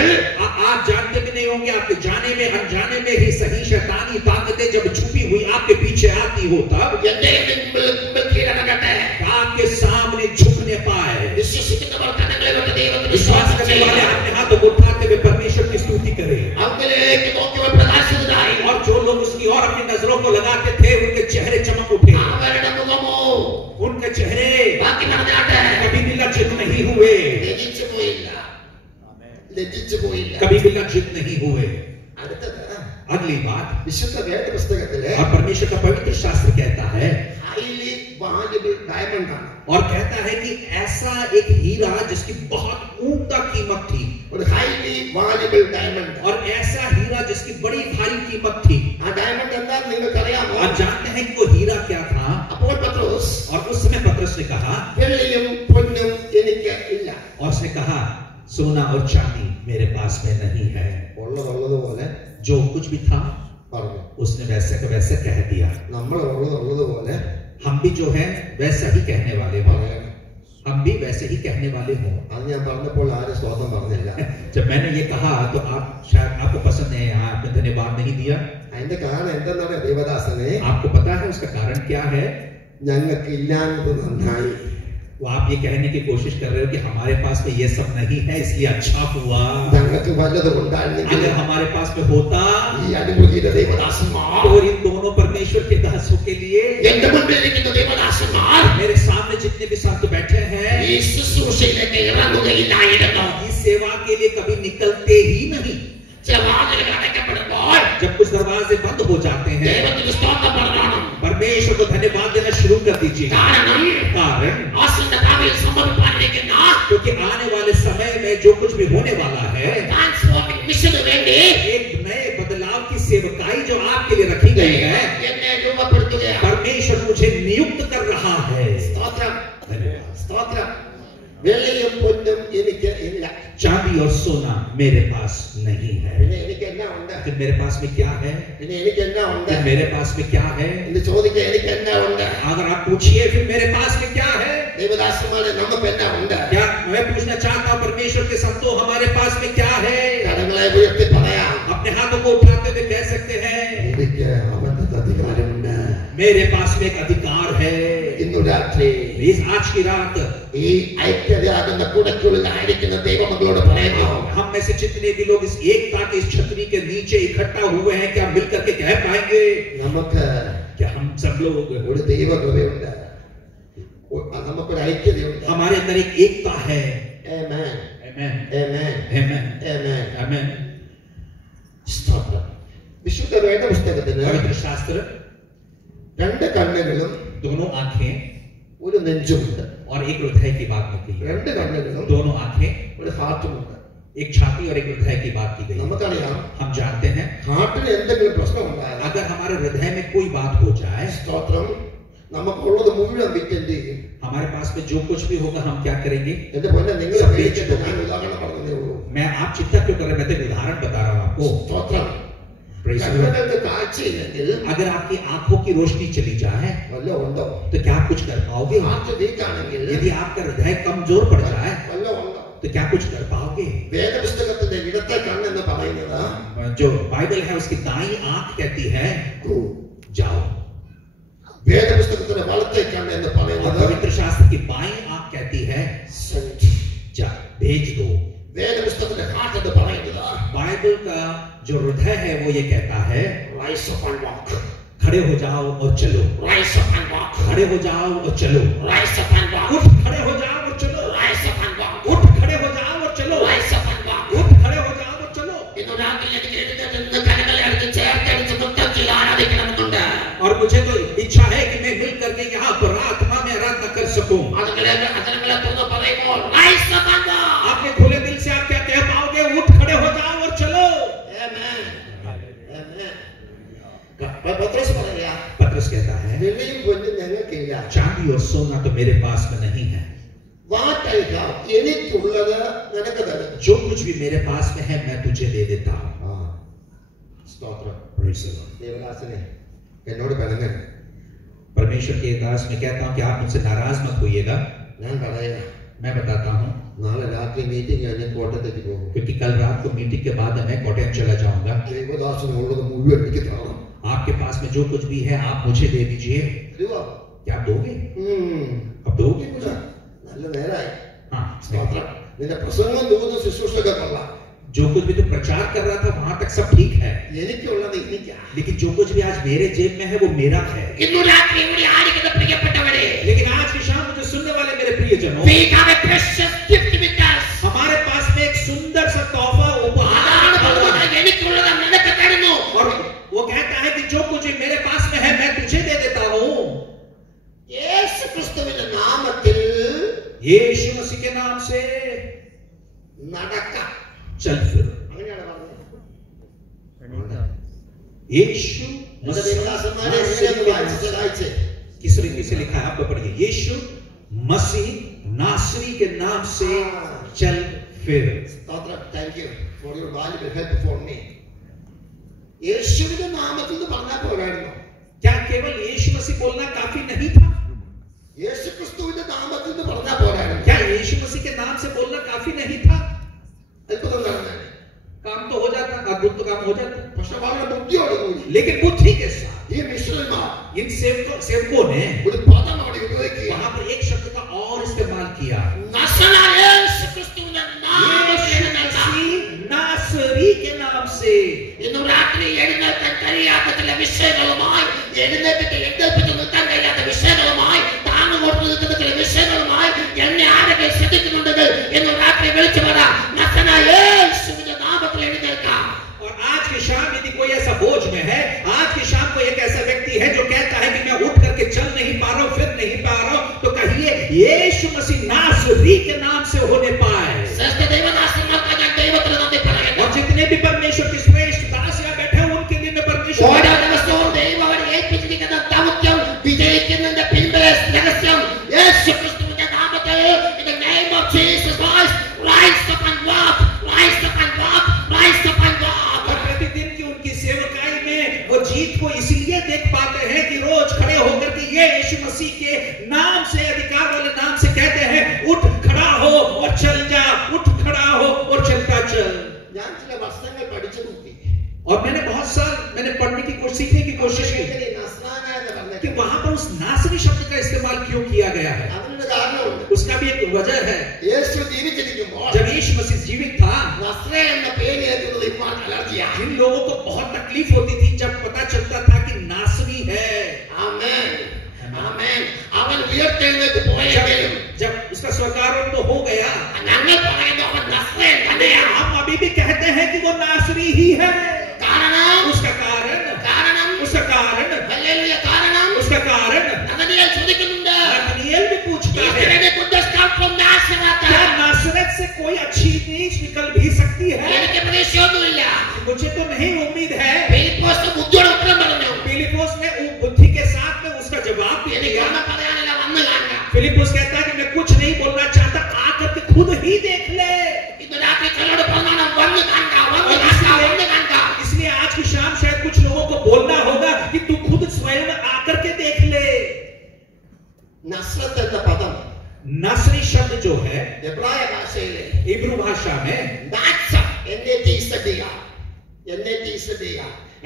आप जानते भी नहीं होंगे, आपके जाने में अनजाने में ही सही शैतानी ताकतें जब छुपी हुई आपके पीछे आती हो, तब എന്റെ മുമ്പിൽ കീഴടങ്ങട്ടെ. आपके सामने झुकने पाए. വിശ്വസിക്കുന്നവർ കരങ്ങളെ കൊണ്ട് ദൈവത്തിന് विश्वास സ്തോത്രം करने वाले ചെയ്യണം. अपने हाथों को उठाते हुए परमेश्वर की स्तुति करें. അവങ്കിലേക്ക് നോക്കിയവർ പ്രകാശിതരായി. और जो लोग उसकी ओर अपनी नजरों को लगाते थे, उनके चेहरे चमक उठे. അവരുടെ മുഖമോ उनके चेहरे ബാക്കി പറഞ്ഞാട്ടെ कभी भी लज्जित नहीं हुए, ലജ്ജിച്ചു പോയില്ല. ലജ്ജിച്ചു പോയില്ല. कभी भी लज्जित नहीं हुए. അടുത്തത് अगली बात, വിശുദ്ധ വേദപുസ്തകത്തിലെ और परमेश्वर का पवित्र शास्त्र कहता है ഹൈലി വാല്യുബിൾ ഡയമണ്ട് ആണ്. और कहता है कि ऐसा एक हीरा जिसकी बहुत ऊंचा कीमत थी, ഒരു ഹൈലി വാല്യുബിൾ ഡയമണ്ട്. और ऐसा हीरा जिसकी बड़ी भारी कीमत थी. ആ ഡയമണ്ട് എന്താണെന്ന് നിങ്ങൾക്ക് അറിയാമോ? और जानते हैं कि वो हीरा क्या था? അപ്പോൾ പത്രോസ്, और उस समय पतरस ने कहा, വെള്ളിയും പൊന്നും എനിക്ക് ഇല്ല. और उसने कहा, सोना और चांदी मेरे पास में नहीं है. ഉള്ളതുപോലെ जो कुछ भी था പറഞ്ഞു. उसने वैसे का वैसे कह दिया. നമ്മൾ ഉള്ളതുപോലെ हम भी जो है वैसा ही कहने वाले हों. പറയണം. हम भी वैसे ही कहने वाले हों. അത് ഞാൻ പറഞ്ഞപ്പോൾ ആരും സ്തോത്രം പറഞ്ഞില്ല. जब मैंने ये कहा तो आप शायद आपको पसंद नहीं आया, आपने धन्यवाद नहीं दिया. അതിന്റെ കാരണം എന്തെന്നാണ് ദേവദാസനെ? आपको पता है उसका कारण क्या है? ഞങ്ങൾക്ക് ഇല്ലാഞ്ഞത് നന്നായി. वो आप ये कहने की कोशिश कर रहे हो कि हमारे पास में ये सब नहीं है, इसलिए अच्छा हुआ. ഞങ്ങൾക്ക് വല്ലതും ഉണ്ടായിരുന്നെങ്കിൽ अगर हमारे पास में होता ഈ അനുഭൂതിയുടെ ദേവദാസന്മാർ, तो इन दोनों परमेश्वर के दासों के लिए, എന്റെ മുമ്പിൽ ഇരിക്കുന്ന ദേവദാസന്മാർ मेरे सामने जितने भी संत बैठे हैं, ഈ ശുശ്രൂഷയിലേക്ക് ഇറങ്ങുകയില്ലായിരുന്നു. इस सेवा के लिए कभी निकलते ही नहीं. ചില വാതിലുകൾ അടയ്ക്കപ്പെടുമ്പോൾ जब कुछ दरवाजे बंद हो जाते हैं, ദൈവത്തിന് സ്തോത്രം പറയണം. परमेश्वर को धन्यवाद देना शुरू कर दीजिए. കാരണം कारण ആശ്രിത ഭാവിയിൽ സംഭവിക്കാനിരിക്കുന്ന क्योंकि आने वाले समय में जो कुछ भी होने वाला है, ട്രാൻസ്ഫോർമിംഗ് മിഷന് വേണ്ടി एक नए बदलाव की सेवकाई जो आपके लिए रखी गई है, എന്നെ രൂപപ്പെടുത്തുകയാണ്. परमेश्वर मुझे नियुक्त कर रहा है. സ്തോത്രം, धन्यवाद. സ്തോത്രം. വെള്ളിയും പൊന്നും എനിക്ക് ഇല്ല. चांदी और सोना मेरे पास नहीं है. പിന്നെ എനിക്ക് എന്നാ ഉണ്ട്? फिर मेरे पास में क्या है? പിന്നെ എനിക്ക് എന്നാ ഉണ്ട് फिर मेरे पास में क्या है? എന്ന് ചോദിക്കുക. എനിക്ക് എന്നാ ഉണ്ട്? अगर आप पूछिए फिर मेरे पास में क्या है, ദേവദാസന്മാരെ നമുക്ക് എന്നാ ഉണ്ട്? क्या मैं पूछना चाहता हूँ परमेश्वर के संतों, हमारे पास में क्या है? കരങ്ങളെ ഉയർത്തി പറയാം. अपने हाथों को उठाते हुए कह सकते हैं, എനിക്ക് അവന്റെ അധികാരമുണ്ട്. मेरे पास में एक अधिकार है. ഇന്നു രാത്രി इस आज की रात ഈ ഐക്യതയാകുന്ന കുടയ്ക്കുള്ളിലായിരിക്കുന്ന ദൈവമക്കളോട് പറയുന്നു, हम में से जितने भी लोग इस एकता की इस छतरी के नीचे इकट्ठा हुए हैं, क्या मिलकर के कह पाएंगे നമുക്ക് क्या हम सब लोग, ഒരു ദൈവകൃപയുണ്ട്, നമുക്കൊരു ഐക്യതയുണ്ട്. हमारे अंदर एक एकता है. ആമേൻ, Amen. ആമേൻ, Amen. ആമേൻ. Amen. സ്തോത്രം. വിശുദ്ധ വേദപുസ്തകത്തിന് पवित्र शास्त्र, രണ്ട് കണ്ണുകളും दोनों आंखें ഒരു നെഞ്ചുമുണ്ട്. और एक हृदय की बात होती है. രണ്ട് കണ്ണുകളും दोनों आंखें, ഒരു ഹാർട്ടുമുണ്ട്. एक छाती और एक हृदय की बात की गई. നമുക്കറിയാം, हम जानते हैं ഹാർട്ടിന് എന്തെങ്കിലും പ്രശ്നം ഉണ്ടായാൽ अगर हमारे हृदय में कोई बात हो जाए, സ്തോത്രം, നമുക്കുള്ളത് മുഴുവൻ വിറ്റെന്ത് ചെയ്യും? हमारे पास में जो कुछ भी होगा हम क्या करेंगे? എന്റെ പൊന്നെ നിങ്ങൾ പേടിച്ചിട്ട് ഞാൻ ഉദാഹരണം പറഞ്ഞതേ ഉള്ളൂ. मैं आप चिंता क्यों कर रहे हैं? मैं तो उदाहरण बता रहा हूँ आपको. സ്തോത്രം. Praise the Lord. കണ്ണുകൾക്ക് കാഴ്ചയില്ലെങ്കിൽ अगर आपकी आंखों की रोशनी चली जाए വല്ലതും ഉണ്ടോ? तो क्या कुछ कर पाओगे? ഹാർട്ട് വീക്കാണെങ്കിൽ यदि आपका हृदय कमजोर पड़ जाए വല്ലതും ഉണ്ടോ? तो क्या कुछ कर पाओगे? വേദപുസ്തകത്തിന്റെ ഇടത്തെ കണ്ണെന്ന് പറയുന്നത് जो बाइबल है उसकी दाई आंख कहती है जाओ. വേദപുസ്തകത്തിന്റെ വലത്തെ കണ്ണെന്ന് और പറയുന്നത് पवित्र शास्त्र की बाई आंख कहती है जा, भेज दो. വേദപുസ്തകത്തിന്റെ ഹാർട്ട് എന്ന് പറയുന്നത് बाइबल का जो हृदय है वो ये कहता है റൈസ് അപ്പ് ആൻഡ് വാക്ക്. खड़े हो जाओ और चलो. Rise up and walk. खड़े हो जाओ और चलो. Rise up and walk. उठ खड़े हो जाओ और चलो. Rise up and walk. उठ खड़े हो जाओ और चलो. Rise up and walk. उठ खड़े हो जाओ और चलो. ഇന്ന് രാത്രി എനിക്ക് എഴുന്നേറ്റ് നിന്ന് കരങ്ങളെ അടിച്ച് ചേർത്തടിച്ച് നൃത്തം ചെയ്ത് ആരാധിക്കണമെന്നുണ്ട്. और मुझे तो इच्छा है कि मैं मिल करके यहाँ पर आत्मा में आराधना कर सकूं. അതുങ്ങളെ തുറന്ന് പറയുമ്പോൾ റൈസ് അപ്പ് ആൻഡ് വാക്ക്. आपके खुले दिल से आप क्या कह पाओगे? उठ खड़े हो जाओ और चलो. ആമേൻ. ആമേൻ. പത്രോസ് പറയാ, पतरस कहता है വെള്ളിയും പൊന്നും ഞങ്ങൾക്കില്ല. चांदी और सोना तो मेरे पास में नहीं है. What I have, എനിക്കുള്ളത് നിനക്ക് തരും. जो कुछ भी मेरे पास में है मैं तुझे दे देता हूँ. സ്തോത്രം. Praise the Lord. ദേവദാസനെ എന്നോട് പിണങ്ങരുത്. परमेश्वर के दास मैं कहता हूँ कि आप मुझसे नाराज मत होइएगा. ഞാൻ പറയാ, मैं बताता हूँ നാളെ രാത്രി മീറ്റിംഗ് ഞാൻ കോട്ടയത്തേക്ക് പോകും. क्योंकि कल रात को मीटिंग के बाद मैं कोटयम चला जाऊंगा. ദേവദാസനുള്ളത് മുഴുവൻ എനിക്ക് തരണം. आपके पास में जो कुछ भी है आप मुझे दे दीजिए. തരുവോ? क्या आप दोगे? अब दोगे मुझे? നല്ല നേരായി. हाँ. സ്തോത്രം. നിന്റെ പ്രസംഗം തോന്നുന്ന ശുശ്രൂഷക കൊള്ളാം. जो कुछ भी तू प्रचार कर रहा था वहां तक सब ठीक है, എനിക്കുള്ളത് എനിക്കാ. लेकिन जो कुछ भी आज मेरे जेब में है वो मेरा है. ഇന്നു രാത്രി ഇവിടെ ആയിരിക്കുന്ന പ്രിയപ്പെട്ടവരെ, लेकिन आज की शाम मुझे सुनने वाले मेरे प्रियजनों, we have a precious gift with us. हमारे पास में एक सुंदर सा तोहफा उपहार അതാണ് रखा हुआ है. പറഞ്ഞത്, എനിക്കുള്ളത് നിനക്ക് തരുന്നു. और वो कहता है कि जो कुछ भी मेरे पास में है मैं तुझे दे देता हूँ. യേശു ക്രിസ്തുവിന്റെ നാമത്തിൽ यीशु मसीह के नाम से നടക്കാം. चल फिर. അങ്ങനെയാണ് പറഞ്ഞത്. यीशु നമ്മുടെ ദേവദാസന്മാരെ എങ്ങനെയൊന്ന് വായിച്ച് സഹായിച്ചേ. किस तरीके से लिखा है आपको पढ़िए. यीशु मसीह नासरी के नाम से चल फिर. സ്തോത്രം. Thank you for your valuable help for me. യേശുവിന്റെ നാമത്തിൽ എന്ന് പറഞ്ഞാൽ പോരായിരുന്നു. क्या केवल यीशु मसीह बोलना काफी नहीं था? യേശു ക്രിസ്തുവിന്റെ നാമത്തിൽ എന്ന് പറഞ്ഞാൽ പോരായിരുന്നു. क्या यीशु मसीह के नाम से बोलना काफी नहीं था? അത്ഭുതം നടന്നേ. काम तो हो जाता, अद्भुत तो काम हो जाता. പക്ഷെ വളരെ ബുദ്ധിയോടുകൂടി लेकिन बुद्धि के साथ ഈ മിശ്രന്മാർ इन सेवकों ने ഒരു പദം അവിടെ ഉപയോഗിക്കുക. वहां पर एक शब्द का और इस्तेमाल किया. നസറായ യേശു ക്രിസ്തുവിന്റെ നാമത്തിൽ यीशु എഴുന്നേൽക്കാം. मसीह नासरी के नाम से. ഇന്ന് രാത്രി എഴുന്നേൽക്കാൻ കഴിയാത്ത ചില വിഷയങ്ങളുമായി, എഴുന്നേൽപ്പിച്ച് നിൽക്കാൻ കഴിയാത്ത വിഷയങ്ങളുമായി, താങ്ങു കൊടുത്തു നിൽക്കുന്ന ചില വിഷയങ്ങളുമായി എന്നെ ആരൊക്കെ ശ്രദ്ധിക്കുന്നുണ്ടെങ്കിൽ ഇന്ന് രാത്രി വിളിച്ചു പറ, നസറായ യേശുവിന്റെ നാമത്തിൽ എഴുന്നേൽക്കാം. और आज की शाम यदि कोई ऐसा बोझ में है, आज की शाम को एक ऐसा व्यक्ति है जो कहता है कि मैं उठ करके चल नहीं पा रहा हूं, फिर नहीं पा रहा हूं, तो कहिए यीशु मसीह नासरी के नाम से होने पाए. ശ്രേഷ്ഠ ദൈവദാസന്മാർക്ക് ഞാൻ ദൈവത്തിന് നന്ദി പറയുന്നു. और जितने भी परमेश्वर के श्रेष्ठ दास यहाँ बैठे हैं उनके लिए मैं परमेश्वर ഓരോ ദിവസവും ദൈവം അവരെ ഏൽപ്പിച്ചിരിക്കുന്ന ദൗത്യം വിജയിക്കുന്നതിന്റെ പിൻബല രഹസ്യം യേശു ക്രിസ്തുവിന്റെ നാമത്തിൽ in the name of Jesus Christ, rise up and walk, rise up and walk, rise up and walk. और प्रतिदिन की उनकी सेवकाई में वो जीत को इसलिए देख पाते हैं कि रोज खड़े होकर के ये यीशु मसीह के नाम से, अधिकार वाले नाम से कहते हैं उठ खड़ा हो और चल जा, उठ खड़ा हो और चलता चल. ഞാൻ ചില വർഷങ്ങൾ പഠിച്ചു നോക്കി. और मैंने बहुत साल पढ़ने की कोशिश, सीखने की कोशिश की നസ്രാന എന്ന് പറഞ്ഞത് कि वहां पर उस नासरी शब्द का इस्तेमाल क्यों किया गया है. അതിനൊരു കാരണമുണ്ട്. उसका भी एक वजह है. യേശു ജീവിച്ചിരിക്കുമ്പോൾ जब यीशु मसीह जीवित था, നസ്ര എന്ന പേര് കേൾക്കുന്നത് ഇപ്പോൾ അലർജിയാണ്. जिन लोगों को बहुत तकलीफ होती थी जब पता चलता था कि नासरी है. ആമേൻ. ആമേൻ. അവൻ ഉയർത്തെഴുന്നേറ്റ് പോയെങ്കിലും जब उसका स्वीकारोत्तर तो हो गया, ഞങ്ങൾ പറയുന്നു അവൻ നസ്രയൻ തന്നെയാണ്. हम अभी भी कहते हैं कि वो नासरी ही है. കാരണം उसका कारण ഹല്ലേലൂയ, കാരണം उसका कारण നഥനയേൽ ചോദിക്കുന്നുണ്ട്, नतनएल भी पूछता है ഈശ്വരനെ കുറ്റസ്ഥം from Nazareth. क्या नासरत से कोई अच्छी चीज निकल भी सकती है? എനിക്ക് പ്രതീക്ഷയൊന്നുമില്ല. मुझे तो नहीं उम्मीद है. ഫിലിപ്പോസ് ബുദ്ധിയോടെ ഉത്തരം പറഞ്ഞു. फिलिप्पुस ने बुद्धि के साथ में उसका जवाब भी എനിക്ക് दिया. फिलिप्पुस कहता है कि मैं कुछ नहीं बोलना चाहता, आकर के खुद ही देख ले। इसलिए आज की शाम शायद कुछ लोगों को बोलना होगा कि तू खुद स्वयं आकर के देख ले। നസ്രത്ത് എന്ന പദം नसरी शब्द जो है എബ്രായ ഭാഷയിലെ इब्रू भाषा में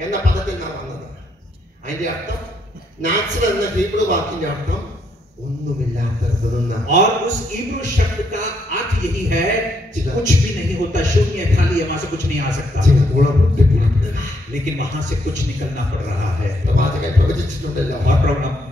എന്ന പദത്തിൽ നിന്നാണ് വന്നത്. അതിന്റെ അർത്ഥം നാച്ചർ എന്ന ഹീബ്രു വാക്കിന്റെ അർത്ഥം ഒന്നുമില്ലാത്തത്. और उस इब्रू शब्द का अर्थ यही है कि कुछ भी नहीं होता, शून्य खाली, वहां से कुछ नहीं आ सकता, लेकिन वहां से कुछ निकलना पड़ रहा है। പ്രവാചകൻ പ്രവചിച്ചിട്ടുണ്ടല്ലോ, और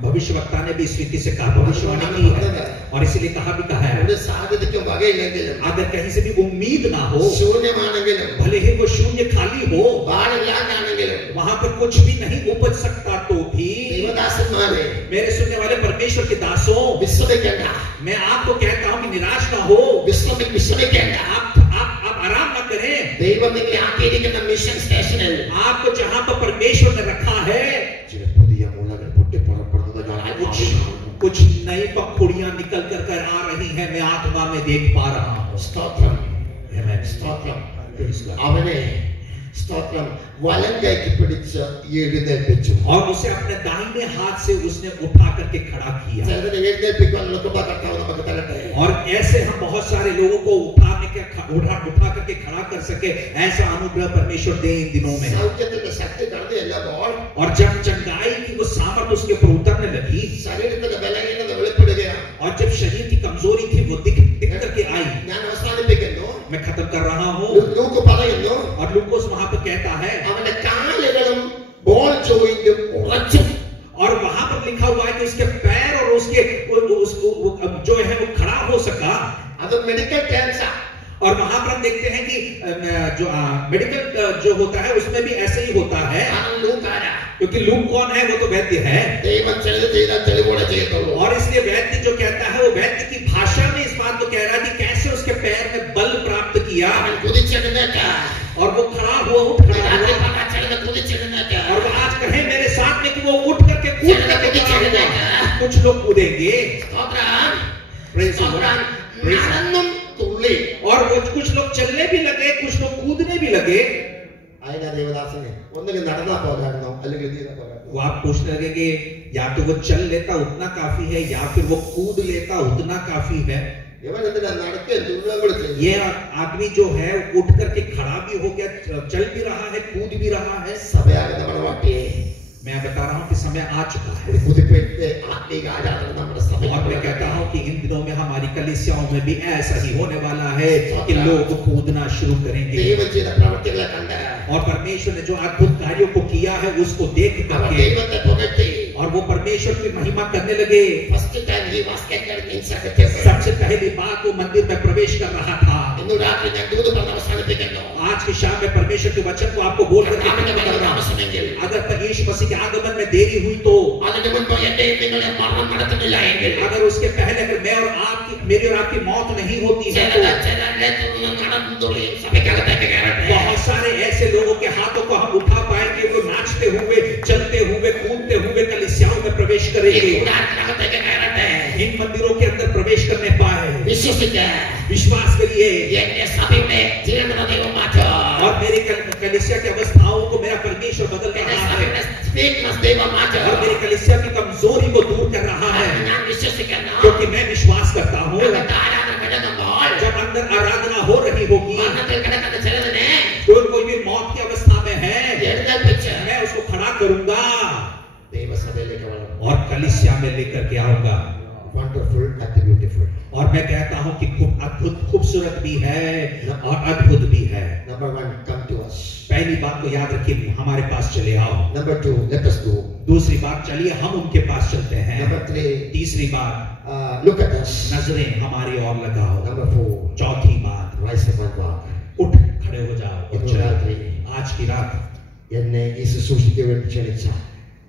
भविष्यवक्ता ने भी इस रीति से कहा, भविष्यवाणी की है, और इसीलिए कहा भी कहा है ഒരു സാധ്യതയ്ക്കും വകയില്ലെങ്കിലും, अगर कहीं से भी उम्मीद ना हो, ശൂന്യമാണെങ്കിലും, भले ही वो शून्य खाली हो, ബാലമില്ലാതാണെങ്കിലും, वहां पर कुछ भी नहीं उपज सकता, तो भी ദൈവദാസന്മാരെ, मेरे सुनने वाले परमेश्वर के दासों, വിശ്രമിക്കണ്ട. मैं आपको कहता हूं कि निराश ना हो, വിശ്രമിക്കണ്ട. आप आराम ना करें. ദൈവം നിങ്ങളെ ആക്കിയിരിക്കുന്ന മിഷൻ സ്റ്റേഷനിൽ आपको जहां पर परमेश्वर ने रखा है, ചില പുതിയ മുളകൾ പൊട്ടിപ്പുറപ്പെടുന്നത് ഞാൻ कुछ नई पंखुड़ियां निकल कर आ रही हैं, मैं आत्मा में देख पा रहा हूं. സ്തോത്രം, Amen. സ്തോത്രം. Praise God. അവനെ സ്തോത്രം വലം കൈക്ക് പിടിച്ച് എഴുന്നേൽപ്പിച്ചു. और उसे अपने दाहिने हाथ से उसने उठा करके खड़ा किया. ചിലതിനെ എഴുന്നേൽപ്പിക്കാനുള്ള കൃപ കർത്താവ് നമുക്ക് തരട്ടെ. और ऐसे हम बहुत सारे लोगों को उठा करके खड़ा कर सके, ऐसा अनुग्रह परमेश्वर दे इन दिनों में. സൗഖ്യത്തിന്റെ ശക്തി കടന്നു ചെല്ലുമ്പോൾ, और जब चंगाई की वो सामर्थ उसके ऊपर उतरने लगी, ശരീരത്തിന്റെ ബലഹീനത വെളിപ്പെടുകയാണ്. और जब शरीर की कमजोरी थी वो दिख करके आई. ഞാൻ അവസാനിപ്പിക്കുന്നു. मैं खत्म कर रहा हूं. ലൂക്ക് പറയുന്നു, और लूकोस वहां पर कहता है, അവന്റെ കാലുകളും ബോൾ ജോയിന്റും ഉറച്ചു. और वहां पर लिखा हुआ है कि उसके पैर और उसके जो है वो खड़ा हो सका. അത് മെഡിക്കൽ ടേംസാ. और वहां पर हम देखते हैं कि जो मेडिकल जो होता है उसमें भी ऐसे ही होता है, क्योंकि लूक कौन है? वो तो वैद्य है. और इसलिए वैद्य जो कहता है, वो वैद्य की भाषा में इस बात को कह रहा है कि कैसे उसके पैर में बल प्राप्त किया, और वो खड़ा हुआ, उठ खड़ा हुआ. और वो आज कहे मेरे साथ में कि वो उठ करके कूद करके खड़ा हुआ. कुछ लोग कूदेंगे, और वो कुछ लोग चलने भी लगे, कुछ लोग कूदने भी लगे. वो आप पूछने लगे कि या तो वो चल लेता उतना काफी है, या फिर वो कूद लेता उतना काफी है. ये आदमी जो है उठ करके खड़ा भी हो गया, चल भी रहा है, कूद भी रहा है. मैं बता रहा हूं कि समय आ चुका है. और मैं कहता हूं कि इन दिनों में हमारी कलीसियाओं में भी ऐसा ही होने वाला है कि लोग कूदना शुरू करेंगे. और परमेश्वर ने जो अद्भुत कार्यों को किया है उसको देख करके, और वो परमेश्वर की महिमा करने लगे. सबसे पहली बात वो मंदिर में प्रवेश कर रहा था. आज की शाम में परमेश्वर के वचन को आपको बोल करके अगर यीशु मसीह के आगमन में देरी हुई तो, अगर उसके पहले मैं और आपकी, मेरी और आपकी मौत नहीं होती है, तो बहुत सारे ऐसे लोगों के हाथों को हम उठा पाएंगे, वो नाचते हुए, चलते हुए, कूदते हुए कलीसियाओं में प्रवेश करेंगे. इन मंदिरों के अंदर प्रवेश करने पाए. विश्वास करिए. और मेरी कलीसिया की अवस्थाओं को मेरा परमेश्वर बदल रहा है, और मेरी कलीसिया की कमजोरी को दूर कर रहा है, क्योंकि मैं विश्वास करता हूँ जब अंदर आराधना हो रही होगी, कोई भी मौत की अवस्था में है, मैं उसको खड़ा करूंगा और कलीसिया में लेकर के आऊंगा. Wonderful and beautiful. और मैं कहता हूं कि खूब अद्भुत, खूबसूरत भी है और अद्भुत भी है. Number 1, come to us. पहली बात को याद रखिए, हमारे पास चले आओ. Number 2, let us go. दूसरी बात, चलिए हम उनके पास चलते हैं. नंबर 3, तीसरी बात, look at us. नजरें हमारी ओर लगाओ. नंबर 4, चौथी बात, rise up and walk. उठ खड़े हो जाओ और चलो. आज की रात എന്നെ ഈ ശുശ്രൂഷയ്ക്ക് വേണ്ടി ക്ഷണിച്ച,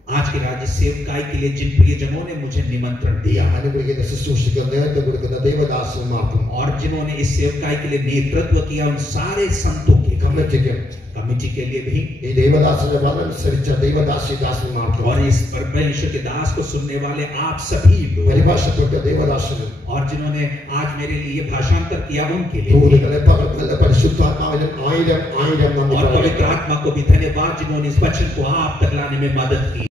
आज की रात इस सेवकाई के लिए जिन प्रियजनों ने मुझे निमंत्रण दिया, അനുഗ്രഹിക്കുന്ന ശുശ്രൂഷയ്ക്ക് നേതൃത്വം കൊടുക്കുന്ന ദൈവദാസന്മാർക്കും, और जिन्होंने इस सेवकाई के लिए नेतृत्व किया, उन सारे संतों के, കമ്മിറ്റിക്കും, कमिटी के लिए भी ഈ ദേവദാസന്റെ വചനം ശ്രവിച്ച ദേവദാസി ദാസന്മാർക്ക് और इस परमेश्वर के दास को सुनने वाले आप सभी लोग പരിഭാഷപ്പെട്ട ദേവദാസനും और जिन्होंने आज मेरे लिए भाषांतर किया उनके लिए ദൂതകളെ പകർത്തുന്ന പരിശുദ്ധാത്മാവിനും ആയിരം ആയിരം നന്ദി और पवित्र आत्मा को भी धन्यवाद जिन्होंने इस वचन को आप तक लाने में मदद की।